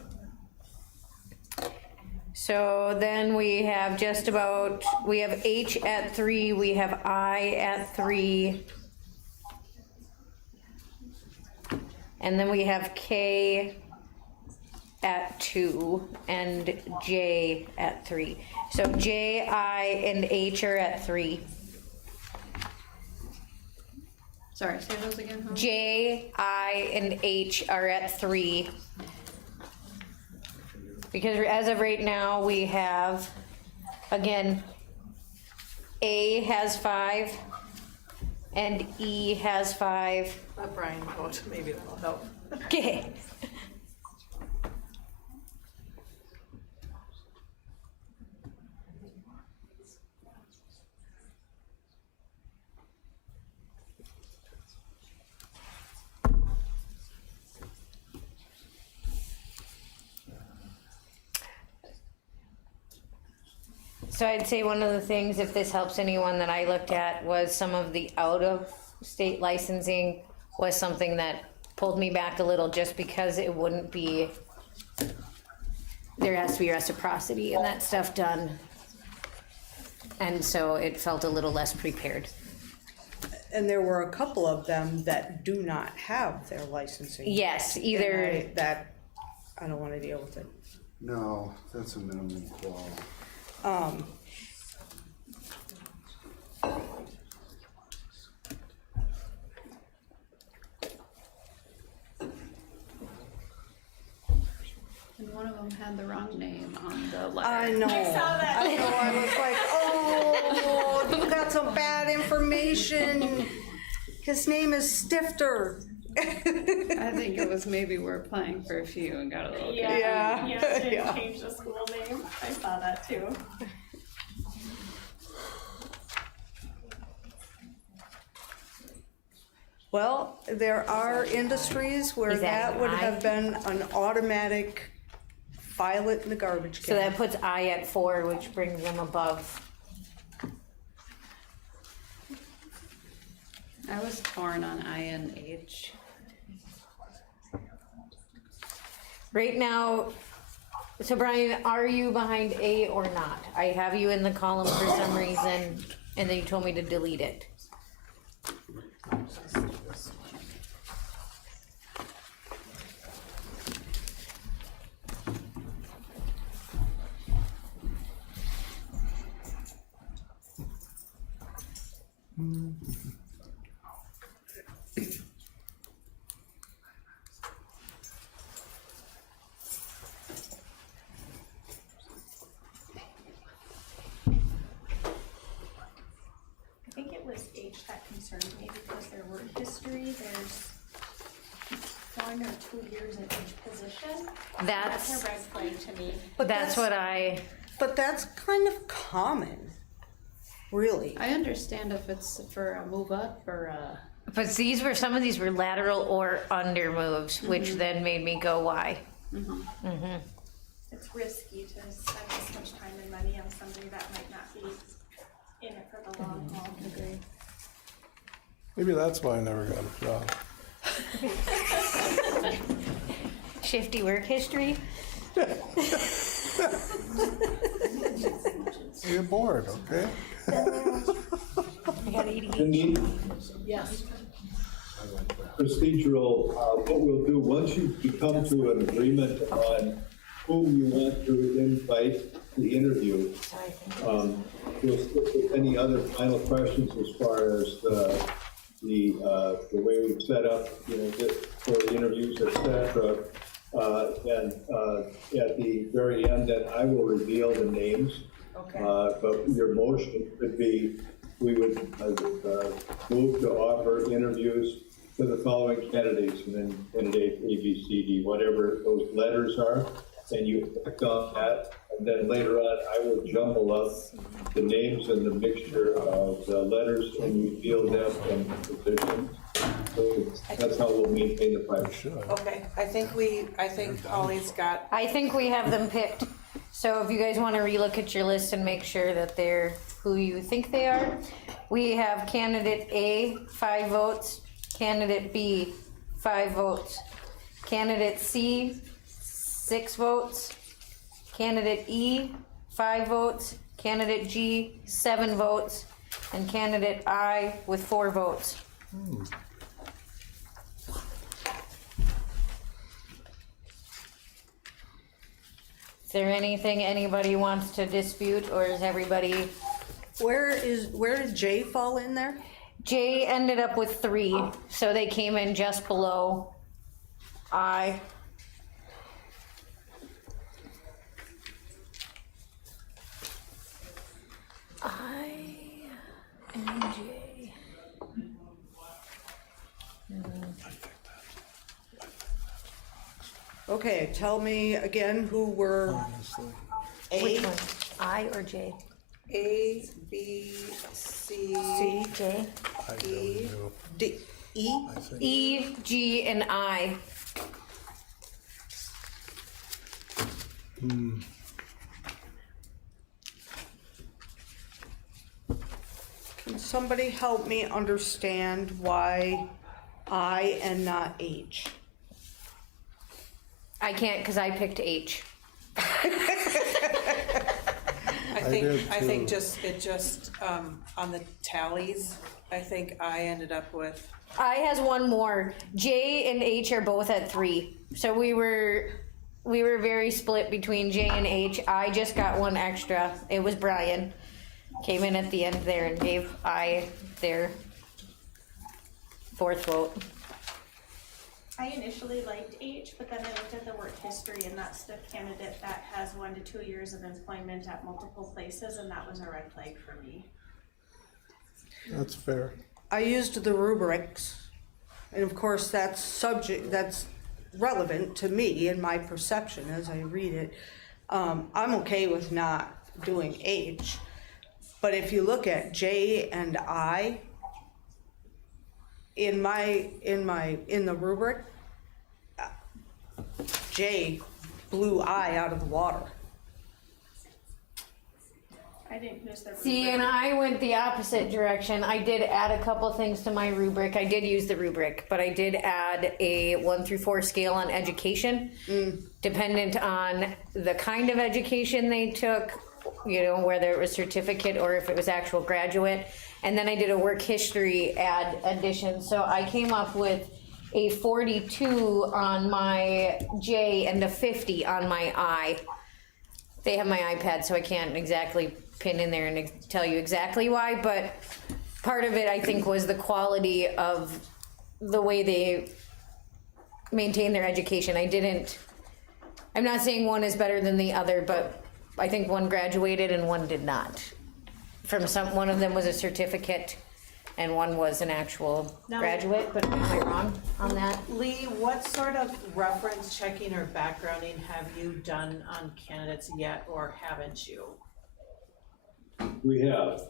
So then we have just about, we have H at 3, we have I at 3. And then we have K at 2 and J at 3. So J, I, and H are at 3. Sorry, say those again, huh? J, I, and H are at 3. Because as of right now, we have, again, A has 5, and E has 5. Let Brian vote, maybe that'll help. Okay. So I'd say one of the things, if this helps anyone, that I looked at was some of the out-of-state licensing was something that pulled me back a little, just because it wouldn't be, there has to be reciprocity and that stuff done. And so it felt a little less prepared. And there were a couple of them that do not have their licensing. Yes, And either. I don't wanna deal with it. No, that's a minimum qual. And one of them had the wrong name on the letter. I know. I saw that. I know, I was like, oh, you got some bad information. His name is Stifter. I think it was maybe we're applying for a few and got a little Yeah. confused. Yeah, didn't Yeah. change the school name. I saw that too. Well, there are industries where Is that that would an I? have been an automatic file it in the garbage So can. that puts I at 4, which brings them above. I was torn on I and H. Right now, so Brian, are you behind A or not? I have you in the column for some reason, and then you told me to delete it. I think it was H that concerned me because there were history, there's 1 or 2 years in each position. That's- a red flag to me. But That's what I, But that's kind of common, really. I understand if it's for a move up or a. but these were, some of these were lateral or under moves, which then made me go, why? It's risky to spend this much time and money on somebody that might not be in it for the long haul. Agree. Maybe that's why I never got a job. Shifty work history? You're bored, okay? I got Cindy, Yes. procedural, what we'll do, once you come to an agreement on who you want to invite to the interview, we'll stick with any other final questions as far as the way we've set up, for the interviews, et cetera. And at the very end, then I will reveal the names. Okay. But your motion could be, we would move to offer interviews to the following candidates, and then candidate A, B, C, D, whatever those letters are, and you click on that, and then later on, I will jumble up the names and the mixture of the letters and reveal them and positions. So that's how we'll maintain the privacy. Okay, I think Holly's got, I think we have them picked. So if you guys want to relook at your list and make sure that they're who you think they are, we have candidate A, 5 votes, candidate B, 5 votes, candidate C, 6 votes, candidate E, 5 votes, candidate G, 7 votes, and candidate I with 4 votes. Is there anything anybody wants to dispute, or is everybody? where did J fall in there? J ended up with 3, so they came in just below I. I and J. Okay, tell me again who were Which A, one? I or J? A, B, C, C, J. E, D, E? E, G, and I. somebody help me understand why I and not H? I can't because I picked H. I think on the tallies, I think I ended up with, I has one more. J and H are both at 3. So we were very split between J and H. I just got one extra. It was Brian. Came in at the end there and gave I their 4th vote. I initially liked H, but then I looked at the work history, and that's the candidate that has 1 to 2 years of employment at multiple places, and that was a red flag for me. That's fair. I used the rubrics, and of course that's relevant to me and my perception as I read it. I'm okay with not doing H, but if you look at J and I in the rubric, J blew I out of the water. I didn't use the rubric. See, and I went the opposite direction. I did add a couple things to my rubric. I did use the rubric, but I did add a 1 through 4 scale on education, dependent on the kind of education they took, you know, whether it was certificate or if it was actual graduate. And then I did a work history addition. So I came up with a 42 on my J and a 50 on my I. They have my iPad, so I can't exactly pin in there and tell you exactly why, but part of it I think was the quality of the way they maintain their education. I'm not saying one is better than the other, but I think one graduated and one did not. One of them was a certificate and one was an actual graduate, but am I wrong on that? Lee, what sort of reference checking or backgrounding have you done on candidates yet, or haven't you? We have.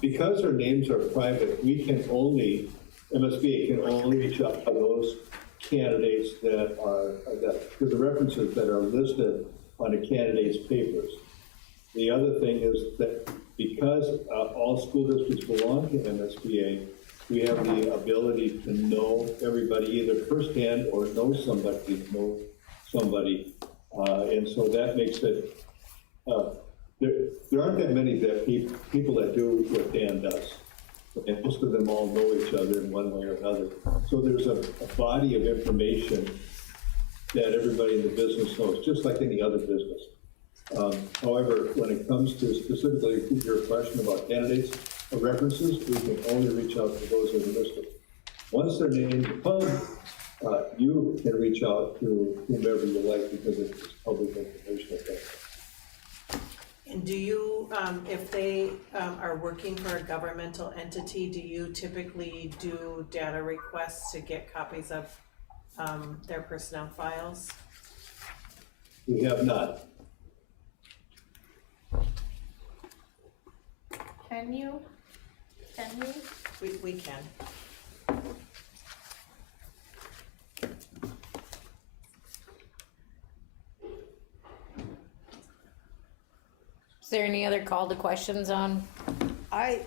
Because our names are private, we can only, MSBA can only reach out to those candidates because the references that are listed on a candidate's papers. The other thing is that because all school districts belong to MSBA, we have the ability to know everybody either firsthand or know somebody, and so that makes it, there aren't that many people that do what Dan does, and most of them all know each other in one way or another. So there's a body of information that everybody in the business knows, just like any other business. However, when it comes to specifically your question about candidates or references, we can only reach out to those that are listed. Once they're named public, you can reach out to whomever you like because it's public information at that time. And do you, if they are working for a governmental entity, do you typically do data requests to get copies of their personnel files? We have not. Can you? We can. Is there any other call to questions on? I'm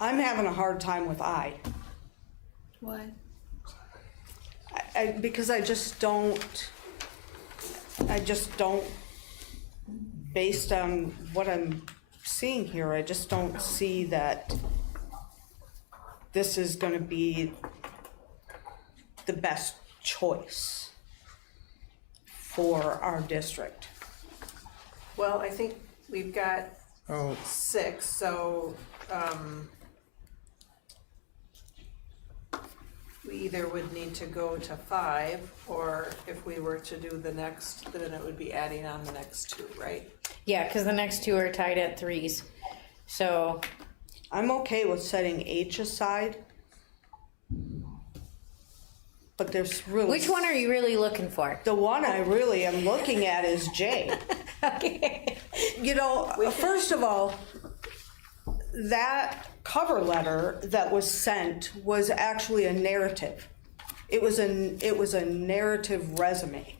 having a hard time with I. What? Because I just don't, based on what I'm seeing here, I just don't see that this is gonna be the best choice for our district. well, I think we've got 6, so we either would need to go to 5, or if we were to do the next, then it would be adding on the next 2, right? Yeah, because the next 2 are tied at 3s. So I'm okay with setting H aside, but there's really... which one are you really looking for? The one I really am looking at is J. Okay. You know, first of all, that cover letter that was sent was actually a narrative. It was a narrative resume.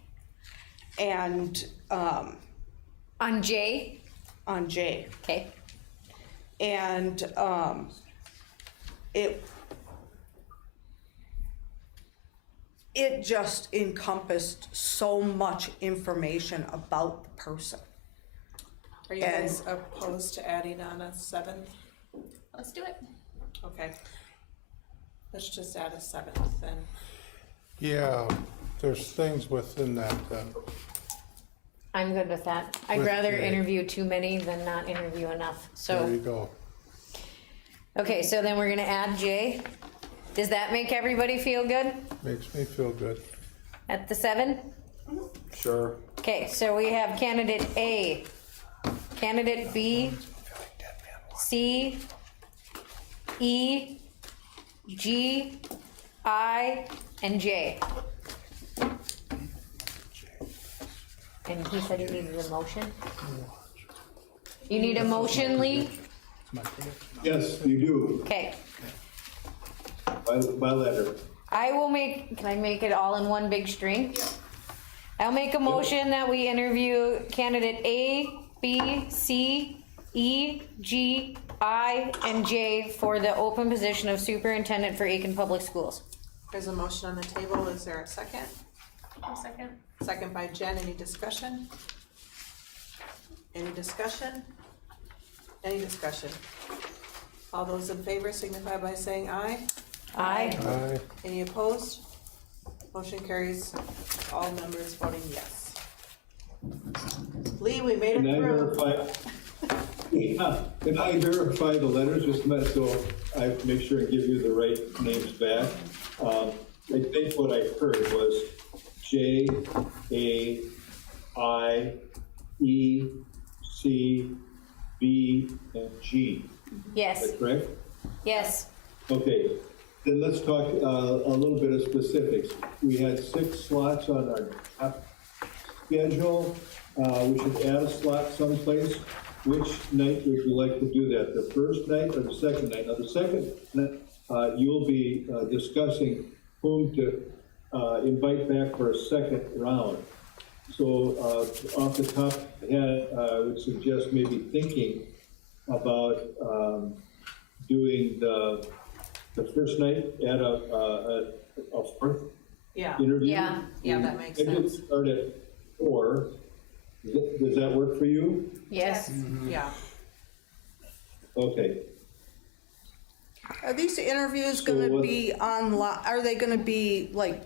And on J? On J. Okay. And it just encompassed so much information about the person. Are you guys opposed to adding on a 7th? Let's do it. Okay. Let's just add a 7th then. Yeah, there's things within that, I'm good with that. I'd With rather Jay. interview too many than not interview enough, there you so. go. Okay, so then we're gonna add Jay. Does that make everybody feel good Makes me feel good. at the 7? Sure. Okay, so we have candidate A, candidate B, C, E, G, I, and J. And he said he needed a motion? You need a motion, Lee? Yes, you do, Okay, by letter. I will make, can I make it all in one big string? I'll make a motion that we interview candidate A, B, C, E, G, I, and J for the open position of superintendent for Aiken Public Schools. There's a motion on the table. Is there a second? I'll second. Second by Jen. Any discussion? Any discussion? Any discussion? All those in favor signify by saying aye. Aye. Aye. Any opposed? Motion carries. All members voting yes. Lee, we made Can it I through. verify? Yeah, can I verify the letters just a minute, so I make sure and give you the right names back? I think what I heard was J, A, I, E, C, B, and G. Yes, Is that correct? yes. Okay, then let's talk a little bit of specifics. We had 6 slots on our top schedule. We should add a slot someplace. Which night would you like to do that? The first night or the second night? Now, the second night, you'll be discussing whom to invite back for a second round. So off the top of the head, I would suggest maybe thinking about doing the first night at a 4th Yeah. interview. Yeah, that makes Maybe sense. start at 4. Does that work for you? Yes. Yeah. Okay. Are these interviews So gonna what- be online, are they gonna be like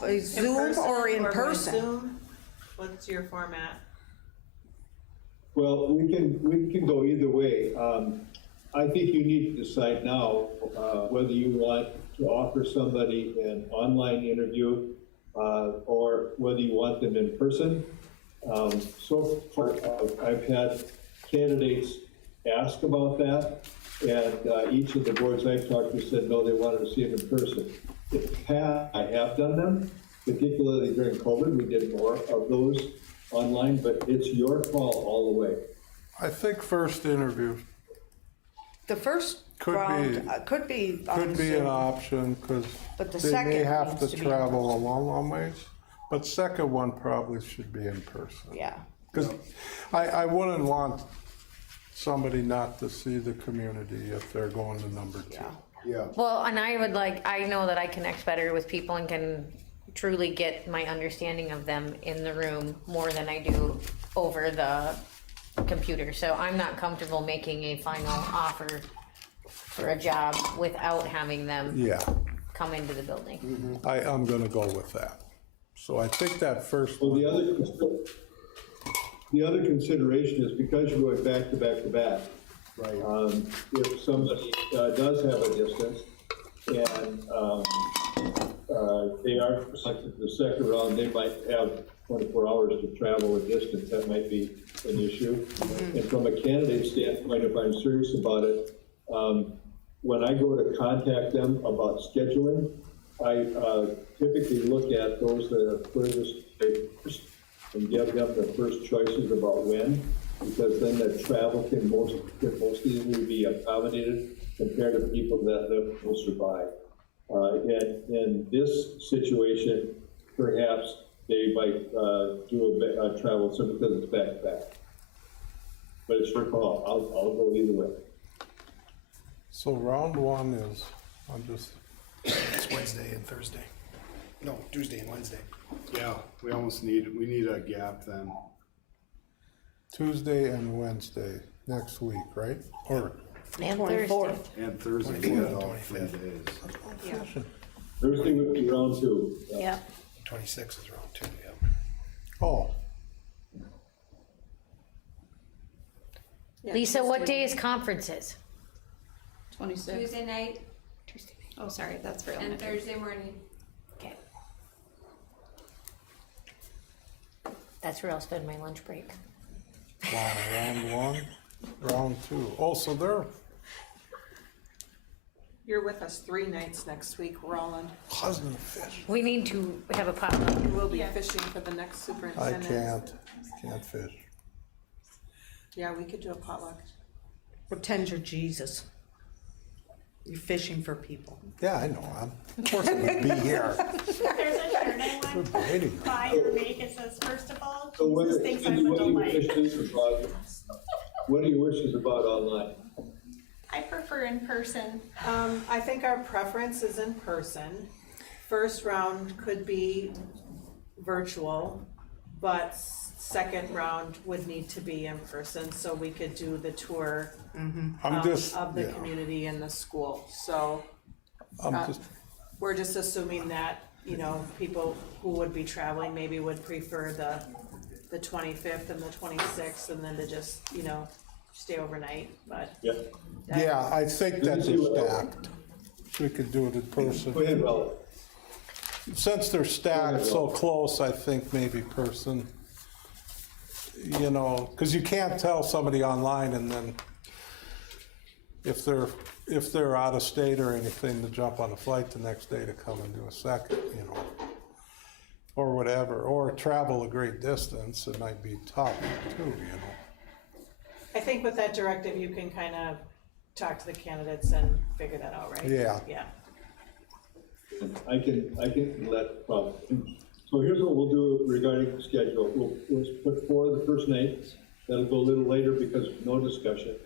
by Zoom or in by person? Zoom? What's your format? Well, we can go either way. I think you need to decide now whether you want to offer somebody an online interview or whether you want them in person. So far, I've had candidates ask about that, and each of the boards I've talked to said, no, they wanted to see them in person. In the past, I have done them, particularly during COVID, we did more of those online, but it's your call all the way. I think first interview The first Could round be- could be on could be an Zoom. option, because But the they may second have needs to to be in travel a long, long ways. But second one probably should be in person. Yeah. Because I wouldn't want somebody not to see the community if they're going to number 2. Yeah. Well, and I would like, I know that I connect better with people and can truly get my understanding of them in the room more than I do over the computer. So I'm not comfortable making a final offer for a job without having them Yeah, come into the building. I'm gonna go with that. So I think that first Well, one, the other consideration is because you're going back to back to back. Right. If somebody does have a distance and they are selected for the second round, they might have 24 hours to travel a distance. That might be an issue. And from a candidate standpoint, if I'm serious about it, when I go to contact them about scheduling, I typically look at those that are furthest first and give them the first choices about when, because then the travel can most easily be accommodated compared to people that live closer by. And in this situation, perhaps they might do a travel simply because it's back to back. But it's your call. I'll go either way. So round one is, It's Wednesday and Thursday. No, Tuesday and Wednesday. Yeah, we need a gap then. Tuesday and Wednesday next week, right? Or And 24th. And Thursday, we had all 3 days. Thursday would be round two. Yeah. 26 is round 2, yeah. Oh, Lisa, what day is conferences? 26. Tuesday night Oh, sorry, that's for and elementary. Thursday morning. Okay. That's where I'll spend my lunch break. wow, round one, round two. Oh, so they're You're with us 3 nights next week, Roland. husband of fish. We need to have a potluck. We'll be fishing for the next I superintendent. can't fish. Yeah, we could do a potluck. Pretend you're Jesus. You're fishing for people. Yeah, I know, of course it would be here. There's a shirt I We're want waiting. buy or make, it says, first of all, So what Jesus are thinks I'm a your delight. wishes about, what are your wishes about online? I prefer in person. I think our preference is in person. First round could be virtual, but second round would need to be in person, so we could do the tour I'm just, of the yeah, community and the school. So I'm just, we're just assuming that, you know, people who would be traveling maybe would prefer the 25th and the 26th, and then to just, you know, stay overnight, but. Yeah. yeah, I think that see they're what- stacked. We could do it in person. Go ahead, Robert. Since they're stacked so close, I think maybe person, you know, because you can't tell somebody online and then if they're out of state or anything, to jump on a flight the next day to come and do a second, you know, or whatever, or travel a great distance, it might be tough too, you know. I think with that directive, you can kind of talk to the candidates and figure that out, right? Yeah. Yeah. I can let, so here's what we'll do regarding the schedule. We'll put 4 the first night. That'll go a little later because no discussion.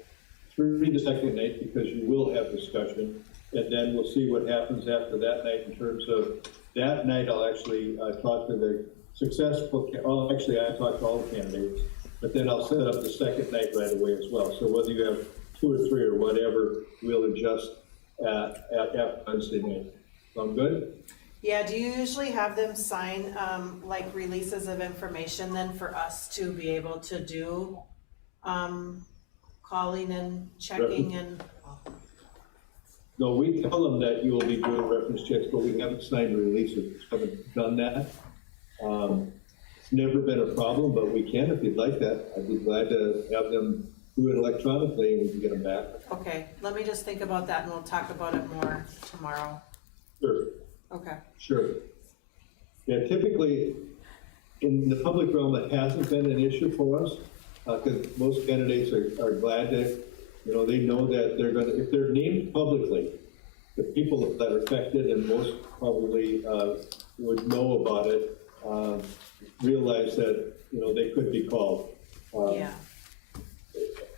3 the second night because you will have discussion. And then we'll see what happens after that night in terms of, that night I'll actually talk to the successful, actually I talk to all the candidates, but then I'll set up the second night right away as well. So whether you have 2 or 3 or whatever, we'll adjust at Wednesday night. Sound good? Yeah, do you usually have them sign, like releases of information then for us to be able to do, calling and checking and? No, we tell them that you will be doing reference checks, but we haven't signed releases, haven't done that. It's never been a problem, but we can if you'd like that. I'd be glad to have them do it electronically and we can get them back. Okay, let me just think about that and we'll talk about it more tomorrow. Sure. Okay. Sure. Yeah, typically, in the public realm, it hasn't been an issue for us, because most candidates are glad to, you know, they know that they're gonna, if they're named publicly, the people that are affected, and most probably would know about it, realize that, you know, they could be called. Yeah.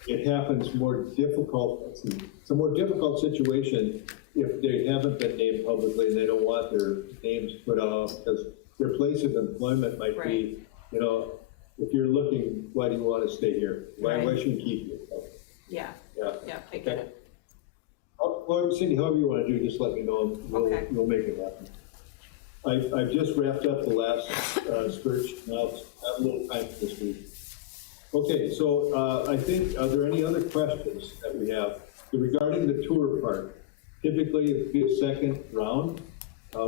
It happens more difficult, it's a more difficult situation if they haven't been named publicly and they don't want their names put out, because their place of employment might be, you know, if you're looking, why do you want to stay here? Why shouldn't we keep you? Yeah. Yeah. Yeah, I get it. Well, Cindy, however you want to do, just let me know, and we'll make it happen. I've just wrapped up the last search, now I have a little time this week. Okay, so I think, are there any other questions that we have regarding the tour part? Typically, it'd be a second round.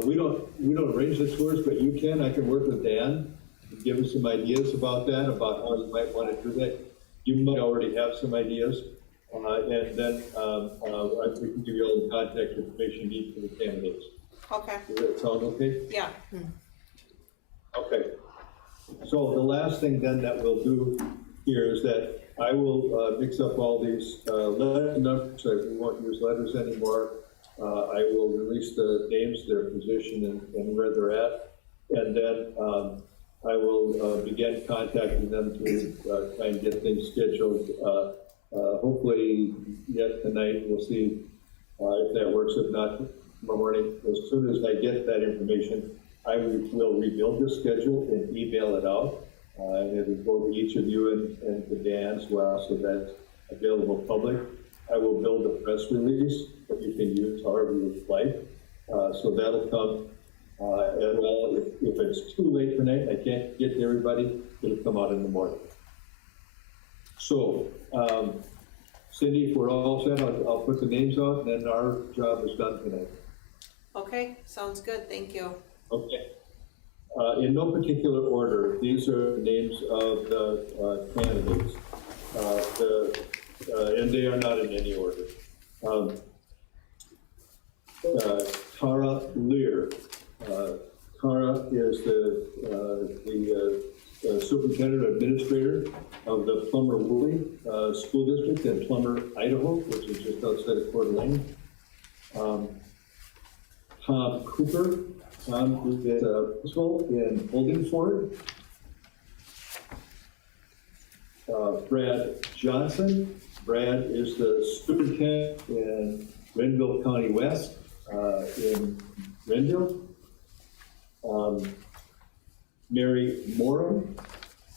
We don't arrange the tours, but you can. I can work with Dan and give him some ideas about that, about how you might want to do that. You might already have some ideas, and then we can give you all the contact information you need for the candidates. Okay. Does that sound okay? Yeah. Okay. So the last thing then that we'll do here is that I will mix up all these letter numbers, so we won't use letters anymore. I will release the names, their position, and where they're at. And then I will begin contacting them to try and get things scheduled. Hopefully yet tonight, we'll see if that works. If not, tomorrow morning, as soon as I get that information, I will rebuild the schedule and email it out. And it will go to each of you and to Dan as well, so that's available public. I will build a press release that you can use however you like. So that'll come, and well, if it's too late tonight, I can't get to everybody, it'll come out in the morning. So, Cindy, if we're all set, I'll put the names out, and then our job is done tonight. Okay, sounds good, thank you. Okay. In no particular order, these are the names of the candidates. And they are not in any order. Tara Lear. Tara is the superintendent administrator of the Plummer Woolley School District in Plummer, Idaho, which is just outside of Coeur d'Alene. Tom Cooper. Tom is a principal in Holdingford. Brad Johnson. Brad is the superintendent in Renville County West, in Renville. Mary Morem,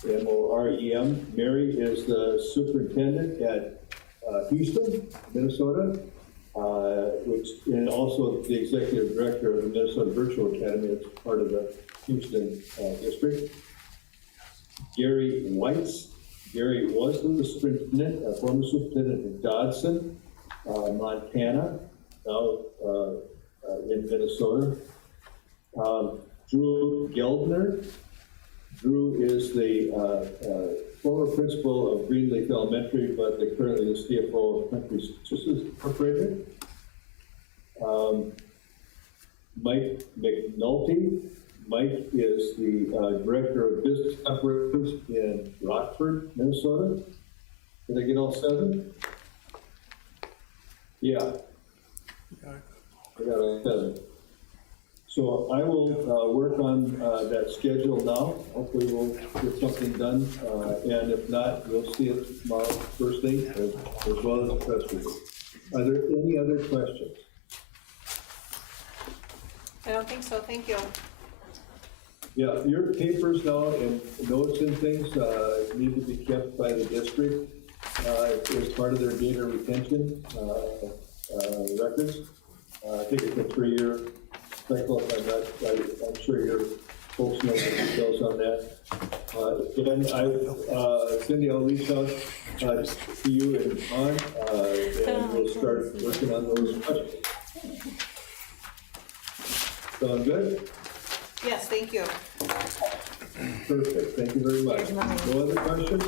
M-O-R-E-M. Mary is the superintendent at Houston, Minnesota, and also the executive director of the Minnesota Virtual Academy. It's part of the Houston district. Gary Weitz. Gary was the superintendent, former superintendent in Dodson, Montana, now in Minnesota. Drew Geldner. Drew is the former principal of Greenleaf Elementary, but currently the CFO of Country Sisters Incorporated. Mike McNulty. Mike is the director of business operations in Rockford, Minnesota. Did I get all 7? Yeah. I got all 7. So I will work on that schedule now. Hopefully we'll get something done. And if not, we'll see it tomorrow first thing, as well as the press release. Are there any other questions? I don't think so, thank you. Yeah, your papers now and notes and things need to be kept by the district as part of their data retention records. I think it's a 3-year cycle. I'm sure your folks know the details on that. And Cindy, I'll reach out to you and on, and we'll start working on those questions. Sound good? Yes, thank you. Perfect, thank you very much. No other questions?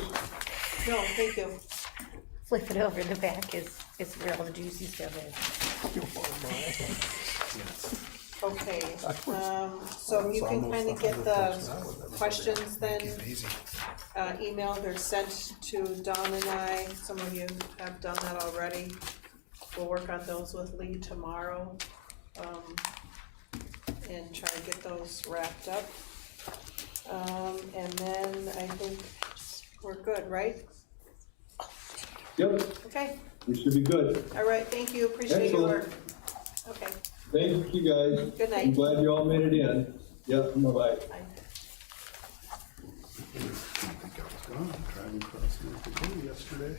No, thank you. Flip it over, the back is where all the juicy stuff is. Okay, so you can kind of get the questions then emailed or sent to Dawn and I. Some of you have done that already. We'll work on those with Lee tomorrow. And try to get those wrapped up. And then I think we're good, right? Yep. Okay, We should be good. all right, thank you, appreciate your work. Okay, Thank you, guys. Good night. I'm glad you all made it in. Yep, bye-bye. bye. Driving across North Dakota yesterday.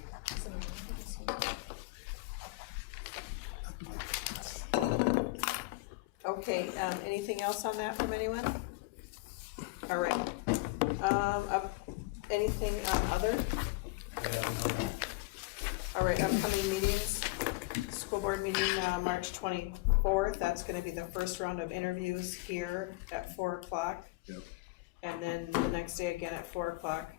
Okay, anything else on that from anyone? All right. Anything on other? All right, upcoming meetings. School board meeting, March 24th. That's gonna be the first round of interviews here at 4 o'clock. Yep. And then the next day again at 4 o'clock.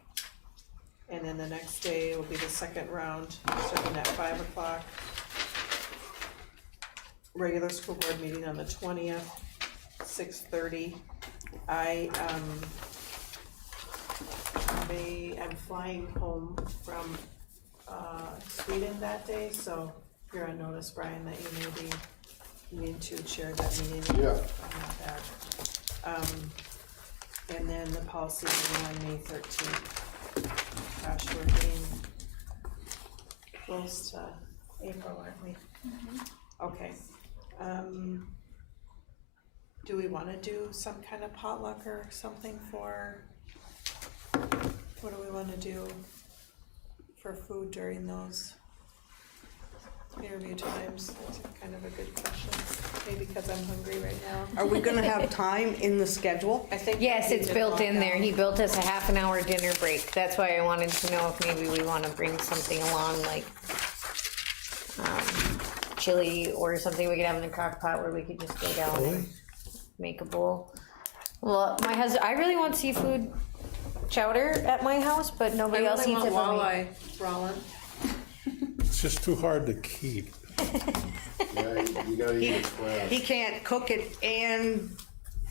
And then the next day will be the second round, starting at 5 o'clock. Regular school board meeting on the 20th, 6:30. I'm flying home from Sweden that day, so you're on notice, Brian, that you may be needing to chair that meeting. Yeah. And then the policy meeting on May 13th. Gosh, we're getting close to April, aren't we? Okay. Do we wanna do some kind of potluck or something for, what do we wanna do for food during those interview times? That's kind of a good question, maybe because I'm hungry right now. Are we gonna have time in the schedule? I think. Yes, we it's did built block in there. out. He built us a half an hour dinner break. That's why I wanted to know if maybe we want to bring something along like chili or something we could have in the crock pot where we could just go down and make a bowl. Well, my husband, I really want seafood chowder at my house, but nobody else eats it but me. Walleye, Roland. It's just too hard to keep. Yeah, you gotta eat it fast. He can't cook it and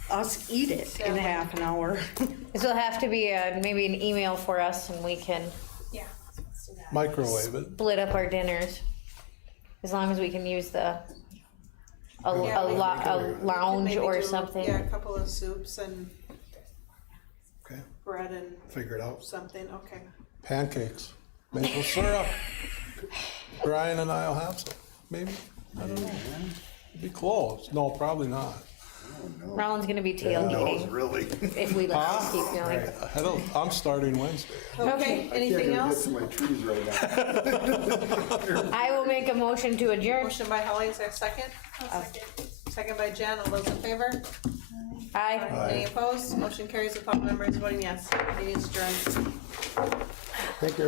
us eat it in half an hour. This will have to be maybe an email for us and we can Yeah. Microwave it. split up our dinners. As long as we can use a lounge Maybe or do, something. Yeah, a couple of soups and Okay, bread and figure it out. something, okay. Pancakes, maple syrup. Brian and I'll have some, maybe. I don't know. It'd be close. No, probably not. Roland's gonna be tailgating Really? if we let him keep going. I'm starting Wednesday. Okay, anything else? I can't even get to my trees right now. I will make a motion to adjourn. Motion by Holly, is there a second? Second by Jen, all those in favor? Aye. Any opposed? Motion carries with all members voting yes. Meeting is adjourned. Thank you.